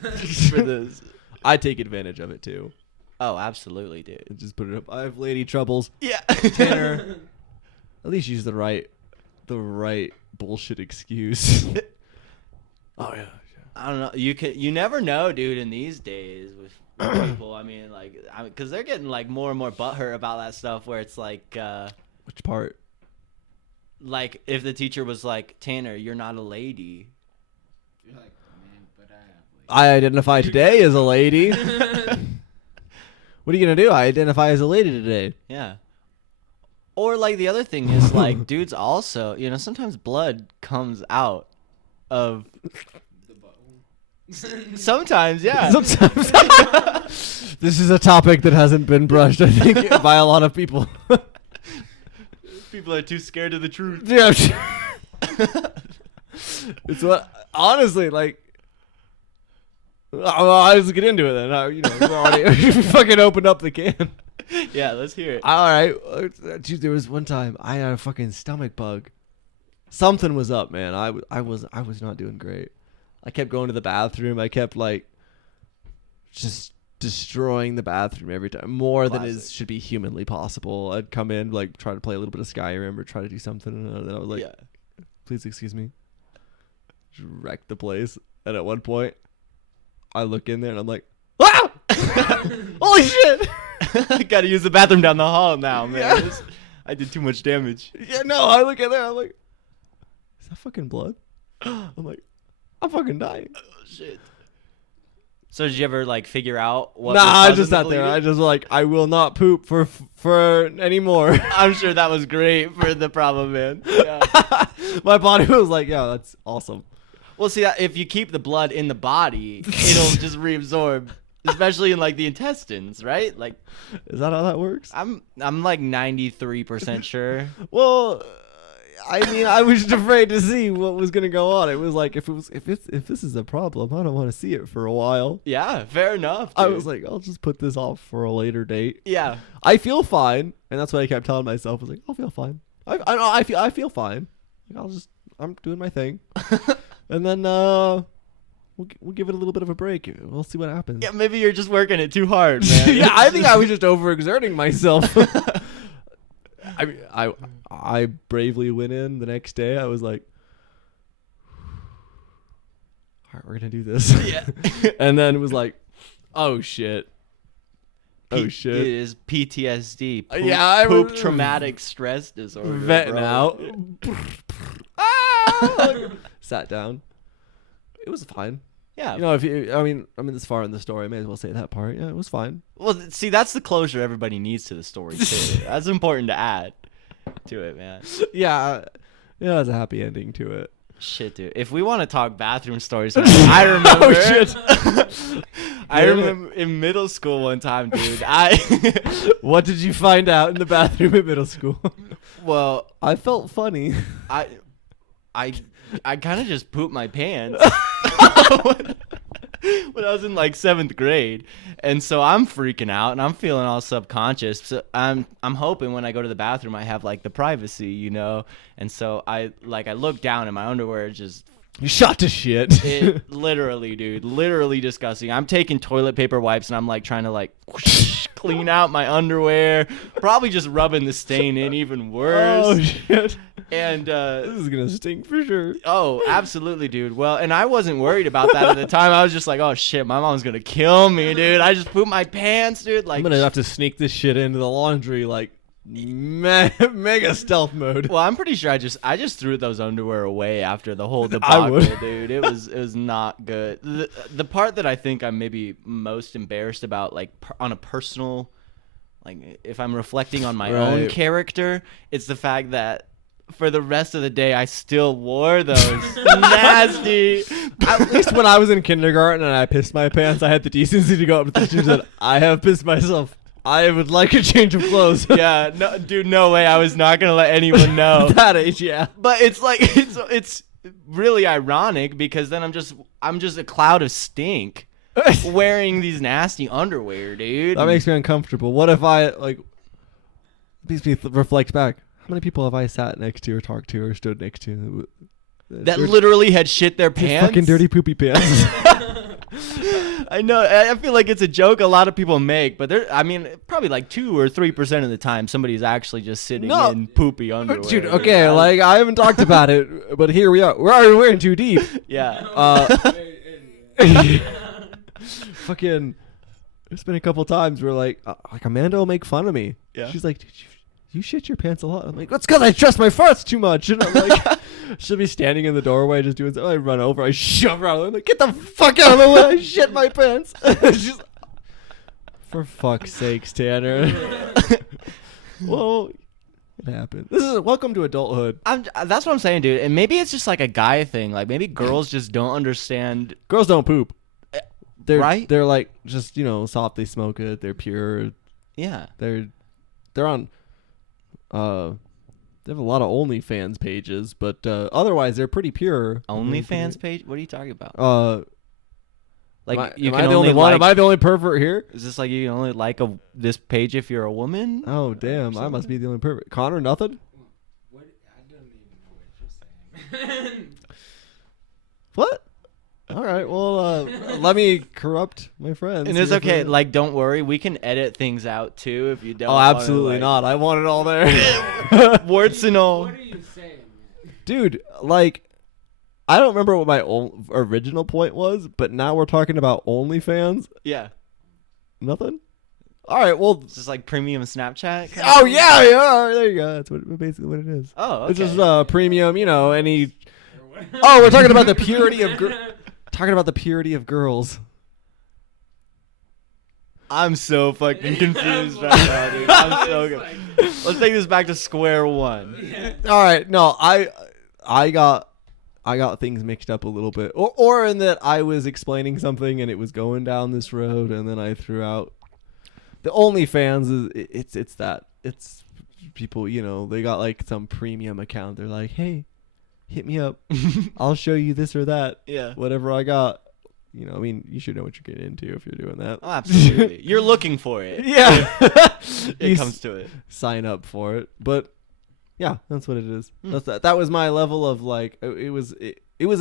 for this. I take advantage of it too. Oh, absolutely, dude. Just put it up. I have lady troubles. Yeah. Tanner. At least use the right bullshit excuse. Oh yeah. I don't know. You never know, dude. In these days with people, I mean, like, because they're getting like more and more butthurt about that stuff. Where it's like, Which part? like if the teacher was like, "Tanner, you're not a lady." You're like, man, but I have like. I identify today as a lady. What are you gonna do? I identify as a lady today. Yeah. Or like the other thing is like dudes also, sometimes blood comes out of The butthole. sometimes, yeah. Sometimes. This is a topic that hasn't been brushed, I think, by a lot of people. People are too scared of the truth. Yeah. It's what, honestly, like. Well, I'll just get into it then. We're already fucking opened up the can. Yeah, let's hear it. All right. Dude, there was one time I had a fucking stomach bug. Something was up, man. I was not doing great. I kept going to the bathroom. I kept like just destroying the bathroom every time, more than should be humanly possible. I'd come in, like, try to play a little bit of Skyrim or try to do something, and then I was like, Yeah. please excuse me. Just wrecked the place. And at one point, I look in there and I'm like, wow! Holy shit! I gotta use the bathroom down the hall now, man. Yeah. I did too much damage. Yeah, no, I look in there, I'm like, is that fucking blood? I'm like, I'm fucking dying. Oh, shit. So did you ever like figure out what? Nah, I was just causing sat the there. I bleeding? just like, I will not poop for anymore. I'm sure that was great for the problem, man. Yeah. My body was like, yeah, that's awesome. Well, see, if you keep the blood in the body, it'll just reabsorb, especially in like the intestines, right? Like, Is that how that works? I'm like 93% sure. Well, I mean, I was just afraid to see what was gonna go on. It was like, if this is a problem, I don't want to see it for a while. Yeah, fair enough. I dude. was like, I'll just put this off for a later date. Yeah. I feel fine, and that's what I kept telling myself. I was like, I'll feel fine. I feel fine. I'm doing my thing, and then we'll give it a little bit of a break. We'll see what happens. Yeah, maybe you're just working it too hard, man. Yeah, I think I was just overexerting myself. I mean, I bravely went in the next day. I was like, all right, we're gonna do this. Yeah. And then it was like, oh shit. Oh shit. It is PTSD. Poop, Yeah, I poop was- traumatic stress disorder. Vetting bro. out. Ah! Sat down. It was fine. Yeah. I mean, this far in the story, I may as well say that part. Yeah, it was fine. Well, see, that's the closure everybody needs to the story too. That's important to add to it, man. Yeah, there's a happy ending to it. Shit, dude. If we want to talk bathroom stories, man, I remember. Oh, shit. I remember in middle school one time, dude. What did you find out in the bathroom in middle school? Well, I felt funny. I kind of just pooped my pants. when I was in like 7th grade, and so I'm freaking out and I'm feeling all subconscious. So I'm hoping when I go to the bathroom I have like the privacy, you know. And so I look down and my underwear is just You shot to shit. it literally, dude, literally disgusting. I'm taking toilet paper wipes and I'm like trying to like whoosh, clean out my underwear, probably just rubbing the stain in even worse. Oh shit. And This is gonna stink for sure. oh, absolutely, dude. Well, and I wasn't worried about that at the time. I was just like, oh shit, my mom's gonna kill me, dude. I just pooped my pants, dude. Like, I'm gonna have to sneak this shit into the laundry like mega stealth mode. well, I'm pretty sure I just threw those underwear away after the whole I debacle, would. dude. It was not good. The part that I think I'm maybe most embarrassed about, like on a personal, like if I'm reflecting on my own Right. character, it's the fact that for the rest of the day I still wore those nasty. At least when I was in kindergarten and I pissed my pants, I had the decency to go up to the teacher and said, I have pissed myself. I would like a change of clothes. Yeah, no, dude, no way. I was not gonna let anyone know. That age, yeah. But it's like it's really ironic because then I'm just a cloud of stink wearing these nasty underwear, dude. That makes me uncomfortable. What if I, like, makes me reflect back. How many people have I sat next to or talked to or stood next to? that They're literally had shit their just pants. fucking dirty poopy pants. I know. I feel like it's a joke a lot of people make, but I mean, probably like 2 or 3% of the time somebody's actually just sitting No. in poopy underwear. Dude, okay, like, I haven't talked about it, but here we are. We're already wearing too deep. Yeah. Fucking, there's been a couple times where, like Amanda will make fun of me. Yeah. She's like, "Dude, you shit your pants a lot." I'm like, that's because I trust my farts too much. And I'm like, she'll be standing in the doorway just doing something. I run over, I shove her out. I'm like, get the fuck out of the way. I shit my pants. She's like, for fuck's sakes, Tanner. Well, it happened. This is welcome to adulthood. That's what I'm saying, dude. And maybe it's just like a guy thing. Like maybe girls just don't understand. Girls don't poop. They're Right? They're like just, soft. They smell good. They're pure. Yeah. They're on. They have a lot of OnlyFans pages, but otherwise they're pretty pure. OnlyFans page? What are you talking about? Like Am I, you am can I the only only one? like. Am I the only pervert here? Is this like you can only like this page if you're a woman? Oh damn! I must be the only pervert. Connor, nothing. What? I don't even know what you're saying. What? All right. Well, let me corrupt my friends. And it's here okay. for- Like, don't worry. We can edit things out too if you don't. Oh, wanna, absolutely like, not. I want it all there. Warts and all. What are you saying, man? Dude, like, I don't remember what my original point was, but now we're talking about OnlyFans. Yeah. Nothing. All right. Well. It's just like premium Snapchat. kind of Oh thing? yeah, yeah. There you go. That's basically what it is. Oh, okay. It's just premium. Any. Oh, we're talking about the purity of talking about the purity of girls. I'm so fucking confused right now, dude. I'm so good. Let's take this back to square one. All right. No, I got things mixed up a little bit, or in that I was explaining something and it was going down this road, and then I threw out the OnlyFans. It's people. They got like some premium account. They're like, hey, hit me up. I'll show you this or that. Yeah. Whatever I got. I mean, you should know what you're getting into if you're doing that. Oh, absolutely. You're looking for it. Yeah. It comes to it. Sign up for it. But yeah, that's what it is. Hmm. That's that was my level of like it was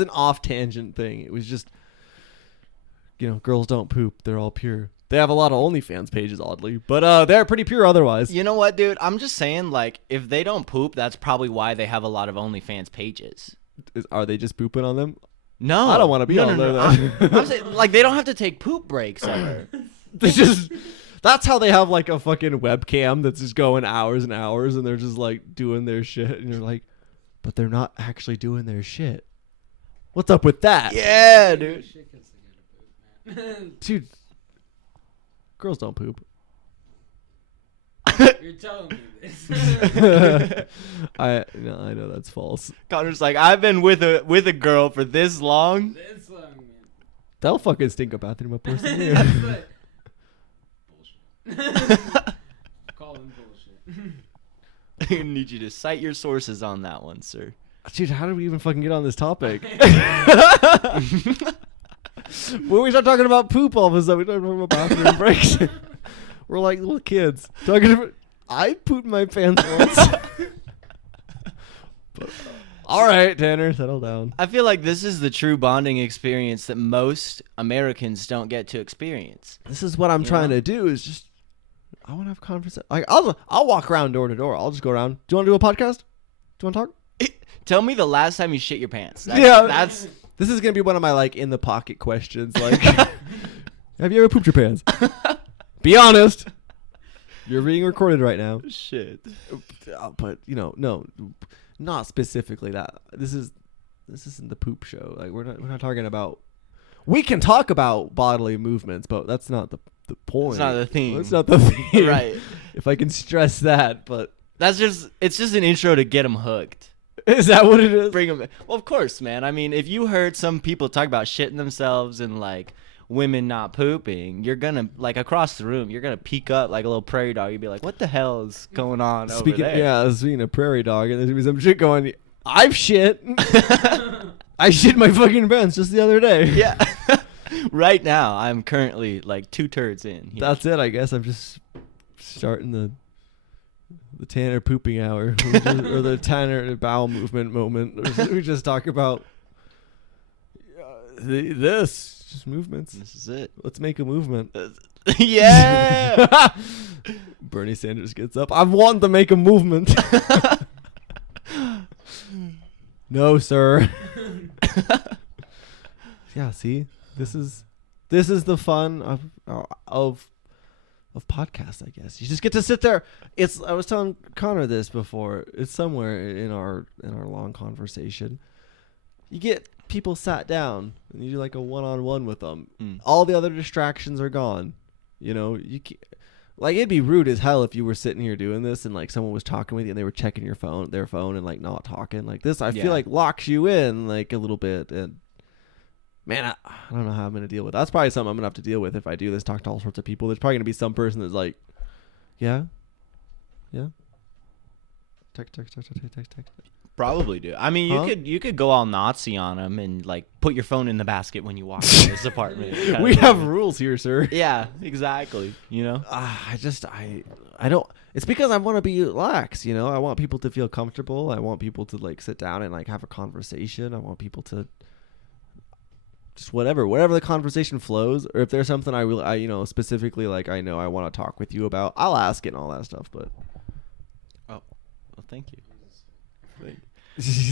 an off tangent thing. It was just girls don't poop. They're all pure. They have a lot of OnlyFans pages, oddly, but they're pretty pure otherwise. You know what, dude? I'm just saying, like, if they don't poop, that's probably why they have a lot of OnlyFans pages. Are they just pooping on them? No, I don't want to be no, on no, there. no. I'm saying, like, they don't have to take poop breaks ever. They just that's how they have like a fucking webcam that's just going hours and hours, and they're just like doing their shit, and you're like, but they're not actually doing their shit. What's up with that? Yeah, dude. Shit gets to go to poop, man. Dude, girls don't poop. You're telling me this. I know that's false. Connor's like, I've been with a girl for this long. This long, man. They'll fucking stink a bathroom up worse than you. That's like bullshit. Call them bullshit. I need you to cite your sources on that one, sir. Dude, how did we even fucking get on this topic? When we start talking about poop, all of a sudden we start talking about bathroom breaks. We're like little kids talking about. I pooped my pants once. But, all right, Tanner, settle down. I feel like this is the true bonding experience that most Americans don't get to experience. This is what I'm trying to do. Is just I want to have conversation. Like I'll walk around door to door. I'll just go around. Do you want to do a podcast? Do you want to talk? Tell me the last time you shit your pants. That's this is gonna be one of my like in the pocket questions. Like, have you ever pooped your pants? Be honest. You're being recorded right now. Shit. But no, not specifically that. This isn't the poop show. Like we're not talking about. We can talk about bodily movements, but that's not the point. It's not the theme. It's not the theme. Right. If I can stress that, but it's just an intro to get them hooked. Is that what it is? Bring them. Well, of course, man. I mean, if you heard some people talk about shitting themselves and like women not pooping, you're gonna like across the room, you're gonna peek up like a little prairie dog. You'd be like, "What the hell is going on over there?" Yeah, speaking of prairie dog, and there's gonna be some shit going. I've shit. I shit my fucking pants just the other day. Yeah. Right now, I'm currently like 2 turds in. Here. That's it. I guess I'm just starting the Tanner pooping hour, or the Tanner bowel movement moment. We just talk about this, just movements. This is it. Let's make a movement. Yeah. Bernie Sanders gets up. I want to make a movement. No, sir. Yeah, see, this is the fun of podcasts, I guess. You just get to sit there. I was telling Connor this before. It's somewhere in our long conversation. You get people sat down and you do like a one-on-one with them. All the other distractions are gone. Like it'd be rude as hell if you were sitting here doing this and like someone was talking with you and they were checking their phone and like not talking. Like this, I feel like locks you in like a little bit. And man, I don't know how I'm gonna deal with that. That's probably something I'm gonna have to deal with if I do this. Talk to all sorts of people. There's probably gonna be some person that's like, yeah. Text. Probably do. I mean, you could go all Nazi on them and like put your phone in the basket when you walk in this apartment. We have rules here, sir. Yeah, exactly. I don't. It's because I want to be lax. I want people to feel comfortable. I want people to like sit down and like have a conversation. I want people to just whatever the conversation flows. Or if there's something I specifically like I know I want to talk with you about, I'll ask it and all that stuff. But well, thank you.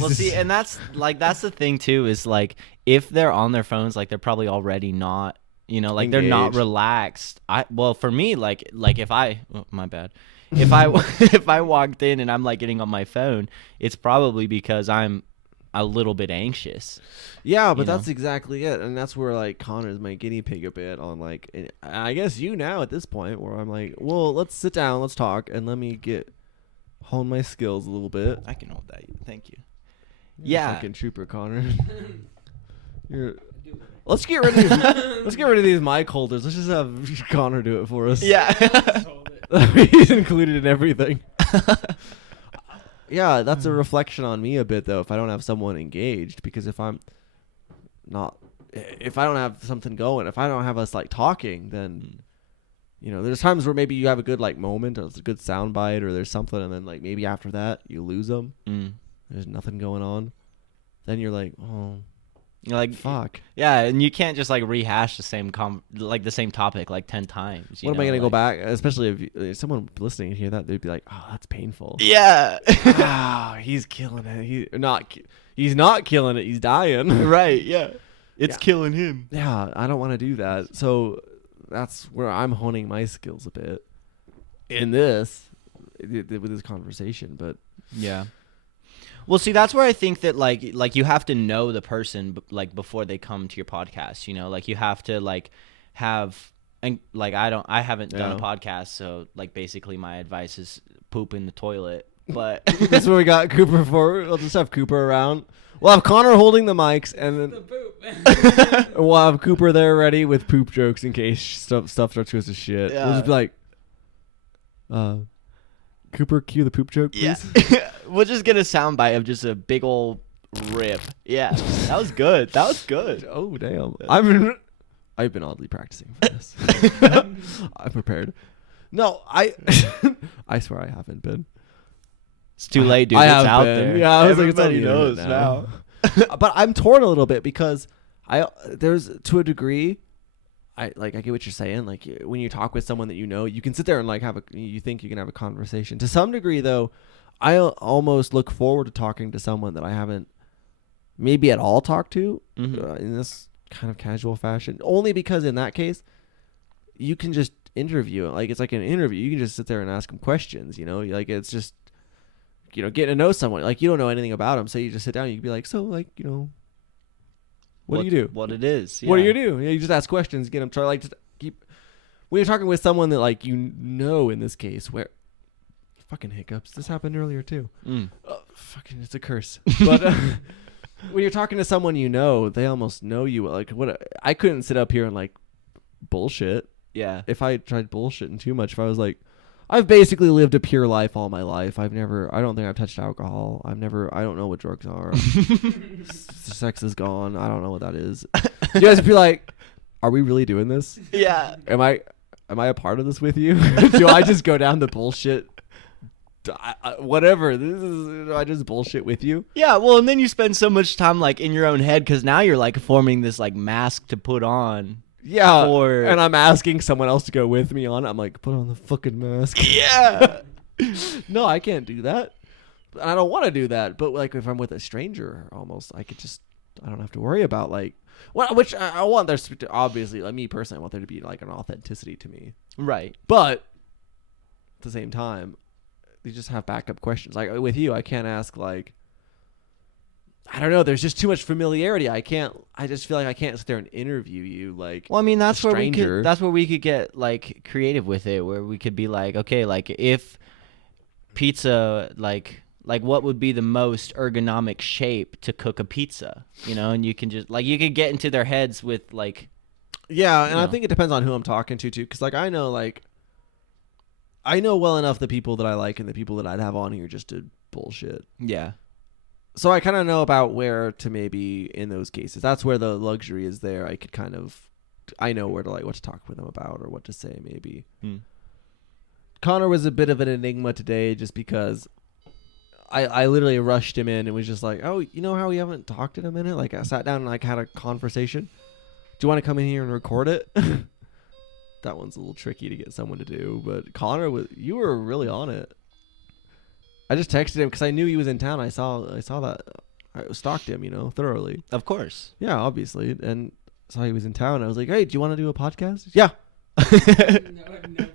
Well, see, and that's the thing too, is like if they're on their phones, like they're probably already not, like engaged. They're not relaxed. For me, like if my bad, if I walked in and I'm like getting on my phone, it's probably because I'm a little bit anxious. Yeah, but that's exactly it, and that's where like Connor's my guinea pig a bit on like, and I guess you now at this point where I'm like, well, let's sit down, let's talk, and let me hone my skills a little bit. I can hold that. Thank you. You're a fucking trooper, Connor. Let's get rid of these mic holders. Let's just have Connor do it for us. Yeah. He's included in everything. Yeah, that's a reflection on me a bit though if I don't have someone engaged, because if I don't have something going, if I don't have us like talking, then there's times where maybe you have a good like moment, or it's a good sound bite, or there's something, and then like maybe after that you lose them. There's nothing going on. Then you're like, oh, you're like, fuck. Yeah, and you can't just like rehash the same the same topic like 10 times. What am I gonna go back? Especially if someone listening to hear that, they'd be like, oh, that's painful. Yeah. He's killing it. He's not killing it. He's dying. Right. Yeah. It's killing him. Yeah, I don't want to do that. So that's where I'm honing my skills a bit in this with this conversation. But yeah. Well, see, that's where I think that like you have to know the person like before they come to your podcast. Like you have to like have, and like I haven't done a podcast, so like basically my advice is poop in the toilet. But that's what we got Cooper for. We'll just have Cooper around. We'll have Connor holding the mics, and then we'll have Cooper there ready with poop jokes in case stuff starts to go to shit. Yeah. We'll just be like, Cooper, cue the poop joke, please. Yeah. We'll just get a soundbite of just a big old rip. Yeah, that was good. Oh, damn. I've been oddly practicing for this. I'm prepared. No, I swear I haven't been. It's too late, dude. I It's have out been. there. Yeah, I was Everybody like, it's on the knows internet now. But I'm torn a little bit because there's to a degree, I get what you're saying. Like when you talk with someone that you know, you can sit there and like you think you can have a conversation. To some degree, though, I almost look forward to talking to someone that I haven't maybe at all talked to in this kind of casual fashion. Only because in that case, you can just interview. Like it's like an interview. You can just sit there and ask them questions. You know, like it's just getting to know someone. Like you don't know anything about them, so you just sit down. And you can be like, so like what do you do? What it is? What do you do? Yeah, you just ask questions, get them try like just keep. When you're talking with someone that like in this case where fucking hiccups. This happened earlier too. Fucking it's a curse. But when you're talking to someone they almost know you. Like I couldn't sit up here and like bullshit. Yeah. If I tried bullshitting too much, if I was like, I've basically lived a pure life all my life. I don't think I've touched alcohol. I don't know what drugs are. Sex is gone. I don't know what that is. You guys would be like, are we really doing this? Yeah. Am I a part of this with you? Do I just go down the bullshit? Whatever. I just bullshit with you. Yeah. Well, and then you spend so much time like in your own head because now you're like forming this like mask to put on. Yeah, and I'm asking someone else to go with me on it. I'm like, put on the fucking mask. Yeah. No, I can't do that. I don't want to do that. But like, if I'm with a stranger, almost, I don't have to worry about like, which I want there to obviously, like me personally, I want there to be like an authenticity to me. Right. But at the same time, you just have backup questions. Like with you, I can't ask like, I don't know. There's just too much familiarity. I just feel like I can't sit there and interview you like. Well, I mean, that's a where stranger. that's where we could get like creative with it, where we could be like, okay, like if pizza, like what would be the most ergonomic shape to cook a pizza, and you can just like you could get into their heads with like. Yeah, and I think it depends on who I'm talking to too, because like I know well enough the people that I like and the people that I'd have on here just to bullshit. Yeah. So I kind of know about where to maybe in those cases. That's where the luxury is there. I know where to like what to talk with them about or what to say maybe. Connor was a bit of an enigma today just because I literally rushed him in and was just like, oh, you know how we haven't talked in a minute? Like I sat down and like had a conversation. Do you want to come in here and record it? That one's a little tricky to get someone to do, but Connor you were really on it. I just texted him because I knew he was in town. I saw that. I stalked him, thoroughly. Of course. Yeah, obviously. And saw he was in town. I was like, hey, do you want to do a podcast? Yeah. No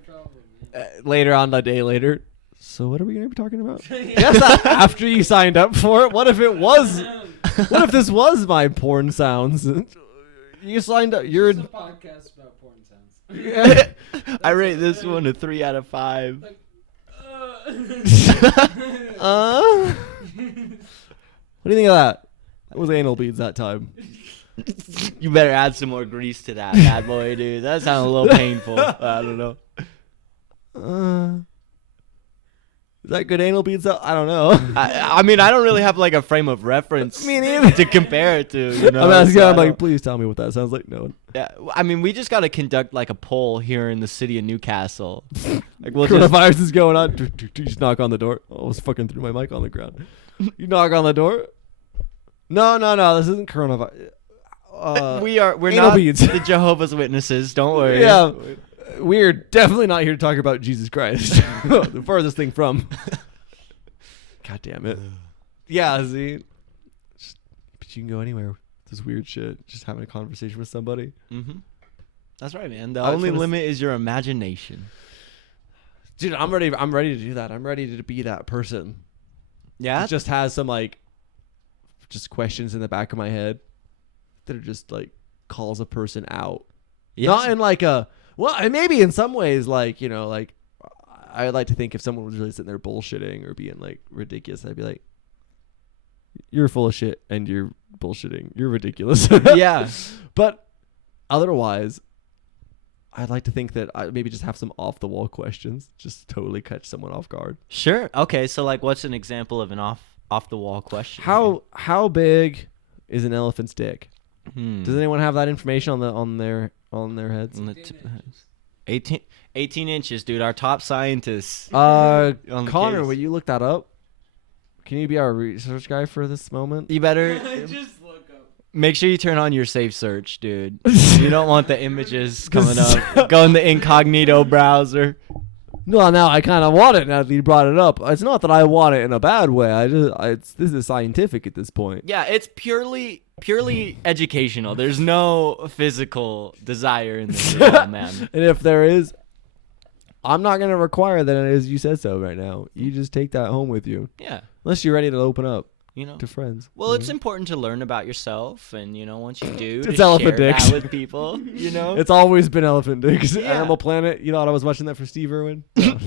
problem, man. Later on, a day later. So what are we going to be talking about? Yes, after you signed up for it. What if it was? What if this was my porn sounds? You signed up. You're It's a podcast about porn sounds. I rate this one a 3 out of 5. Like, what do you think of that? That was anal beads that time. You better add some more grease to that bad boy, dude. That sounds a little painful. I don't know. Is that good anal beads? I don't know. I mean, I don't really have like a frame of reference Me neither. to compare it to. I'm asking. so I'm like, please tell me what that sounds like. No. yeah. I mean, we just got to conduct like a poll here in the city of Newcastle. Like, we'll Coronavirus is going on. Just knock on the door. Oh, I was fucking threw my mic on the ground. You knock on the door. No. This isn't coronavirus. We're anal not beads. the Jehovah's Witnesses. Don't worry. Yeah. We're definitely not here to talk about Jesus Christ. The furthest thing from. God damn it. Yeah, see. But you can go anywhere with this weird shit. Just having a conversation with somebody. Mm-hmm. That's right, man. The I just only wanna limit is your imagination. Dude, I'm ready to do that. I'm ready to be that person. Yeah? It just has some like just questions in the back of my head that are just like calls a person out. Yeah. Not in like a and maybe in some ways like, like I'd like to think if someone was really sitting there bullshitting or being like ridiculous, I'd be like, you're full of shit and you're bullshitting. You're ridiculous. Yeah. But otherwise, I'd like to think that I maybe just have some off the wall questions, just totally catch someone off guard. Sure. Okay, so like what's an example of an off the wall question? How big is an elephant's dick? Hmm. Does anyone have that information on on their heads? On the tip of the heads. 18 inches, dude. Our top scientists. Connor, case. will you look that up? Can you be our research guy for this moment? You better Just look up. make sure you turn on your safe search, dude. You don't want the images coming up. Go in the incognito browser. No, now I kind of want it now that you brought it up. It's not that I want it in a bad way. This is scientific at this point. Yeah, it's purely educational. There's no physical desire in this at all, man. And if there is, I'm not going to require that as you said so right now. You just take that home with you. Yeah. Unless you're ready to open up to friends. Well, it's important to learn about yourself, and once you do, It's to elephant share dicks. that with people. It's always been elephant dicks. Yeah. Animal Planet. You thought I was watching that for Steve Irwin? No.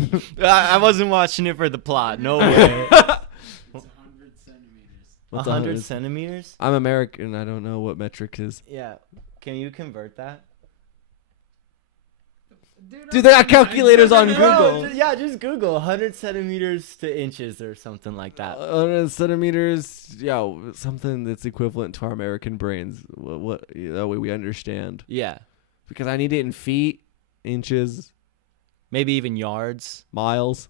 I wasn't watching it for the plot. No way. It's 100 centimeters. What's 100 centimeters? I'm American. I don't know what metric is. Yeah. Can you convert that? Dude, they got calculators on No, Google. yeah, just Google 100 centimeters to inches or something like that. 100 centimeters. Yeah, something that's equivalent to our American brains. What that way we understand. Yeah. Because I need it in feet, inches, Maybe even yards. miles.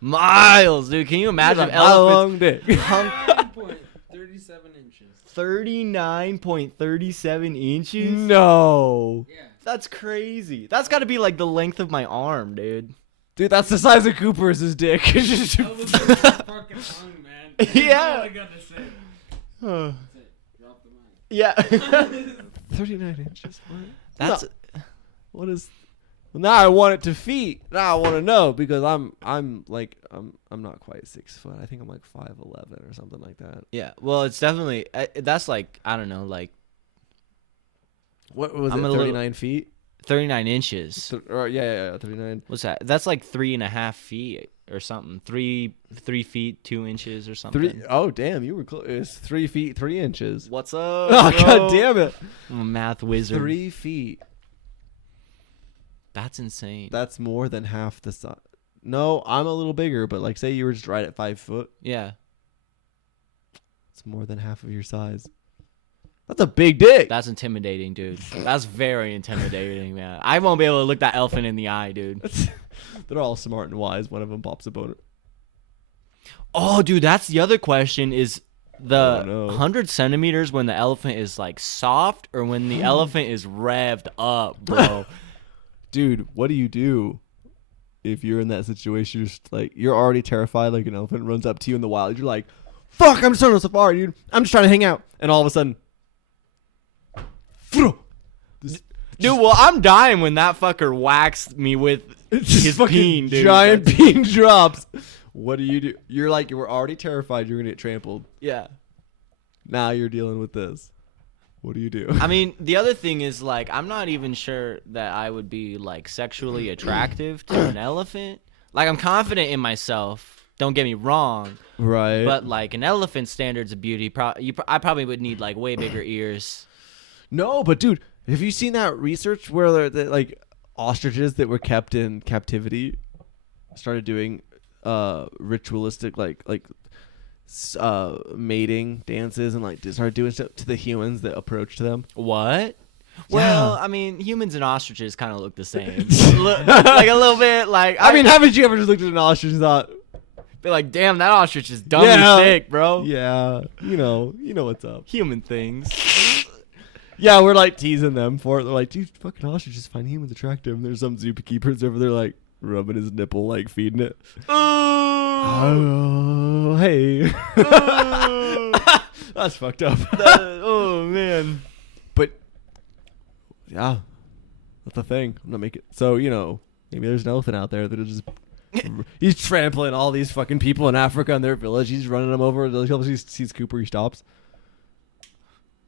Miles, dude. Can you imagine How elephants long dick? 39.37 inches. 39.37 inches? No. Yeah. That's crazy. That's got to be like the length of my arm, dude. Dude, that's the size of Cooper's dick. Elephant's fucking tongue, man. That's Yeah. all I gotta say. That's it. Drop the mic. Yeah. 39 inches. What? That's What is? Well, now I want it to feet. Now I want to know because I'm not quite 6 foot. I think I'm like 5'11" or something like that. yeah. Well, it's definitely that's like I don't know, like What was I'm it? a little- 39 feet? 39 inches. Yeah, 39. What's that? That's like 3.5 feet or something. 3 feet 2 inches or something. 3. Oh damn, you were close. It's 3 feet 3 inches. What's up? Oh bro? god damn it! I'm a math wizard. 3 feet. That's insane. That's more than half the size. No, I'm a little bigger, but like say you were just right at 5 foot. Yeah. It's more than half of your size. That's a big dick. That's intimidating, dude. That's very intimidating, man. I won't be able to look that elephant in the eye, dude. They're all smart and wise. One of them pops a boner. Oh, dude, that's the other question is the Oh, no. 100 centimeters when the elephant is like soft or when the elephant is revved up, bro. Dude, what do you do if you're in that situation? You're just like you're already terrified. Like an elephant runs up to you in the wild. You're like, "Fuck! I'm just on a safari, dude. I'm just trying to hang out." And all of a sudden, Dude, well, I'm dying when that fucker whacks me with his fucking peen, dude. giant peen drops. What do? You're like you were already terrified. You're gonna get trampled. Yeah. Now you're dealing with this. What do you do? I mean, the other thing is, like, I'm not even sure that I would be, like, sexually attractive to an elephant. Like, I'm confident in myself. Don't get me wrong. Right. But, like, an elephant's standards of beauty, I probably would need, like, way bigger ears. No, but dude, have you seen that research where like ostriches that were kept in captivity started doing ritualistic mating dances and like started doing stuff to the humans that approached them? What? Well, I mean, humans and ostriches kind of look the same. Like, a little bit, like... I mean, haven't you ever just looked at an ostrich and thought, be like, damn, that ostrich is dumb Yeah. as thick, bro. yeah, you know what's up. Human things. Yeah, we're like teasing them for it. They're like, dude, fucking ostriches find humans attractive. And there's some zookeepers over there like rubbing his nipple, like feeding it. Oh, hey. That's fucked up. Oh, man. But yeah, that's the thing. I'm not making so maybe there's an elephant out there that'll just he's trampling all these fucking people in Africa in their village. He's running them over. He sees Cooper. He stops.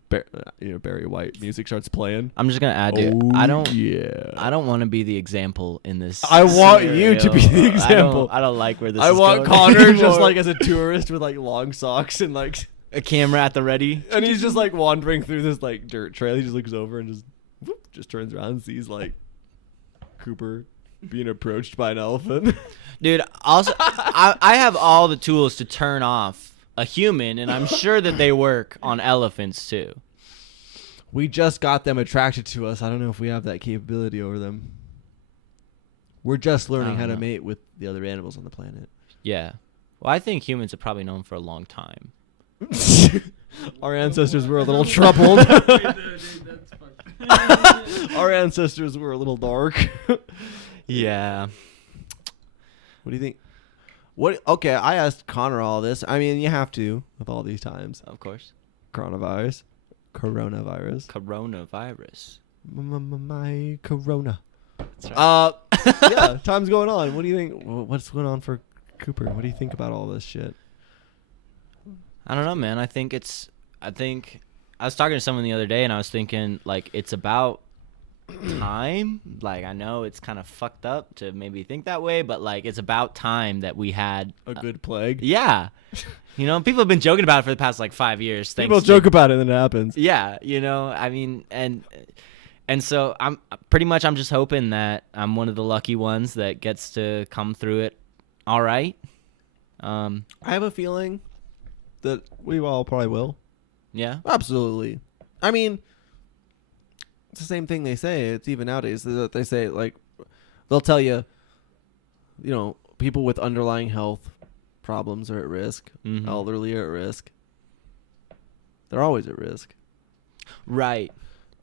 Barry White music starts playing. I'm just gonna add, dude. Oh, I don't want to be the example in this. I want scenario. you to be the example. I don't like where this. I is want going Connor just anymore. like as a tourist with like long socks and like, a camera at the ready. and he's just like wandering through this like dirt trail. He just looks over and just turns around and sees like Cooper being approached by an elephant. Dude, also, I have all the tools to turn off a human, and I'm sure that they work on elephants too. We just got them attracted to us. I don't know if we have that capability over them. We're just learning how to mate with the other animals on the planet. Yeah. Well, I think humans have probably known for a long time. Our ancestors were a little troubled. Our ancestors were a little dark. Yeah. What do you think? Okay, I asked Connor all this. I mean, you have to with all these times. Of course. Coronavirus. My corona. That's right. Yeah, time's going on. What do you think? What's going on for Cooper? What do you think about all this shit? I don't know, man. I think I was talking to someone the other day, and I was thinking, like, it's about time. Like, I know it's kind of fucked up to maybe think that way, but, like, it's about time that we had A good plague. Yeah. You know, people have been joking about it for the past, like, 5 years. People joke about it, and it happens. Yeah, you know, I mean, and so I'm just hoping that I'm one of the lucky ones that gets to come through it all right. I have a feeling that we all probably will. Yeah. Absolutely. I mean, it's the same thing they say. It's even nowadays that they say, like, they'll tell you, you know, people with underlying health problems are at risk. Mm-hmm. Elderly are at risk. They're always at risk. Right.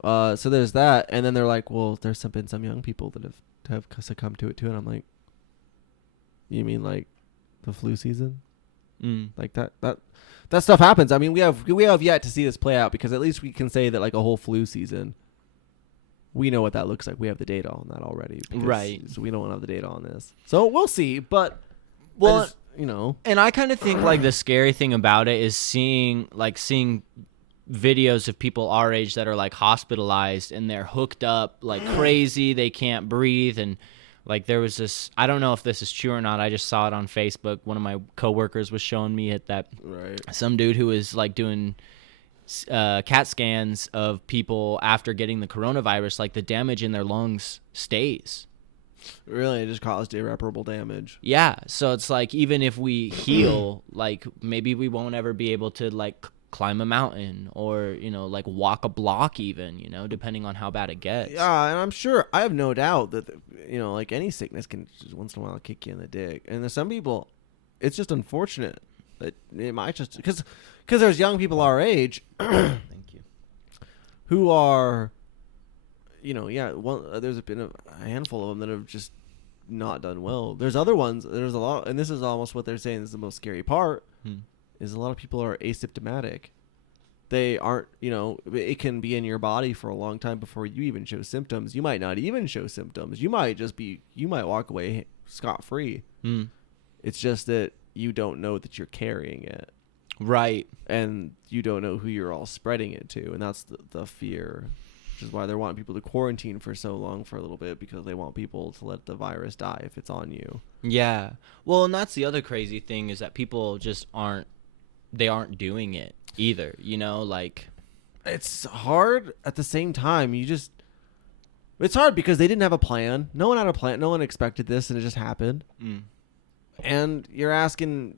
So there's that, and then they're like, well, there's been some young people that have succumbed to it too, and I'm like, you mean like the flu season? Like that stuff happens. I mean, we have yet to see this play out, because at least we can say that, like, a whole flu season, we know what that looks like. We have the data on that already. Right. So we don't have the data on this. So we'll see. But, well, you know. And I kind of think, like, the scary thing about it is seeing videos of people our age that are, like, hospitalized, and they're hooked up like crazy. They can't breathe. And, like, there was this, I don't know if this is true or not. I just saw it on Facebook. One of my coworkers was showing me some dude who was, like, doing CAT scans of people after getting the coronavirus. Like, the damage in their lungs stays. Really, it just caused irreparable damage. Yeah. So it's like, even if we heal, like, maybe we won't ever be able to, like, climb a mountain, or, you know, like, walk a block even, you know, depending on how bad it gets. Yeah, and I'm sure, I have no doubt that, you know, like, any sickness can just once in a while kick you in the dick. And there's some people, it's just unfortunate that it might just, because there's young people our age Thank you. who are, you know, there's been a handful of them that have just not done well. There's other ones, there's a lot, and this is almost what they're saying is the most scary part, is a lot of people are asymptomatic. They aren't, you know, it can be in your body for a long time before you even show symptoms. You might not even show symptoms. You might walk away scot-free. It's just that you don't know that you're carrying it. Right. And you don't know who you're all spreading it to. And that's the fear, which is why they're wanting people to quarantine for so long for a little bit, because they want people to let the virus die if it's on you. Yeah. Well, and that's the other crazy thing, is that people just aren't doing it either, you know, like, it's hard at the same time. It's hard because they didn't have a plan. No one had a plan. No one expected this, and it just happened. And you're asking,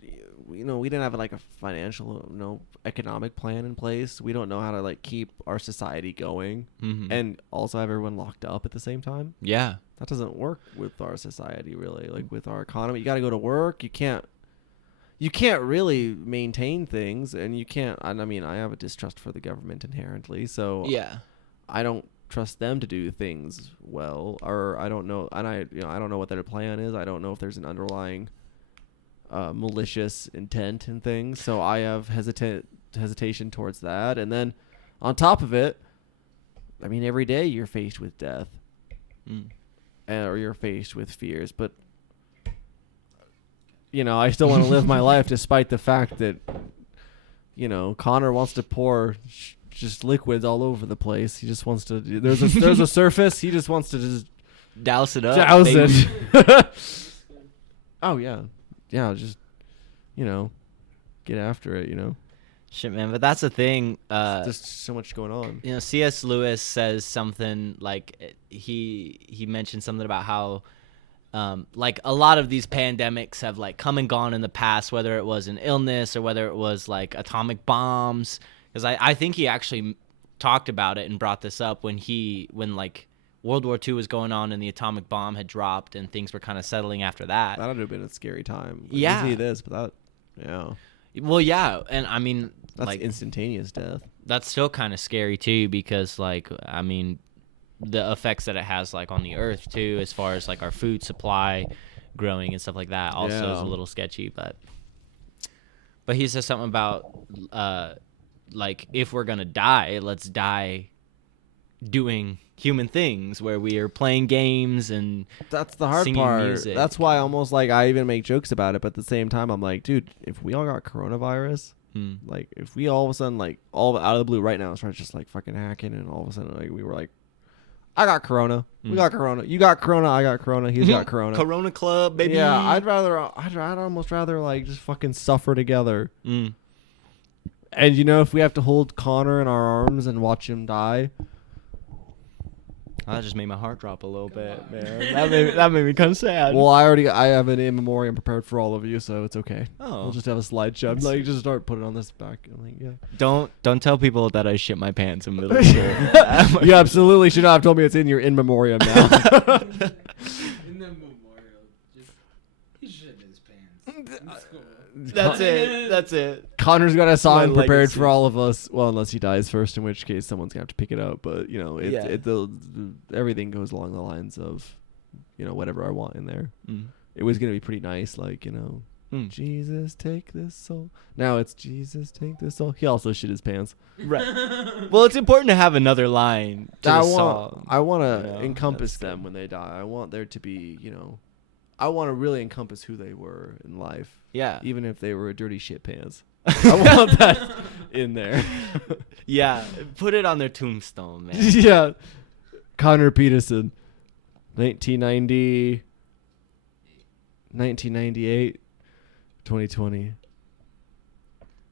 you know, we didn't have, like, a financial, economic plan in place. We don't know how to, like, keep our society going, and also have everyone locked up at the same time. Yeah. That doesn't work with our society, really. Like, with our economy, you got to go to work. You can't really maintain things, and you can't. I mean, I have a distrust for the government inherently, so Yeah. I don't trust them to do things well, or I don't know, and I don't know what their plan is. I don't know if there's an underlying malicious intent in things, so I have hesitation towards that. And then on top of it, I mean, every day you're faced with death, or you're faced with fears, but, you know, I still want to live my life despite the fact that, you know, Connor wants to pour just liquids all over the place. He just wants to. There's a surface. He just wants to just Douse it up. douse baby. it. Oh yeah, just, you know, get after it. You know, Shit, man. But that's the thing. there's so much going on. You know, C.S. Lewis says something like, he mentioned something about how, like, a lot of these pandemics have, like, come and gone in the past, whether it was an illness or whether it was, like, atomic bombs. Because I think he actually talked about it and brought this up when like World War II was going on and the atomic bomb had dropped and things were kind of settling after that. That would have been a scary time. Like, Yeah. You see this, but that, yeah. Well, yeah, and I mean, That's like instantaneous death. that's still kind of scary too because, like, I mean, the effects that it has, like, on the earth too, as far as like our food supply growing and stuff like that, also is Yeah. a little sketchy. But he says something about like, if we're gonna die, let's die doing human things where we are playing games and That's the hard singing part. music. That's why almost like I even make jokes about it, but at the same time I'm like, dude, if we all got coronavirus, like if we all of a sudden like all out of the blue right now started just like fucking hacking and all of a sudden like we were like, I got corona, we got corona, you got corona, I got corona, he's got corona. Corona Club, baby. Yeah, I'd almost rather like just fucking suffer together. And you know, if we have to hold Connor in our arms and watch him die, That just made my heart drop a little bit, man. That made me kind of sad. well, I have an in memoriam prepared for all of you, so it's okay. Oh. We'll just have a slideshow. I'm like, just start putting on this back. I'm like, yeah. Don't tell people that I shit my pants in middle school. You absolutely should not have told me it's in your in memoriam now. In the memorial, just he shit his pants. In school. That's it. That's it. Connor's got a song My prepared legacy. for all of us. Well, unless he dies first, in which case someone's gonna have to pick it up. But you know, Yeah. everything goes along the lines of, you know, whatever I want in there. Mm. It was gonna be pretty nice, like, you know, Jesus take this soul. Now it's Jesus take this soul. He also shit his pants. Right. Well, it's important to have another line to the song. I want to you know, encompass that's them when they die. I want there to be, you know, I want to really encompass who they were in life. Yeah. Even if they were dirty shit pants. I want that in there. Yeah. Put it on their tombstone, man. Yeah. Connor Peterson, 1990, 1998, 2020.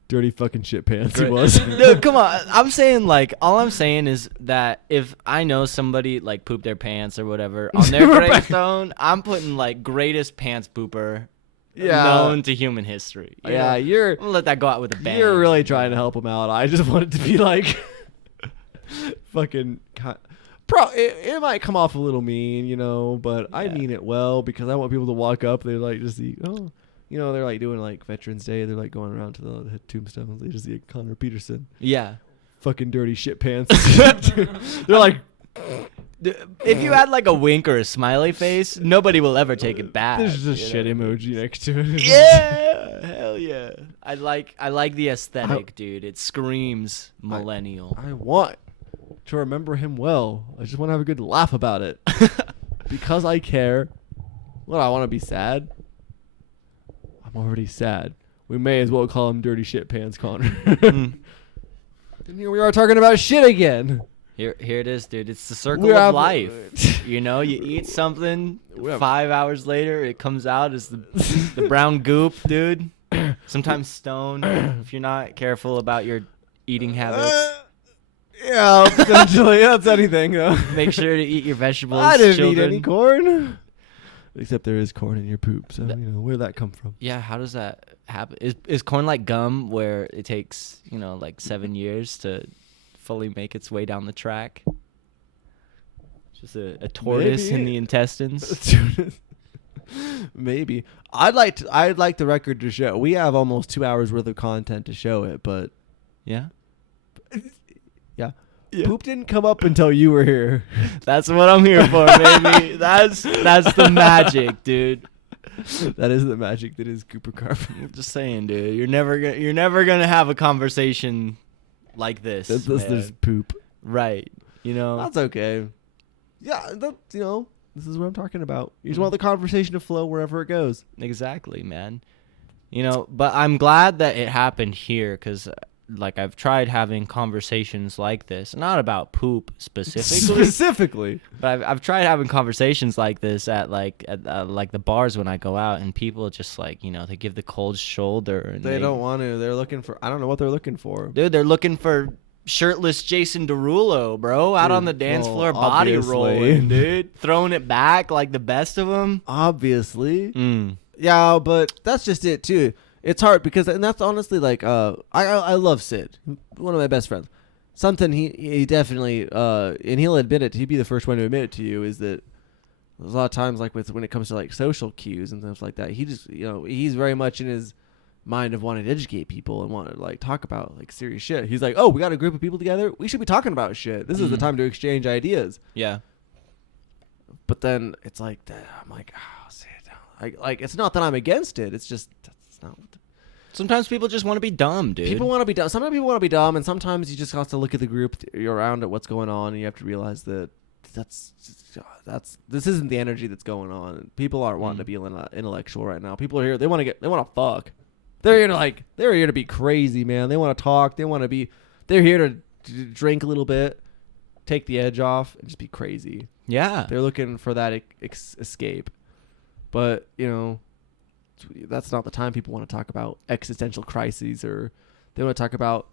Dirty fucking shit pants he was. Dude, come on. I'm saying, like, all I'm saying is that if I know somebody, like, pooped their pants or whatever on their gravestone, I'm putting, like, greatest pants pooper known to human history. You Yeah, know? you're I'm gonna let that go out with a bang. You're really trying to help him out. I just want it to be like fucking it might come off a little mean, you know, but I mean it well because I want people to walk up. They like just see, oh, you know, they're like doing like Veterans Day. They're like going around to the tombstones. They just see Connor Peterson, Yeah. fucking dirty shit pants. They're like, If you had like a wink or a smiley face, nobody will ever take it back. there's just a you shit know? emoji next to it. Yeah, hell yeah. I like the aesthetic, dude. It screams millennial. I want to remember him well. I just want to have a good laugh about it. Because I care. What, I want to be sad? I'm already sad. We may as well call him Dirty Shit Pants Connor. And here we are talking about shit again. Here it is, dude. It's the circle We of have- life. You know, you eat something, We have- 5 hours later, it comes out as the brown goop, dude. Sometimes stone, if you're not careful about your eating habits. Yeah, potentially. That's anything, though. Make sure to eat your vegetables, I didn't children. eat any corn. Except there is corn in your poop, so, you know, where'd that come from? Yeah, how does that happen? Is corn like gum where it takes, you know, like 7 years to fully make its way down the track? Just a tortoise in Maybe. the intestines. Maybe. I'd like the record to show. We have almost 2 hours worth of content to show it, but Yeah. yeah. Yeah. Poop didn't come up until you were here. That's what I'm here for, baby. That's the magic, dude. That is the magic that is Cooper Karp. I'm just saying, dude. You're never gonna have a conversation like this. There's man. poop. Right. You know. That's okay. Yeah, you know, this is what I'm talking about. You just want the conversation to flow wherever it goes. Exactly, man. You know, but I'm glad that it happened here because, like, I've tried having conversations like this, not about poop specifically, but I've tried having conversations like this at the bars when I go out, and people just like, you know, they give the cold shoulder. And They don't want to. They're looking for. I don't know what they're looking for. dude. They're looking for shirtless Jason Derulo, bro, out on the Dude, dance well, floor, body obviously. rolling, dude, throwing it back like the best of them. Obviously. Yeah, but that's just it too. It's hard because, and that's honestly like, I love Sid, one of my best friends. something he definitely and he'll admit it. He'd be the first one to admit it to you. Is that there's a lot of times like when it comes to like social cues and stuff like that. He just he's very much in his mind of wanting to educate people and want to like talk about like serious shit. He's like, oh, we got a group of people together. We should be talking about shit. This is the time to exchange ideas. Yeah. But then it's like, I'm like, oh, sit down. Like it's not that I'm against it. It's just that's not. Sometimes people just want to be dumb, dude. People want to be dumb. Sometimes people want to be dumb, and sometimes you just have to look at the group you're around at what's going on, and you have to realize that this isn't the energy that's going on. People aren't wanting to be intellectual right now. People are here. They want to fuck. They're here to be crazy, man. They want to talk. They're here to drink a little bit, take the edge off, and just be crazy. Yeah. They're looking for that escape. But, that's not the time people want to talk about existential crises, or they want to talk about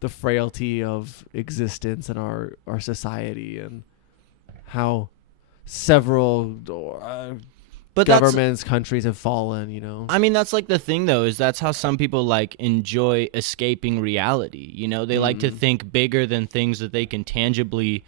the frailty of existence in our society and how several governments, countries have fallen, I mean, that's like the thing, though, is that's how some people like enjoy escaping reality. They like to think bigger than things that they can tangibly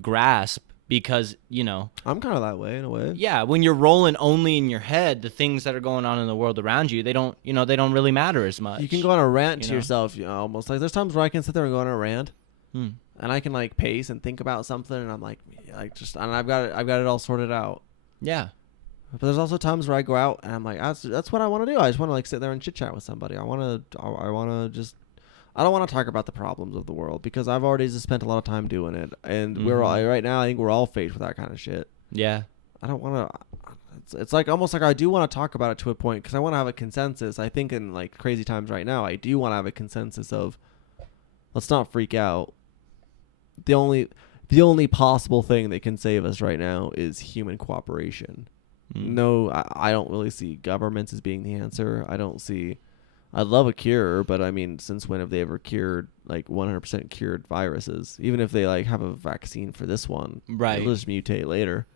grasp because, I'm kind of that way in a way. Yeah, when you're rolling only in your head, the things that are going on in the world around you, they don't really matter as much. You can go on a rant to yourself, almost like there's times where I can sit there and go on a rant. And I can like pace and think about something, and I'm like and I've got it all sorted out. Yeah. But there's also times where I go out and I'm like, that's what I want to do. I just want to like sit there and chit chat with somebody. I don't want to talk about the problems of the world because I've already just spent a lot of time doing it, and right now I think we're all faced with that kind of shit. Yeah. I don't want to. It's like almost like I do want to talk about it to a point because I want to have a consensus. I think in like crazy times right now, I do want to have a consensus of let's not freak out. The only possible thing that can save us right now is human cooperation. No, I don't really see governments as being the answer. I'd love a cure, but I mean, since when have they ever cured, like 100% cured viruses? Even if they like have a vaccine for this one, right? It'll just mutate later.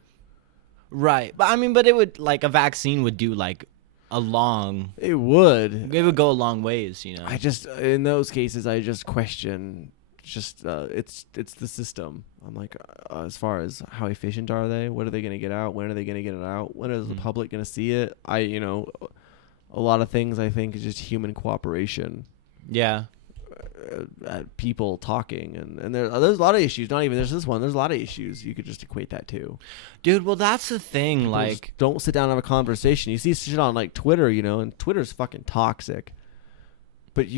Right. But I mean, but it would like a vaccine would do like it would go a long ways, I just, in those cases, I just question it's the system. I'm like, as far as how efficient are they? What are they going to get out? When are they going to get it out? When is the public going to see it? A lot of things I think is just human cooperation. Yeah. People talking and there's a lot of issues. Not even there's this one. There's a lot of issues you could just equate that to. Dude, well that's the thing. People like don't sit down and have a conversation. You see shit on like Twitter, and Twitter's fucking toxic. But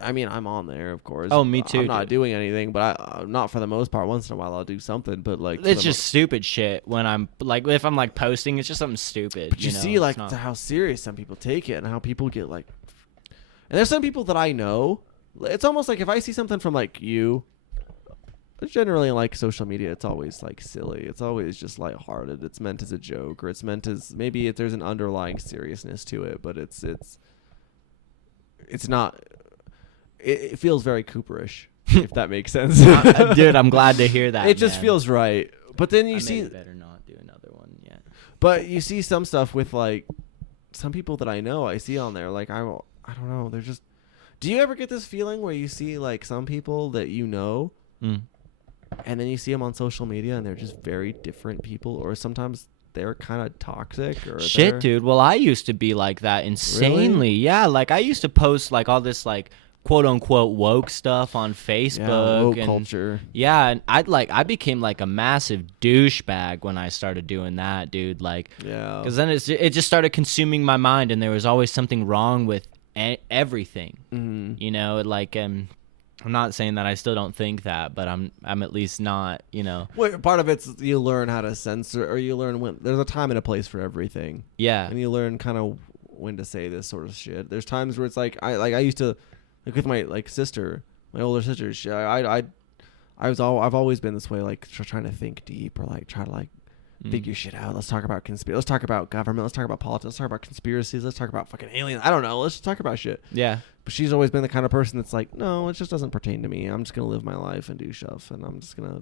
I'm on there, of course. Oh, me too. I'm not doing anything, but I'm not for the most part. Once in a while, I'll do something. But like, it's just stupid shit. When I'm like, if I'm like posting, it's just something stupid. But you see, like, how serious some people take it, and how people get like. And there's some people that I know. It's almost like if I see something from like you. Generally, like social media, it's always like silly. It's always just lighthearted. It's meant as a joke, or it's meant as maybe if there's an underlying seriousness to it, but it's not. It feels very Cooperish, if that makes sense. Dude, I'm glad to hear that. It just feels right. But then you see, better not do another one yet. But you see some stuff with like some people that I know. I see on there like I don't know. They're just. Do you ever get this feeling where you see like some people that and then you see them on social media and they're just very different people, or sometimes they're kind of toxic or shit, dude. Well, I used to be like that insanely. Really? Yeah, like I used to post like all this like quote unquote woke stuff on Facebook. Woke culture. Yeah, and I became like a massive douchebag when I started doing that, dude. Like, yeah, because then it just started consuming my mind, and there was always something wrong with everything. Like I'm not saying that I still don't think that, but I'm at least not, Well, part of it's you learn how to censor, or you learn when there's a time and a place for everything. Yeah. And you learn kind of when to say this sort of shit. There's times where it's like I used to like with my like sister, my older sister. I've always been this way, like trying to think deep or like try to like figure shit out. Let's talk about conspiracy. Let's talk about government. Let's talk about politics. Let's talk about conspiracies. Let's talk about fucking aliens. I don't know. Let's just talk about shit. Yeah. But she's always been the kind of person that's like, no, it just doesn't pertain to me. I'm just gonna live my life and do stuff, and I'm just gonna,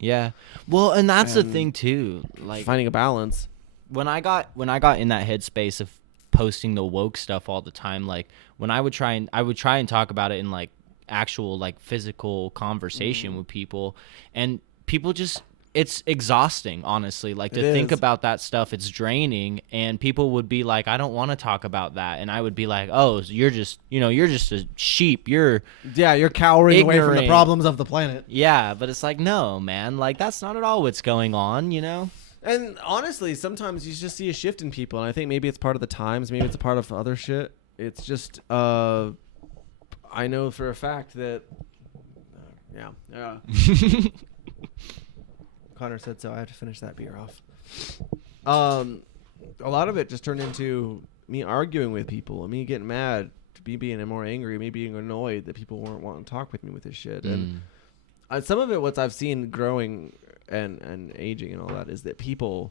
Yeah. Well, and that's the thing too. Like finding a balance. When I got in that headspace of posting the woke stuff all the time, like when I would try and talk about it in like actual like physical conversation with people, and people just, it's exhausting, honestly. Like, to think about that stuff, it's draining, and people would be like, I don't want to talk about that, and I would be like, oh, you're just a sheep, you're cowering away from the ignorant. problems of the planet. Yeah, but it's like, no, man, like, that's not at all what's going on, you know? And honestly, sometimes you just see a shift in people, and I think maybe it's part of the times, maybe it's a part of other shit. It's just, I know for a fact that, yeah. Connor said so. I have to finish that beer off. A lot of it just turned into me arguing with people, and me getting mad, me being more angry, me being annoyed that people weren't wanting to talk with me with this shit. And some of it, what I've seen growing and aging and all that, is that people,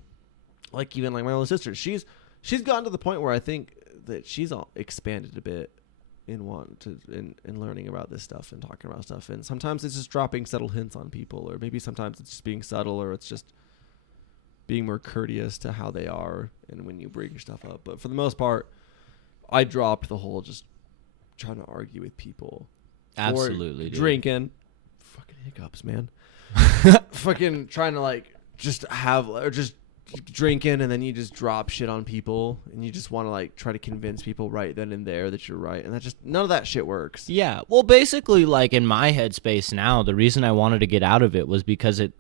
like even like my older sister, she's gotten to the point where I think that she's all expanded a bit in learning about this stuff and talking about stuff. And sometimes it's just dropping subtle hints on people, or maybe sometimes it's just being subtle, or it's just being more courteous to how they are and when you bring stuff up. But for the most part, I dropped the whole just trying to argue with people. Absolutely, or dude. Drinking. Fucking hiccups, man. Fucking trying to like just have, or just drinking, and then you just drop shit on people, and you just want to like try to convince people right then and there that you're right, and that just, none of that shit works. Yeah, well, basically, like, in my headspace now, the reason I wanted to get out of it was because it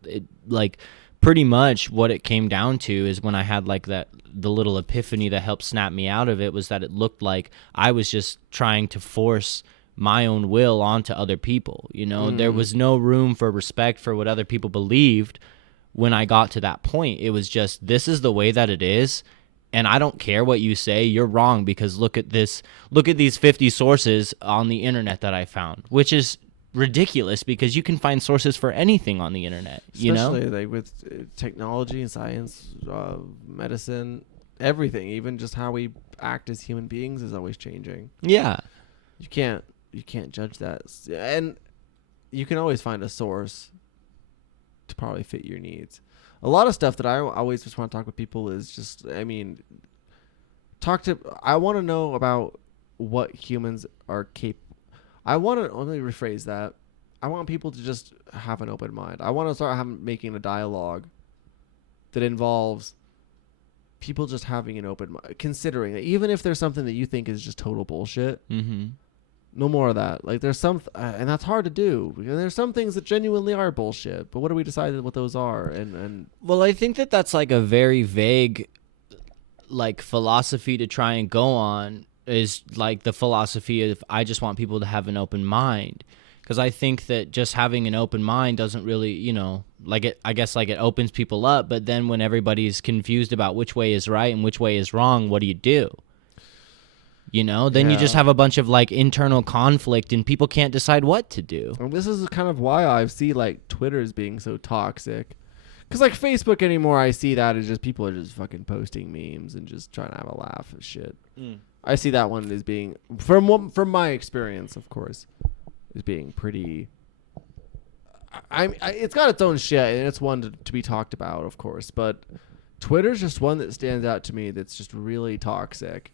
like, pretty much what it came down to is when I had like the little epiphany that helped snap me out of it, was that it looked like I was just trying to force my own will onto other people. You know, there was no room for respect for what other people believed. When I got to that point, it was just, this is the way that it is, and I don't care what you say, you're wrong, because look at this, look at these 50 sources on the internet that I found, which is ridiculous, because you can find sources for anything on the internet, you know? Especially like with technology and science, medicine, everything, even just how we act as human beings is always changing. Yeah. You can't judge that. And you can always find a source to probably fit your needs. A lot of stuff that I always just want to talk with people is just, I mean, I want to know about what humans are capable. Let me rephrase that. I want people to just have an open mind. I want to start making a dialogue that involves people just having an open mind, considering that even if there's something that you think is just total bullshit, no more of that. Like, there's some, and that's hard to do, because there's some things that genuinely are bullshit. But what do we decide what those are? And well, I think that's like a very vague, like, philosophy to try and go on. Is like the philosophy of, I just want people to have an open mind, because I think that just having an open mind doesn't really, you know, like, it, I guess, like, it opens people up. But then when everybody's confused about which way is right and which way is wrong, what do? You know, then you just have a bunch of like internal conflict, and people can't decide what to do. And this is kind of why I see like Twitter as being so toxic. Because like Facebook anymore, I see that as just people are just fucking posting memes and just trying to have a laugh at shit. I see that one as being, from my experience, of course, as being pretty. It's got its own shit, and it's one to be talked about, of course. But Twitter's just one that stands out to me that's just really toxic.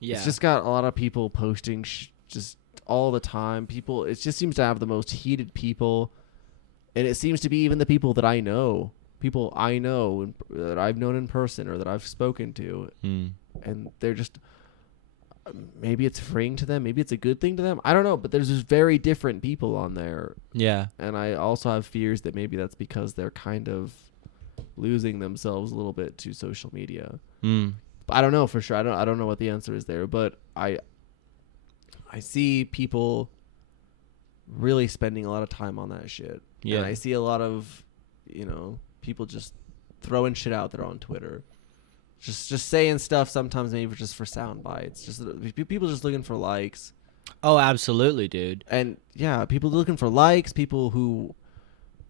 Yeah. It's just got a lot of people posting just all the time. It just seems to have the most heated people. And it seems to be even the people that I know. People I know and that I've known in person or that I've spoken to. And they're just, maybe it's freeing to them. Maybe it's a good thing to them. I don't know. But there's just very different people on there. Yeah. And I also have fears that maybe that's because they're kind of losing themselves a little bit to social media. I don't know for sure. I don't know what the answer is there, but I see people really spending a lot of time on that shit. Yeah. And I see a lot of, you know, people just throwing shit out there on Twitter. Just saying stuff sometimes maybe just for sound bites. Just people just looking for likes. Oh, absolutely, dude. And yeah, people looking for likes, people who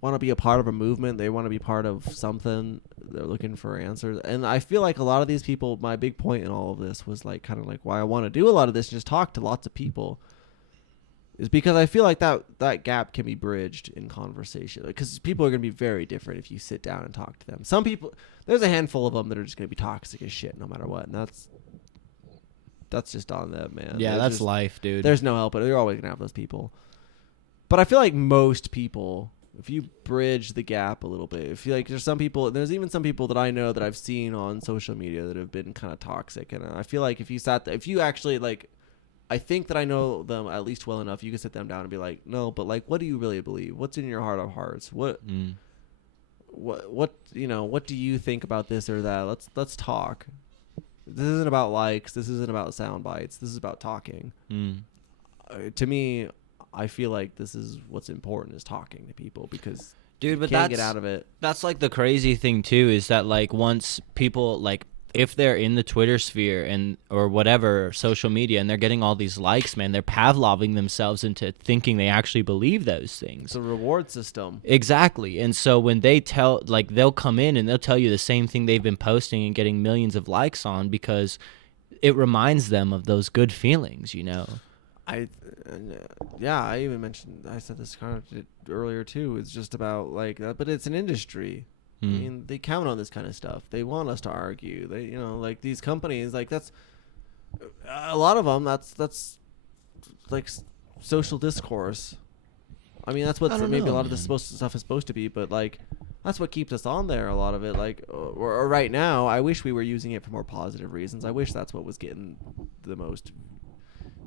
want to be a part of a movement, they want to be part of something, they're looking for answers. And I feel like a lot of these people, my big point in all of this was like kind of like why I want to do a lot of this and just talk to lots of people, is because I feel like that gap can be bridged in conversation, because people are going to be very different if you sit down and talk to them. Some people, there's a handful of them that are just going to be toxic as shit no matter what, and that's just on them, man. Yeah, There's that's just, life, dude. There's no help, but you're always gonna have those people. But I feel like most people, if you bridge the gap a little bit, if you like, there's even some people that I know that I've seen on social media that have been kind of toxic, and I feel like if you actually like, I think that I know them at least well enough, you can sit them down and be like, no, but like, what do you really believe? What's in your heart of hearts? What do you think about this or that? Let's talk. This isn't about likes. This isn't about sound bites. This is about talking. To me, I feel like this is what's important, is talking to people, because dude, but you can't that's get out of it. That's like the crazy thing too, is that like once people like, if they're in the Twitter sphere and or whatever social media and they're getting all these likes, man, they're Pavloving themselves into thinking they actually believe those things. It's a reward system. Exactly. And so when they they'll come in and they'll tell you the same thing they've been posting and getting millions of likes on, because it reminds them of those good feelings, you know. I said this kind of earlier too. It's just about like that, but it's an industry. I mean, they count on this kind of stuff. They want us to argue. They, like these companies, like that's a lot of them. That's like social discourse. I mean, that's what maybe a lot of this stuff is supposed to be, but like that's what keeps us on there. A lot of it, like, or right now, I wish we were using it for more positive reasons. I wish that's what was getting the most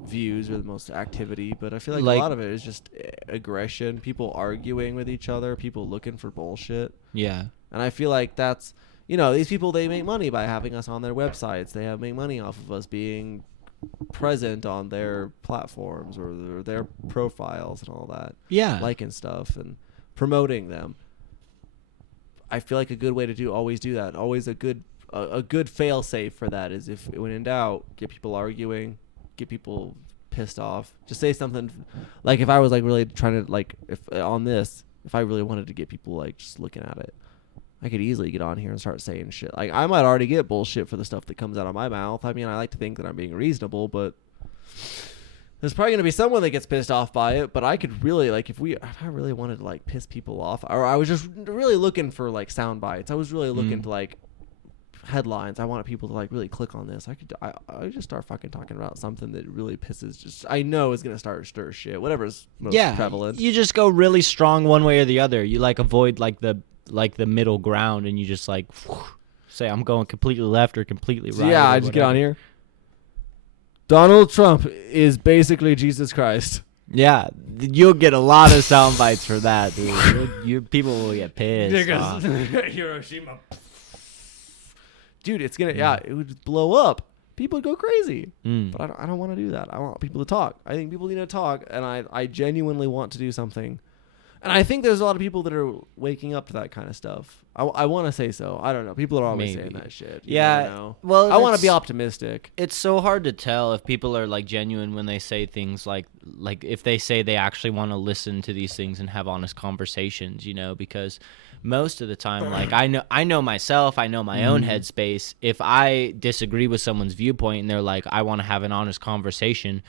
views or the most activity, but I feel like a lot of it is just aggression, people arguing with each other, people looking for bullshit. Yeah. And I feel like that's, these people, they make money by having us on their websites. They make money off of us being present on their platforms or their profiles and all that. Yeah. Liking stuff and promoting them. I feel like a good way to always do that, always a good fail safe for that is, if when in doubt, get people arguing, get people pissed off. Just say something like, if I was like really trying to like, if I really wanted to get people like just looking at it, I could easily get on here and start saying shit. Like, I might already get bullshit for the stuff that comes out of my mouth. I mean, I like to think that I'm being reasonable, but there's probably going to be someone that gets pissed off by it. But I could really, like, if I really wanted to like piss people off, or I was just really looking for like sound bites. I was really looking to like headlines. I wanted people to like really click on this. I just start fucking talking about something that really I know is gonna start stir shit. Whatever's most prevalent. You just go really strong one way or the other. You like avoid like the middle ground, and you just like say I'm going completely left or completely right. Yeah, I just get on here. Donald Trump is basically Jesus Christ. Yeah, you'll get a lot of sound bites for that, dude. People will get pissed. Hiroshima. Dude, it's gonna it would blow up. People would go crazy. But I don't want to do that. I want people to talk. I think people need to talk, and I genuinely want to do something. And I think there's a lot of people that are waking up to that kind of stuff. I want to say so. I don't know. People are always saying that shit. Well, I want to be optimistic. It's so hard to tell if people are like genuine when they say things like if they say they actually want to listen to these things and have honest conversations, because most of the time, like I know myself, I know my own headspace. If I disagree with someone's viewpoint and they're like, I want to have an honest conversation,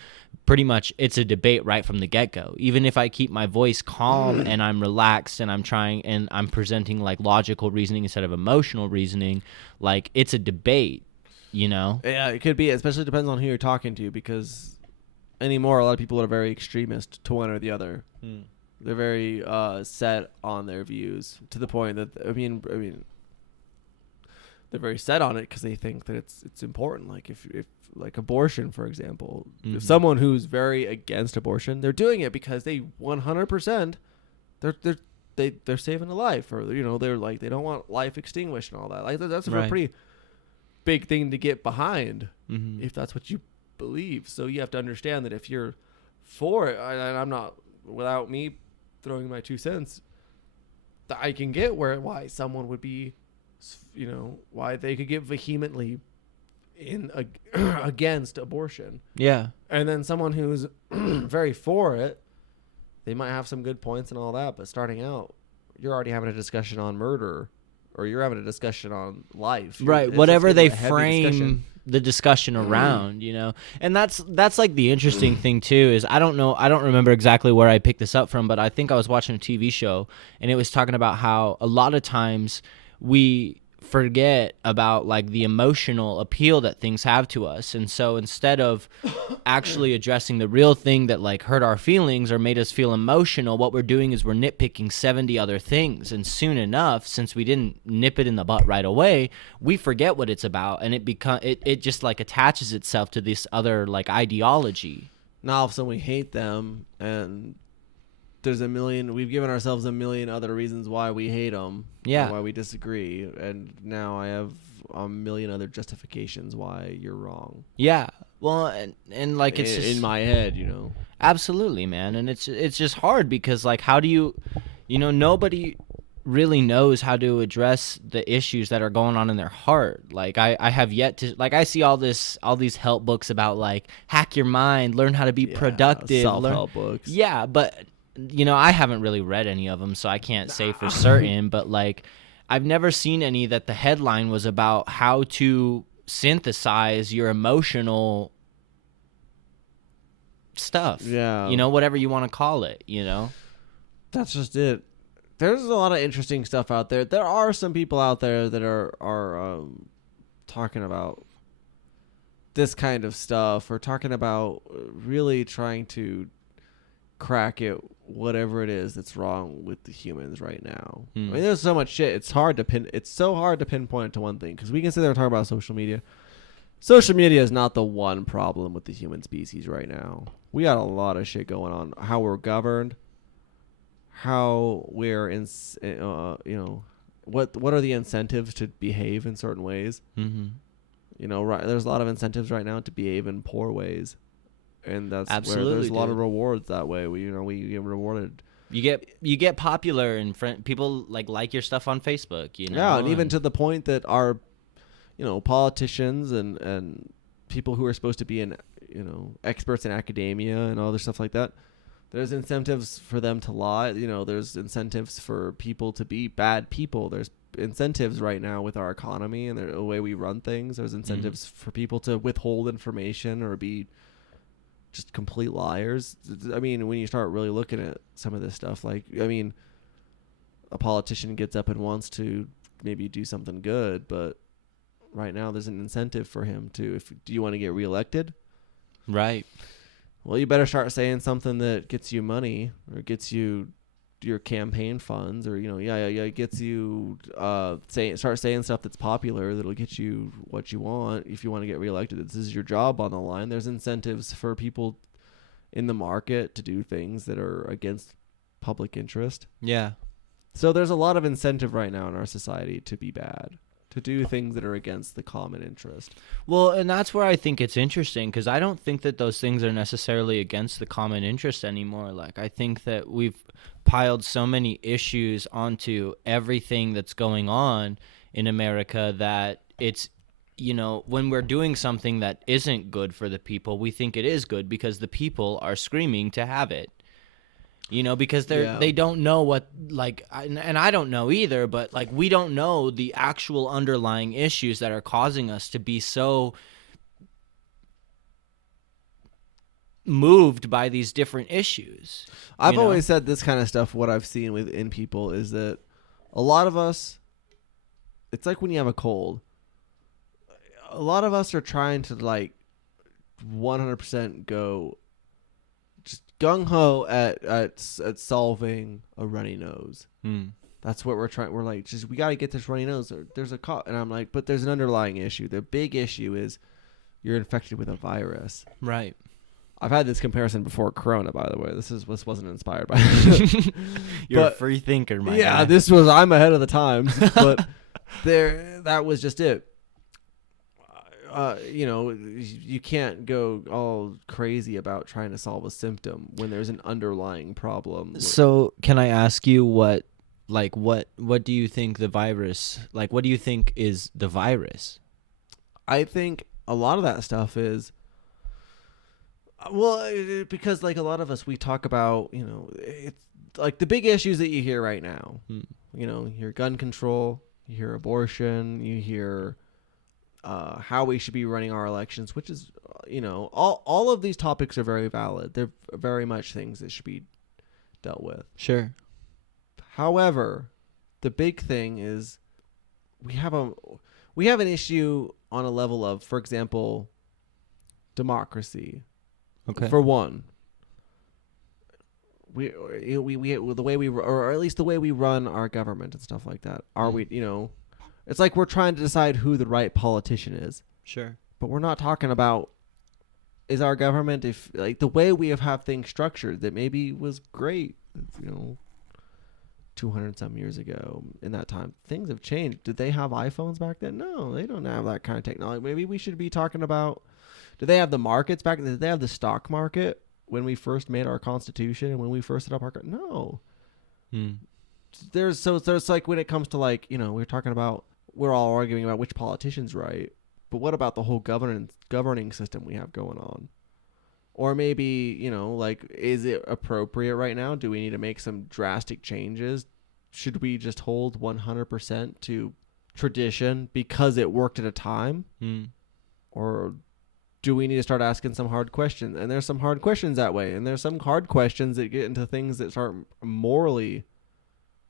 pretty much it's a debate right from the get-go. Even if I keep my voice calm and I'm relaxed and I'm trying and I'm presenting like logical reasoning instead of emotional reasoning, like it's a debate, Yeah, it could be. It especially depends on who you're talking to, because anymore a lot of people are very extremist to one or the other. They're very set on their views, to the point that I mean they're very set on it because they think that it's important. Like if like abortion, for example, if someone who's very against abortion, they're doing it because they 100% they're saving a life, or they're like, they don't want life extinguished and all that. Like that's a pretty big thing to get behind if that's what you believe. So you have to understand that if you're for it, and I'm not, without me throwing my 2 cents, I can get why someone would be, why they could get vehemently against abortion. Yeah. And then someone who's very for it, they might have some good points and all that, but starting out, you're already having a discussion on murder, or you're having a discussion on life. Right. Whatever they frame the discussion around, and that's like the interesting thing too, is I don't remember exactly where I picked this up from, but I think I was watching a TV show and it was talking about how a lot of times we forget about like the emotional appeal that things have to us. And so instead of actually addressing the real thing that like hurt our feelings or made us feel emotional, what we're doing is we're nitpicking 70 other things. And soon enough, since we didn't nip it in the butt right away, we forget what it's about, and it just like attaches itself to this other like ideology. Now all of a sudden we hate them, and we've given ourselves a million other reasons why we hate them, Yeah, why we disagree, and now I have a million other justifications why you're wrong. yeah. Well, and like it's just, in my head, you know. absolutely, man. And it's just hard because like how do you nobody really knows how to address the issues that are going on in their heart. Like I have yet to, like I see all these help books about like hack your mind, learn how to be productive, self-help books. Yeah, but I haven't really read any of them, so I can't say for certain, but like I've never seen any that the headline was about how to synthesize your emotional stuff. Yeah. Whatever you want to call it, That's just it. There's a lot of interesting stuff out there. There are some people out there that are talking about this kind of stuff, or talking about really trying to crack it, whatever it is that's wrong with the humans right now. I mean, there's so much shit. It's so hard to pinpoint it to one thing, because we can sit there and talk about social media. Social media is not the one problem with the human species right now. We got a lot of shit going on. How we're governed, how we're what are the incentives to behave in certain ways. Right, there's a lot of incentives right now to behave in poor ways, and that's absolutely, where there's a lot of dude. rewards that way. We get rewarded. You get popular, and people like your stuff on Facebook, Yeah, and even to the point that our politicians and people who are supposed to be experts in academia and all other stuff like that, there's incentives for them to lie. There's incentives for people to be bad people. There's incentives right now with our economy and the way we run things. There's incentives for people to withhold information or be just complete liars. I mean, when you start really looking at some of this stuff, a politician gets up and wants to maybe do something good, but right now there's an incentive for him to, do you want to get reelected? Right. Well, you better start saying something that gets you money, or gets you your campaign funds, or gets you start saying stuff that's popular that'll get you what you want. If you want to get reelected, this is your job on the line. There's incentives for people in the market to do things that are against public interest. Yeah. So there's a lot of incentive right now in our society to be bad, to do things that are against the common interest. Well, and that's where I think it's interesting, because I don't think that those things are necessarily against the common interest anymore. Like, I think that we've piled so many issues onto everything that's going on in America that it's, when we're doing something that isn't good for the people, we think it is good because the people are screaming to have it. Because they don't know what, and I don't know either, but we don't know the actual underlying issues that are causing us to be so moved by these different issues. I've always said this kind of stuff, what I've seen within people is that a lot of us, it's like when you have a cold, a lot of us are trying to 100% go just gung-ho at solving a runny nose. That's what we're trying. We're like, we got to get this runny nose. There's a cough. And I'm like, but there's an underlying issue. The big issue is you're infected with a virus. Right. I've had this comparison before Corona, by the way. This wasn't inspired by You're a free thinker, my guy. I'm ahead of the times. But that was just it. You can't go all crazy about trying to solve a symptom when there's an underlying problem. So can I ask you what do you think the virus, what do you think is the virus? I think a lot of that stuff is, because a lot of us, we talk about, it's like the big issues that you hear right now. You hear gun control, you hear abortion, you hear how we should be running our elections, which is, all of these topics are very valid. They're very much things that should be dealt with. Sure. However, the big thing is we have an issue on a level of, for example, democracy. Okay. For one, we the way we or at least the way we run our government and stuff like that. Are we, it's like we're trying to decide who the right politician is. Sure. But we're not talking about is our government, if like the way we have things structured that maybe was great, 200 some years ago. In that time, things have changed. Did they have iPhones back then? No, they don't have that kind of technology. Maybe we should be talking about, did they have the markets back then? Did they have the stock market when we first made our constitution and when we first set up our no. There's like when it comes to like, we're talking about, we're all arguing about which politician's right, but what about the whole governing system we have going on? Or maybe, like, is it appropriate right now? Do we need to make some drastic changes? Should we just hold 100% to tradition because it worked at a time? Or do we need to start asking some hard questions? And there's some hard questions that way. And there's some hard questions that get into things that start morally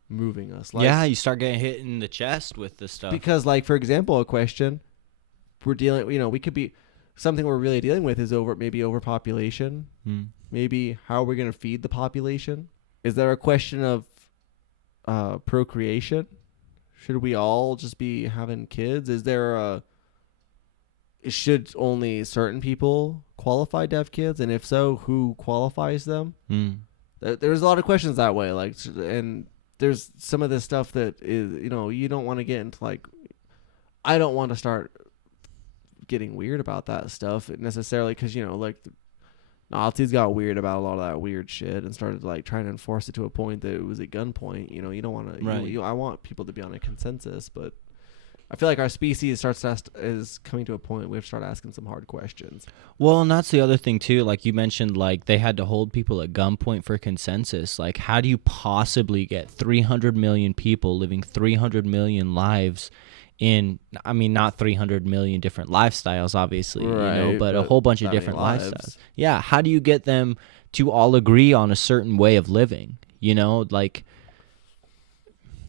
moving us. Like, yeah, you start getting hit in the chest with this stuff. Because, like, for example, a question we're dealing, we could be, something we're really dealing with is maybe overpopulation. Maybe how we're going to feed the population. Is there a question of procreation? Should we all just be having kids? Is there should only certain people qualify to have kids? And if so, who qualifies them? There's a lot of questions that way. Like, and there's some of this stuff that is, you don't want to get into, like, I don't want to start getting weird about that stuff necessarily, because like the Nazis got weird about a lot of that weird shit and started like trying to enforce it to a point that it was at gunpoint. You don't want to. Right. I want people to be on a consensus, but I feel like our species is coming to a point we have to start asking some hard questions. Well, and that's the other thing too. Like you mentioned, like they had to hold people at gunpoint for consensus. Like, how do you possibly get 300 million people living 300 million lives? Not 300 million different lifestyles, obviously, right, but a whole bunch of different lives. lifestyles. Yeah. How do you get them to all agree on a certain way of living? Like,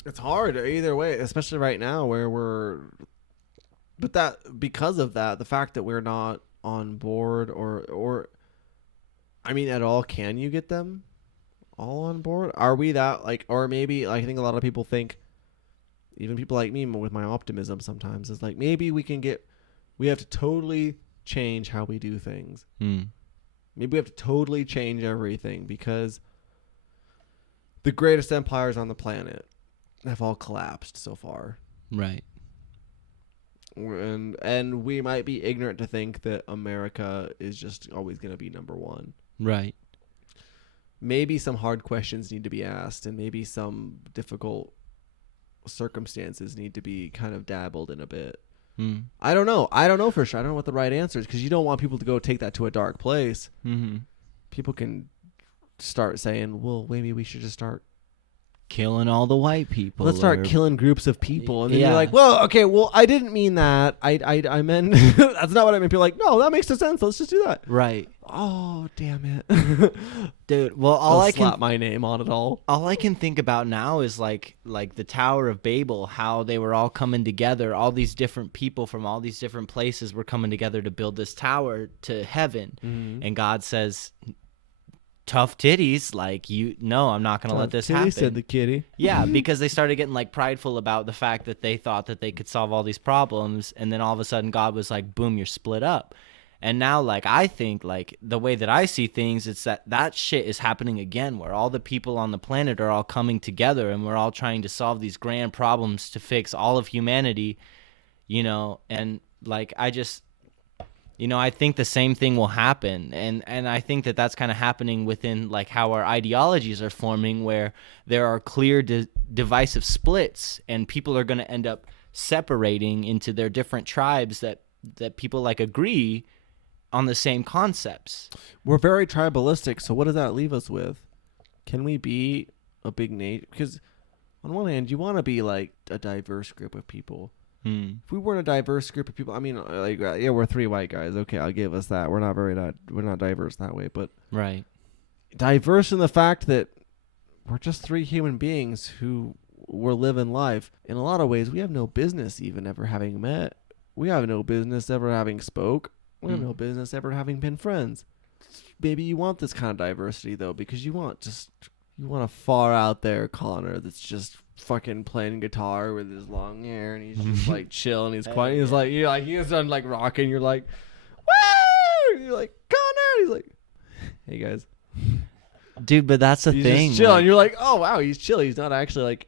it's hard either way, especially right now but because of that, the fact that we're not on board or at all, can you get them all on board? Are we that, like, or maybe, like, I think a lot of people think, even people like me with my optimism sometimes, is like, maybe we have to totally change how we do things. Maybe we have to totally change everything because the greatest empires on the planet have all collapsed so far. Right. And we might be ignorant to think that America is just always going to be number one. Right. Maybe some hard questions need to be asked, and maybe some difficult circumstances need to be kind of dabbled in a bit. I don't know for sure. I don't know what the right answer is, because you don't want people to go take that to a dark place. People can start saying, well, maybe we should just start killing all the white people. Let's start killing groups of people. And then Yeah. you're like, well, okay, well, I didn't mean that. I meant that's not what I meant. People are like, no, that makes no sense. Let's just do that. Right. Oh, damn it. Dude, well, I'll slap my name on it all. All I can think about now is like the Tower of Babel, how they were all coming together. All these different people from all these different places were coming together to build this tower to heaven. And God says, tough titties, like, I'm not going to let this happen. Said the kitty. Yeah, because they started getting like prideful about the fact that they thought that they could solve all these problems. And then all of a sudden God was like, boom, you're split up. And now, like, I think, like, the way that I see things, it's that shit is happening again, where all the people on the planet are all coming together and we're all trying to solve these grand problems to fix all of humanity, and, like, I just, I think the same thing will happen. And I think that that's kind of happening within, like, how our ideologies are forming, where there are clear divisive splits and people are going to end up separating into their different tribes that people, like, agree on the same concepts. We're very tribalistic, so what does that leave us with? Can we be a big nation? Because on one hand, you want to be like a diverse group of people. If we weren't a diverse group of people, we're three white guys. Okay, I'll give us that. We're not diverse that way, but right, diverse in the fact that we're just three human beings who we're living life. In a lot of ways, we have no business even ever having met. We have no business ever having spoke. We have no business ever having been friends. Maybe you want this kind of diversity though, because you want a far out there Connor that's just fucking playing guitar with his long hair and he's just like chill and he's quiet. He's like, you're like, he's done like rocking. You're like, woo! You're like, Connor. He's like, hey guys, Dude, but that's the he's thing. just chill. Like, And you're like, oh wow, he's chill. He's not actually like,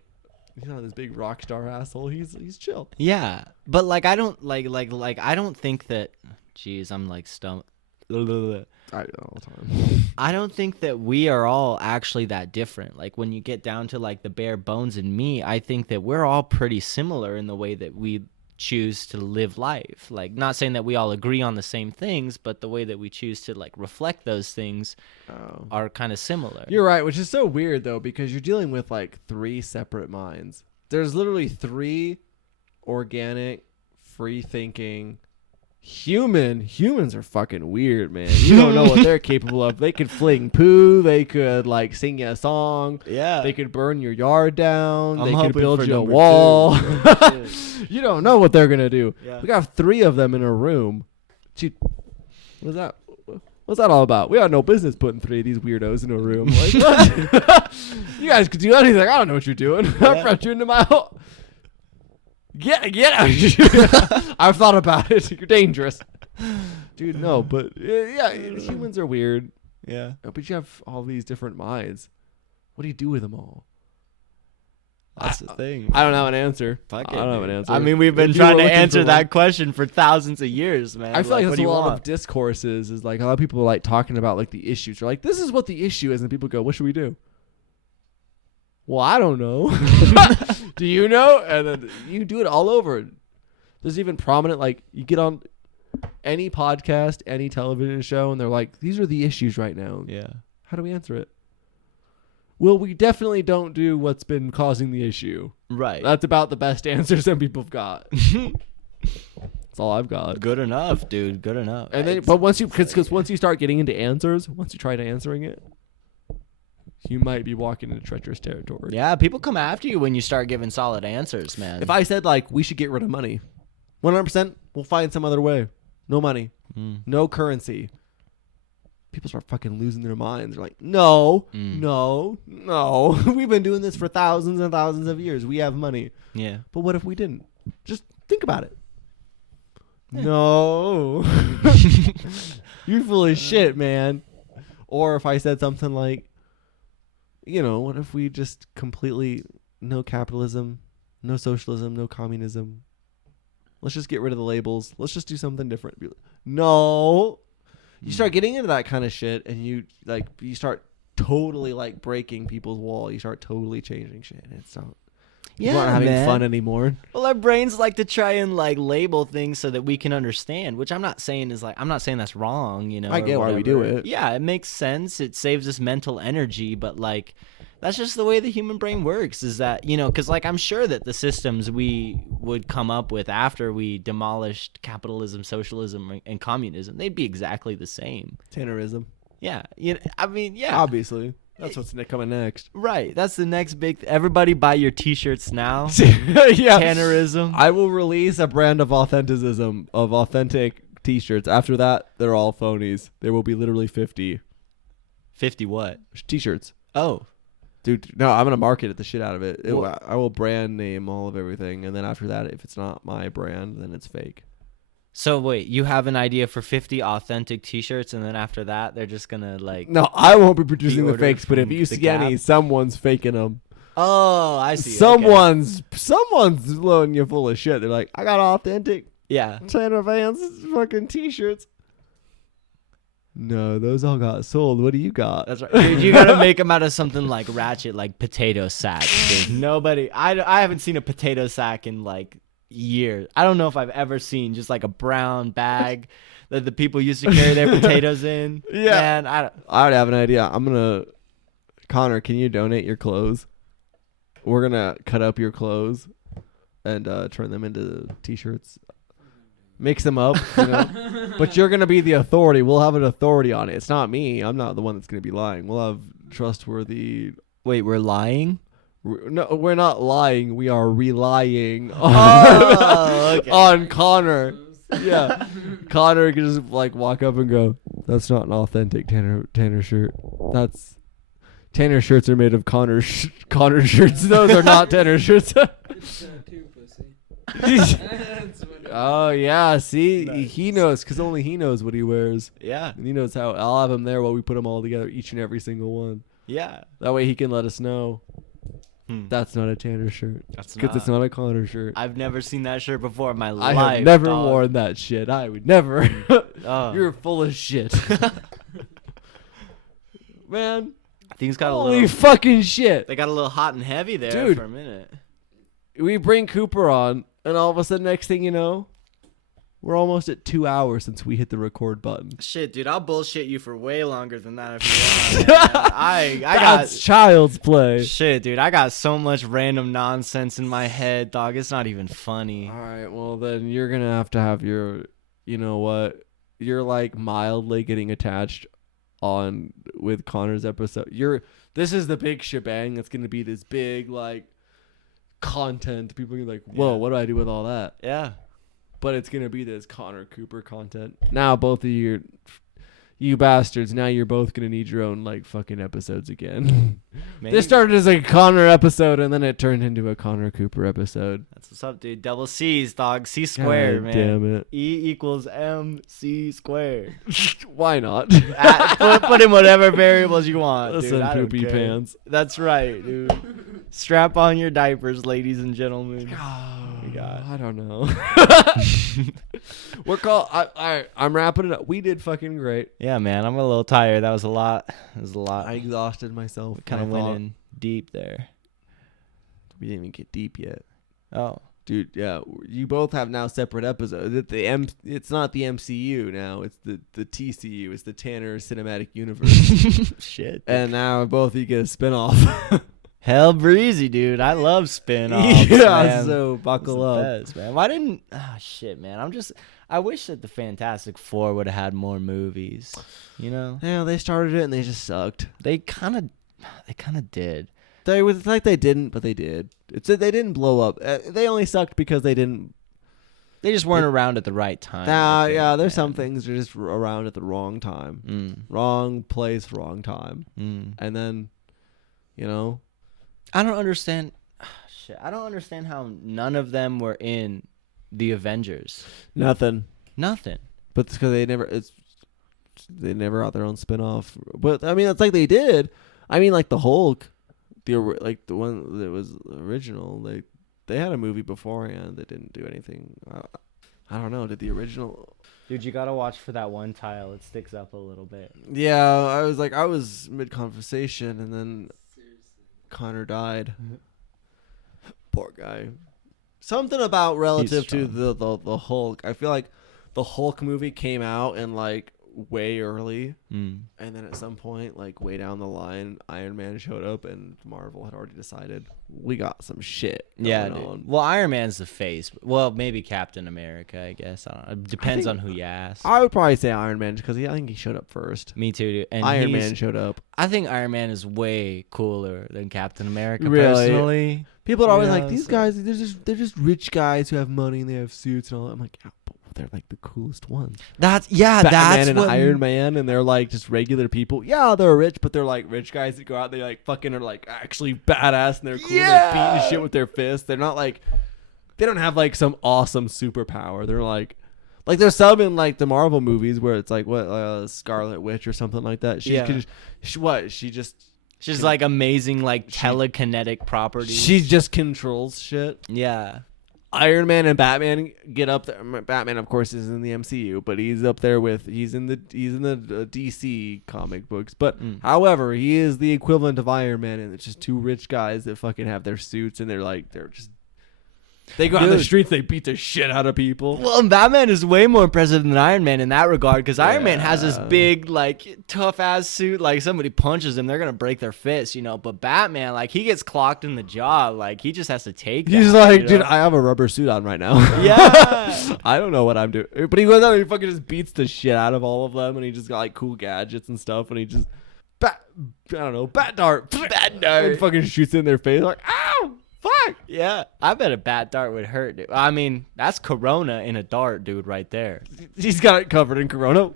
he's not this big rock star asshole. He's chill. yeah, but like I don't like I don't think that. Jeez, I'm like stumped. I do all the time. I don't think that we are all actually that different. Like when you get down to like the bare bones in me, I think that we're all pretty similar in the way that we choose to live life. Like not saying that we all agree on the same things, but the way that we choose to like reflect those things are kind of similar. You're right, which is so weird though, because you're dealing with like 3 separate minds. There's literally 3 organic, free thinking humans are fucking weird, man. You don't know what they're capable of. They could fling poo, they could like sing you a song, Yeah. they could burn your yard down, I'm they could hoping build for you a number wall. 2. You don't know what they're gonna do. Yeah. We got 3 of them in a room. Gee, what is that? What's that all about? We had no business putting 3 of these weirdos in a room. Like, what? You guys could do anything. I don't know what you're doing. I brought you into my home. Get out! I've thought about it. You're dangerous, dude. No, but yeah, humans are weird. Yeah. But you have all these different minds. What do you do with them all? That's the thing. I don't have an answer. Fuck I don't have an answer. I mean, we've been If you trying were to looking answer for that one- question for thousands of years, man. I feel like what that's do a you lot of want? discourses. Is like a lot of people like talking about like the issues. They're like, this is what the issue is, and people go, what should we do? Well, I don't know. Do you know? And then you do it all over. There's even prominent, like, you get on any podcast, any television show, and they're like, these are the issues right now. Yeah. How do we answer it? Well, we definitely don't do what's been causing the issue. Right. That's about the best answer some people have got. That's all I've got. Good enough, dude. Good enough. And then, but once you, because once you start getting into answers, once you try to answering it, you might be walking into treacherous territory. Yeah, people come after you when you start giving solid answers, man. If I said, like, we should get rid of money, 100%, we'll find some other way. No money. No currency. People start fucking losing their minds. They're like, no. We've been doing this for thousands and thousands of years. We have money. Yeah. But what if we didn't? Just think about it. No. You're full of shit, man. Or if I said something like, you know, what if we just completely no capitalism, no socialism, no communism? Let's just get rid of the labels. Let's just do something different. Be like, no. You start getting into that kind of shit, and you start totally like breaking people's wall. You start totally changing shit. And it's not. People aren't having fun anymore. Well, our brains like to try and like label things so that we can understand, which I'm not saying that's wrong, you know. I or get why we do whatever. it. Yeah, it makes sense. It saves us mental energy, but like that's just the way the human brain works, is that, you know, because like I'm sure that the systems we would come up with after we demolished capitalism, socialism, and communism, they'd be exactly the same. Tannerism. Yeah, you know, I mean, yeah, Obviously. That's what's coming next. right. That's the next big. Everybody buy your T-shirts now. Yeah. Tannerism. I will release a brand of authenticism, of authentic T-shirts. After that, they're all phonies. There will be literally 50 50 what? T-shirts. Oh. Dude, no, I'm going to market the shit out of it. Well- I will brand name all of everything. And then after that, if it's not my brand, then it's fake. So wait, you have an idea for 50 authentic T-shirts, and then after that, they're just gonna like. No, I won't be producing the ordered fakes, but if from you the see any, Gap? someone's faking them. Oh, I see. Okay. Someone's blowing you full of shit. They're like, I got authentic Yeah. Tanner Vance fucking T-shirts. No, those all got sold. What do you got? That's right. Dude, you gotta make them out of something like ratchet, like potato sacks. Dude. Nobody. I haven't seen a potato sack in like years. I don't know if I've ever seen just like a brown bag that the people used to carry their potatoes in. Yeah. Man, I already have an idea. Connor, can you donate your clothes? We're gonna cut up your clothes and turn them into T-shirts. Mix them up, you know? But you're gonna be the authority. We'll have an authority on it. It's not me. I'm not the one that's gonna be lying. We'll have trustworthy Wait, we're lying? No, we're not lying. We are relying on, okay. on Connor. Yeah, Connor can just like walk up and go, "That's not an authentic Tanner shirt. That's Tanner shirts are made of Connor shirts. Those are not Tanner shirts." It's too pussy. That's what it Oh yeah, see, Nice. he knows because only he knows what he wears, Yeah. and he knows how. I'll have him there while we put them all together, each and every single one. Yeah. That way he can let us know Hmm. that's not a Tanner shirt That's because it's not a Connor shirt. I've never seen that shirt before in my I life. have never dog. worn that shit. I would never. Oh. You're full of shit, man. Things got a Holy little. fucking shit, They got a little hot and heavy there Dude. for a minute. we bring Cooper on, and all of a sudden, next thing you know, we're almost at 2 hours since we hit the record button. Shit, dude, I'll bullshit you for way longer than that if you want. man. I That's got child's play. shit, dude. I got so much random nonsense in my head, dog. It's not even funny. All right, well then you're gonna have your, you know what? You're like mildly getting attached on with Connor's episode. This is the big shebang. That's gonna be this big like content. People are like, whoa, Yeah. what do I do with all that? Yeah. But it's gonna be this Connor Cooper content. Now both of you bastards. Now you're both gonna need your own like fucking episodes again. Maybe. This started as a Connor episode, and then it turned into a Connor Cooper episode. That's what's up, dude. Double C's, dog. C squared, God man. damn it. E equals MC squared. Why not? Put in whatever variables you want. Listen, dude. I don't poopy care. pants. That's right, dude. Strap on your diapers, ladies and gentlemen. God. I don't know. I'm wrapping it up. We did fucking great. Yeah, man. I'm a little tired. That was a lot. It was a lot. I exhausted myself. Kind of I went thought- in deep there. We didn't even get deep yet. Oh. Dude, yeah, you both have now separate episodes. It's not the MCU now. It's the TCU. It's the Tanner Cinematic Universe. Shit. And now both of you get a spinoff. Hell breezy, dude. I love spin-offs, Yeah, man. so It's buckle the up. best, man. Why didn't... Ah, shit, man. I wish that the Fantastic Four would have had more movies. You know? Yeah, they started it and they just sucked. They kind of did. It's like they didn't, but they did. They didn't blow up. They only sucked because they didn't. They just weren't around at the right time. I think, Yeah, there's man. some things that are just around at the wrong time. Mm. Wrong place, wrong time. Mm. And then, you know, I don't understand. Shit. I don't understand how none of them were in the Avengers. nothing. Nothing. But it's because they never got their own spin-off. But I mean, it's like they did. I mean, like the Hulk, the one that was original. They had a movie beforehand that didn't do anything. I don't know. Did the original? Dude, you gotta watch for that one tile. It sticks up a little bit. Yeah, I was mid conversation, and then Connor died. Poor guy. Something about relative to the Hulk. I feel like the Hulk movie came out and like way early, Mm. and then at some point, like way down the line, Iron Man showed up, and Marvel had already decided we got some shit Yeah, going dude. on. Well, Iron Man's the face. Well, maybe Captain America, I guess. I don't know. It depends on who you ask. I would probably say Iron Man because I think he showed up first. Me too, dude. And Iron he's- Man showed up. I think Iron Man is way cooler than Captain America, Really? personally. People are always Yeah, like, these so- guys, they're just rich guys who have money and they have suits and all that. I'm like, yeah, but they're like the coolest ones. Batman That's and what Iron Man, and they're like just regular people. Yeah, they're rich, but they're like rich guys that go out. They like fucking are like actually badass, and they're cool. Yeah. They're beating shit with their fists. They're not like, they don't have like some awesome superpower. They're like there's some in like the Marvel movies where it's like Scarlet Witch or something like that. She Yeah. can she just She's like amazing, like telekinetic properties. she just controls shit. yeah. Iron Man and Batman get up there. Batman, of course, is in the MCU, but he's up there with he's in the DC comic books. But however, he is the equivalent of Iron Man, and it's just two rich guys that fucking have their suits, and they're just they go out on the Dude. streets, they beat the shit out of people. Well, and Batman is way more impressive than Iron Man in that regard because Iron Man has this Yeah. big, like, tough ass suit. Like, somebody punches him, they're gonna break their fist, you know. But Batman, like, he gets clocked in the jaw. Like, he just has to take. He's that, like, you dude, know? I have a rubber suit on right now. Yeah. I don't know what I'm doing, but he goes out and he fucking just beats the shit out of all of them, and he just got like cool gadgets and stuff, and he just bat dart, Bat and dart. fucking shoots it in their face like ah. Yeah, I bet a bat dart would hurt, dude. I mean, that's Corona in a dart, dude, right there. He's got it covered in Corona.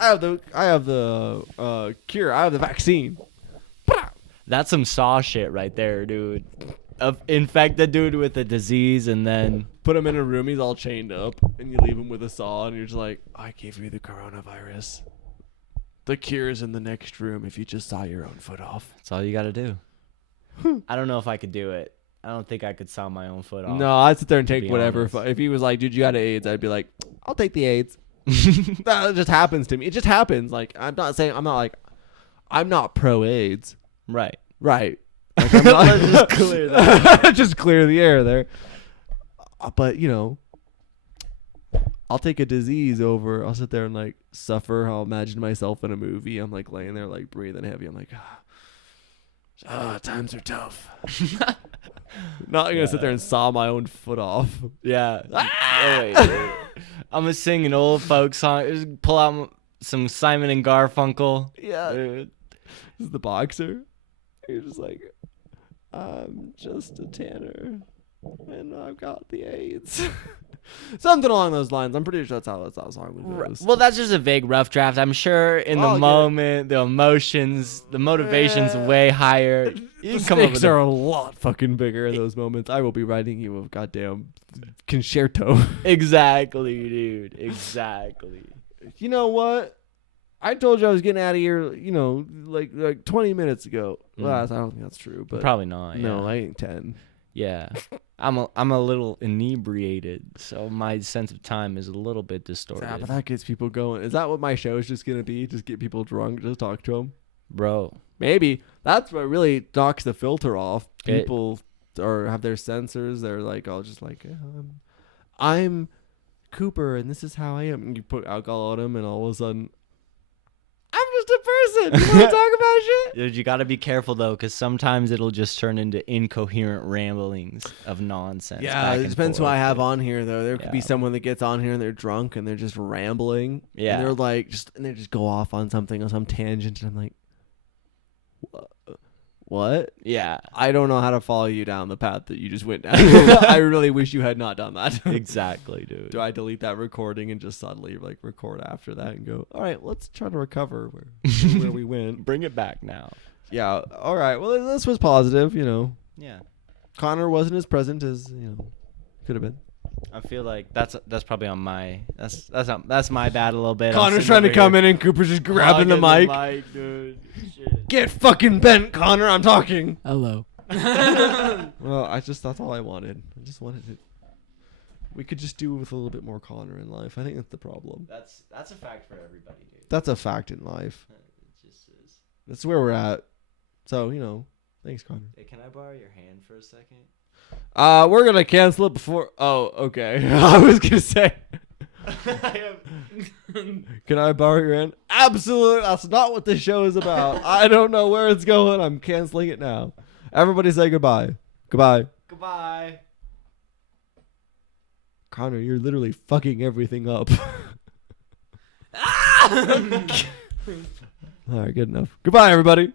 I have the cure. I have the vaccine. That's some saw shit right there, dude. Infect the dude with a disease and then Put him in a room. He's all chained up, and you leave him with a saw, and you're just like, I gave you the coronavirus. The cure is in the next room. If you just saw your own foot off. that's all you got to do. I don't know if I could do it. I don't think I could saw my own foot off. No, I'd sit there and take be whatever. honest. If he was like, dude, you got AIDS, I'd be like, I'll take the AIDS. That just happens to me. It just happens. Like, I'm not pro AIDS. Right. Right. Like, I'm not, Let's just clear that. just clear the air there. But, I'll take a disease over. I'll sit there and like suffer. I'll imagine myself in a movie. I'm like laying there, like breathing heavy. I'm like, times are tough. Not gonna sit there and saw my own foot off. Yeah. Oh, wait, dude. I'm gonna sing an old folk song. Just pull out some Simon and Garfunkel. Yeah. Dude. This is the boxer. You're just like, I'm just a tanner, and I've got the AIDS. Something along those lines. I'm pretty sure that's how that song goes. Well, that's just a vague rough draft. I'm sure in the moment, the emotions, the motivation's way higher. You The can come up stakes with are a lot fucking bigger in those moments. I will be writing you a goddamn concerto. Exactly, dude. Exactly. You know what? I told you I was getting out of here, like 20 minutes ago. Well, I don't think that's true, but Probably not. no, Yeah. I ain't 10. Yeah. I'm a little inebriated, so my sense of time is a little bit distorted. Yeah, but that gets people going. Is that what my show is just gonna be? Just get people drunk, just talk to them? Bro. Maybe that's what really knocks the filter off. It- People or have their sensors. They're like, all just like, I'm Cooper, and this is how I am. And you put alcohol on them, and all of a sudden, I'm just a person. You want to talk about shit? Dude, you gotta be careful though, because sometimes it'll just turn into incoherent ramblings of nonsense. Yeah, back it and depends who forth. I have on here, though. There could be Yeah. someone that gets on here and they're drunk and they're just rambling. Yeah. And they're like, and they just go off on something, on some tangent, and I'm like, what? Yeah, I don't know how to follow you down the path that you just went down. I really wish you had not done that. exactly, dude. Do I delete that recording and just suddenly like record after that and go, all right, let's try to recover where we went. Bring it back now. Yeah. All right. Well, this was positive. Yeah, Connor wasn't as present as could have been. I feel like that's probably on my that's my bad a little bit. Connor's trying to come in and Cooper's just grabbing the mic. Dude. Shit. Get fucking bent, Connor. I'm talking. Hello. Well, that's all I wanted. I just wanted it. We could just do with a little bit more Connor in life. I think that's the problem. That's a fact for everybody, dude. That's a fact in life. It just is. That's where we're at. So, thanks, Connor. Hey, can I borrow your hand for a second? We're gonna cancel it before. Oh, okay. I was gonna say, can I borrow your hand? Absolutely. That's not what this show is about. I don't know where it's going. I'm canceling it now. Everybody say goodbye. Goodbye. Goodbye. Connor, you're literally fucking everything up. All right, good enough. Goodbye, everybody.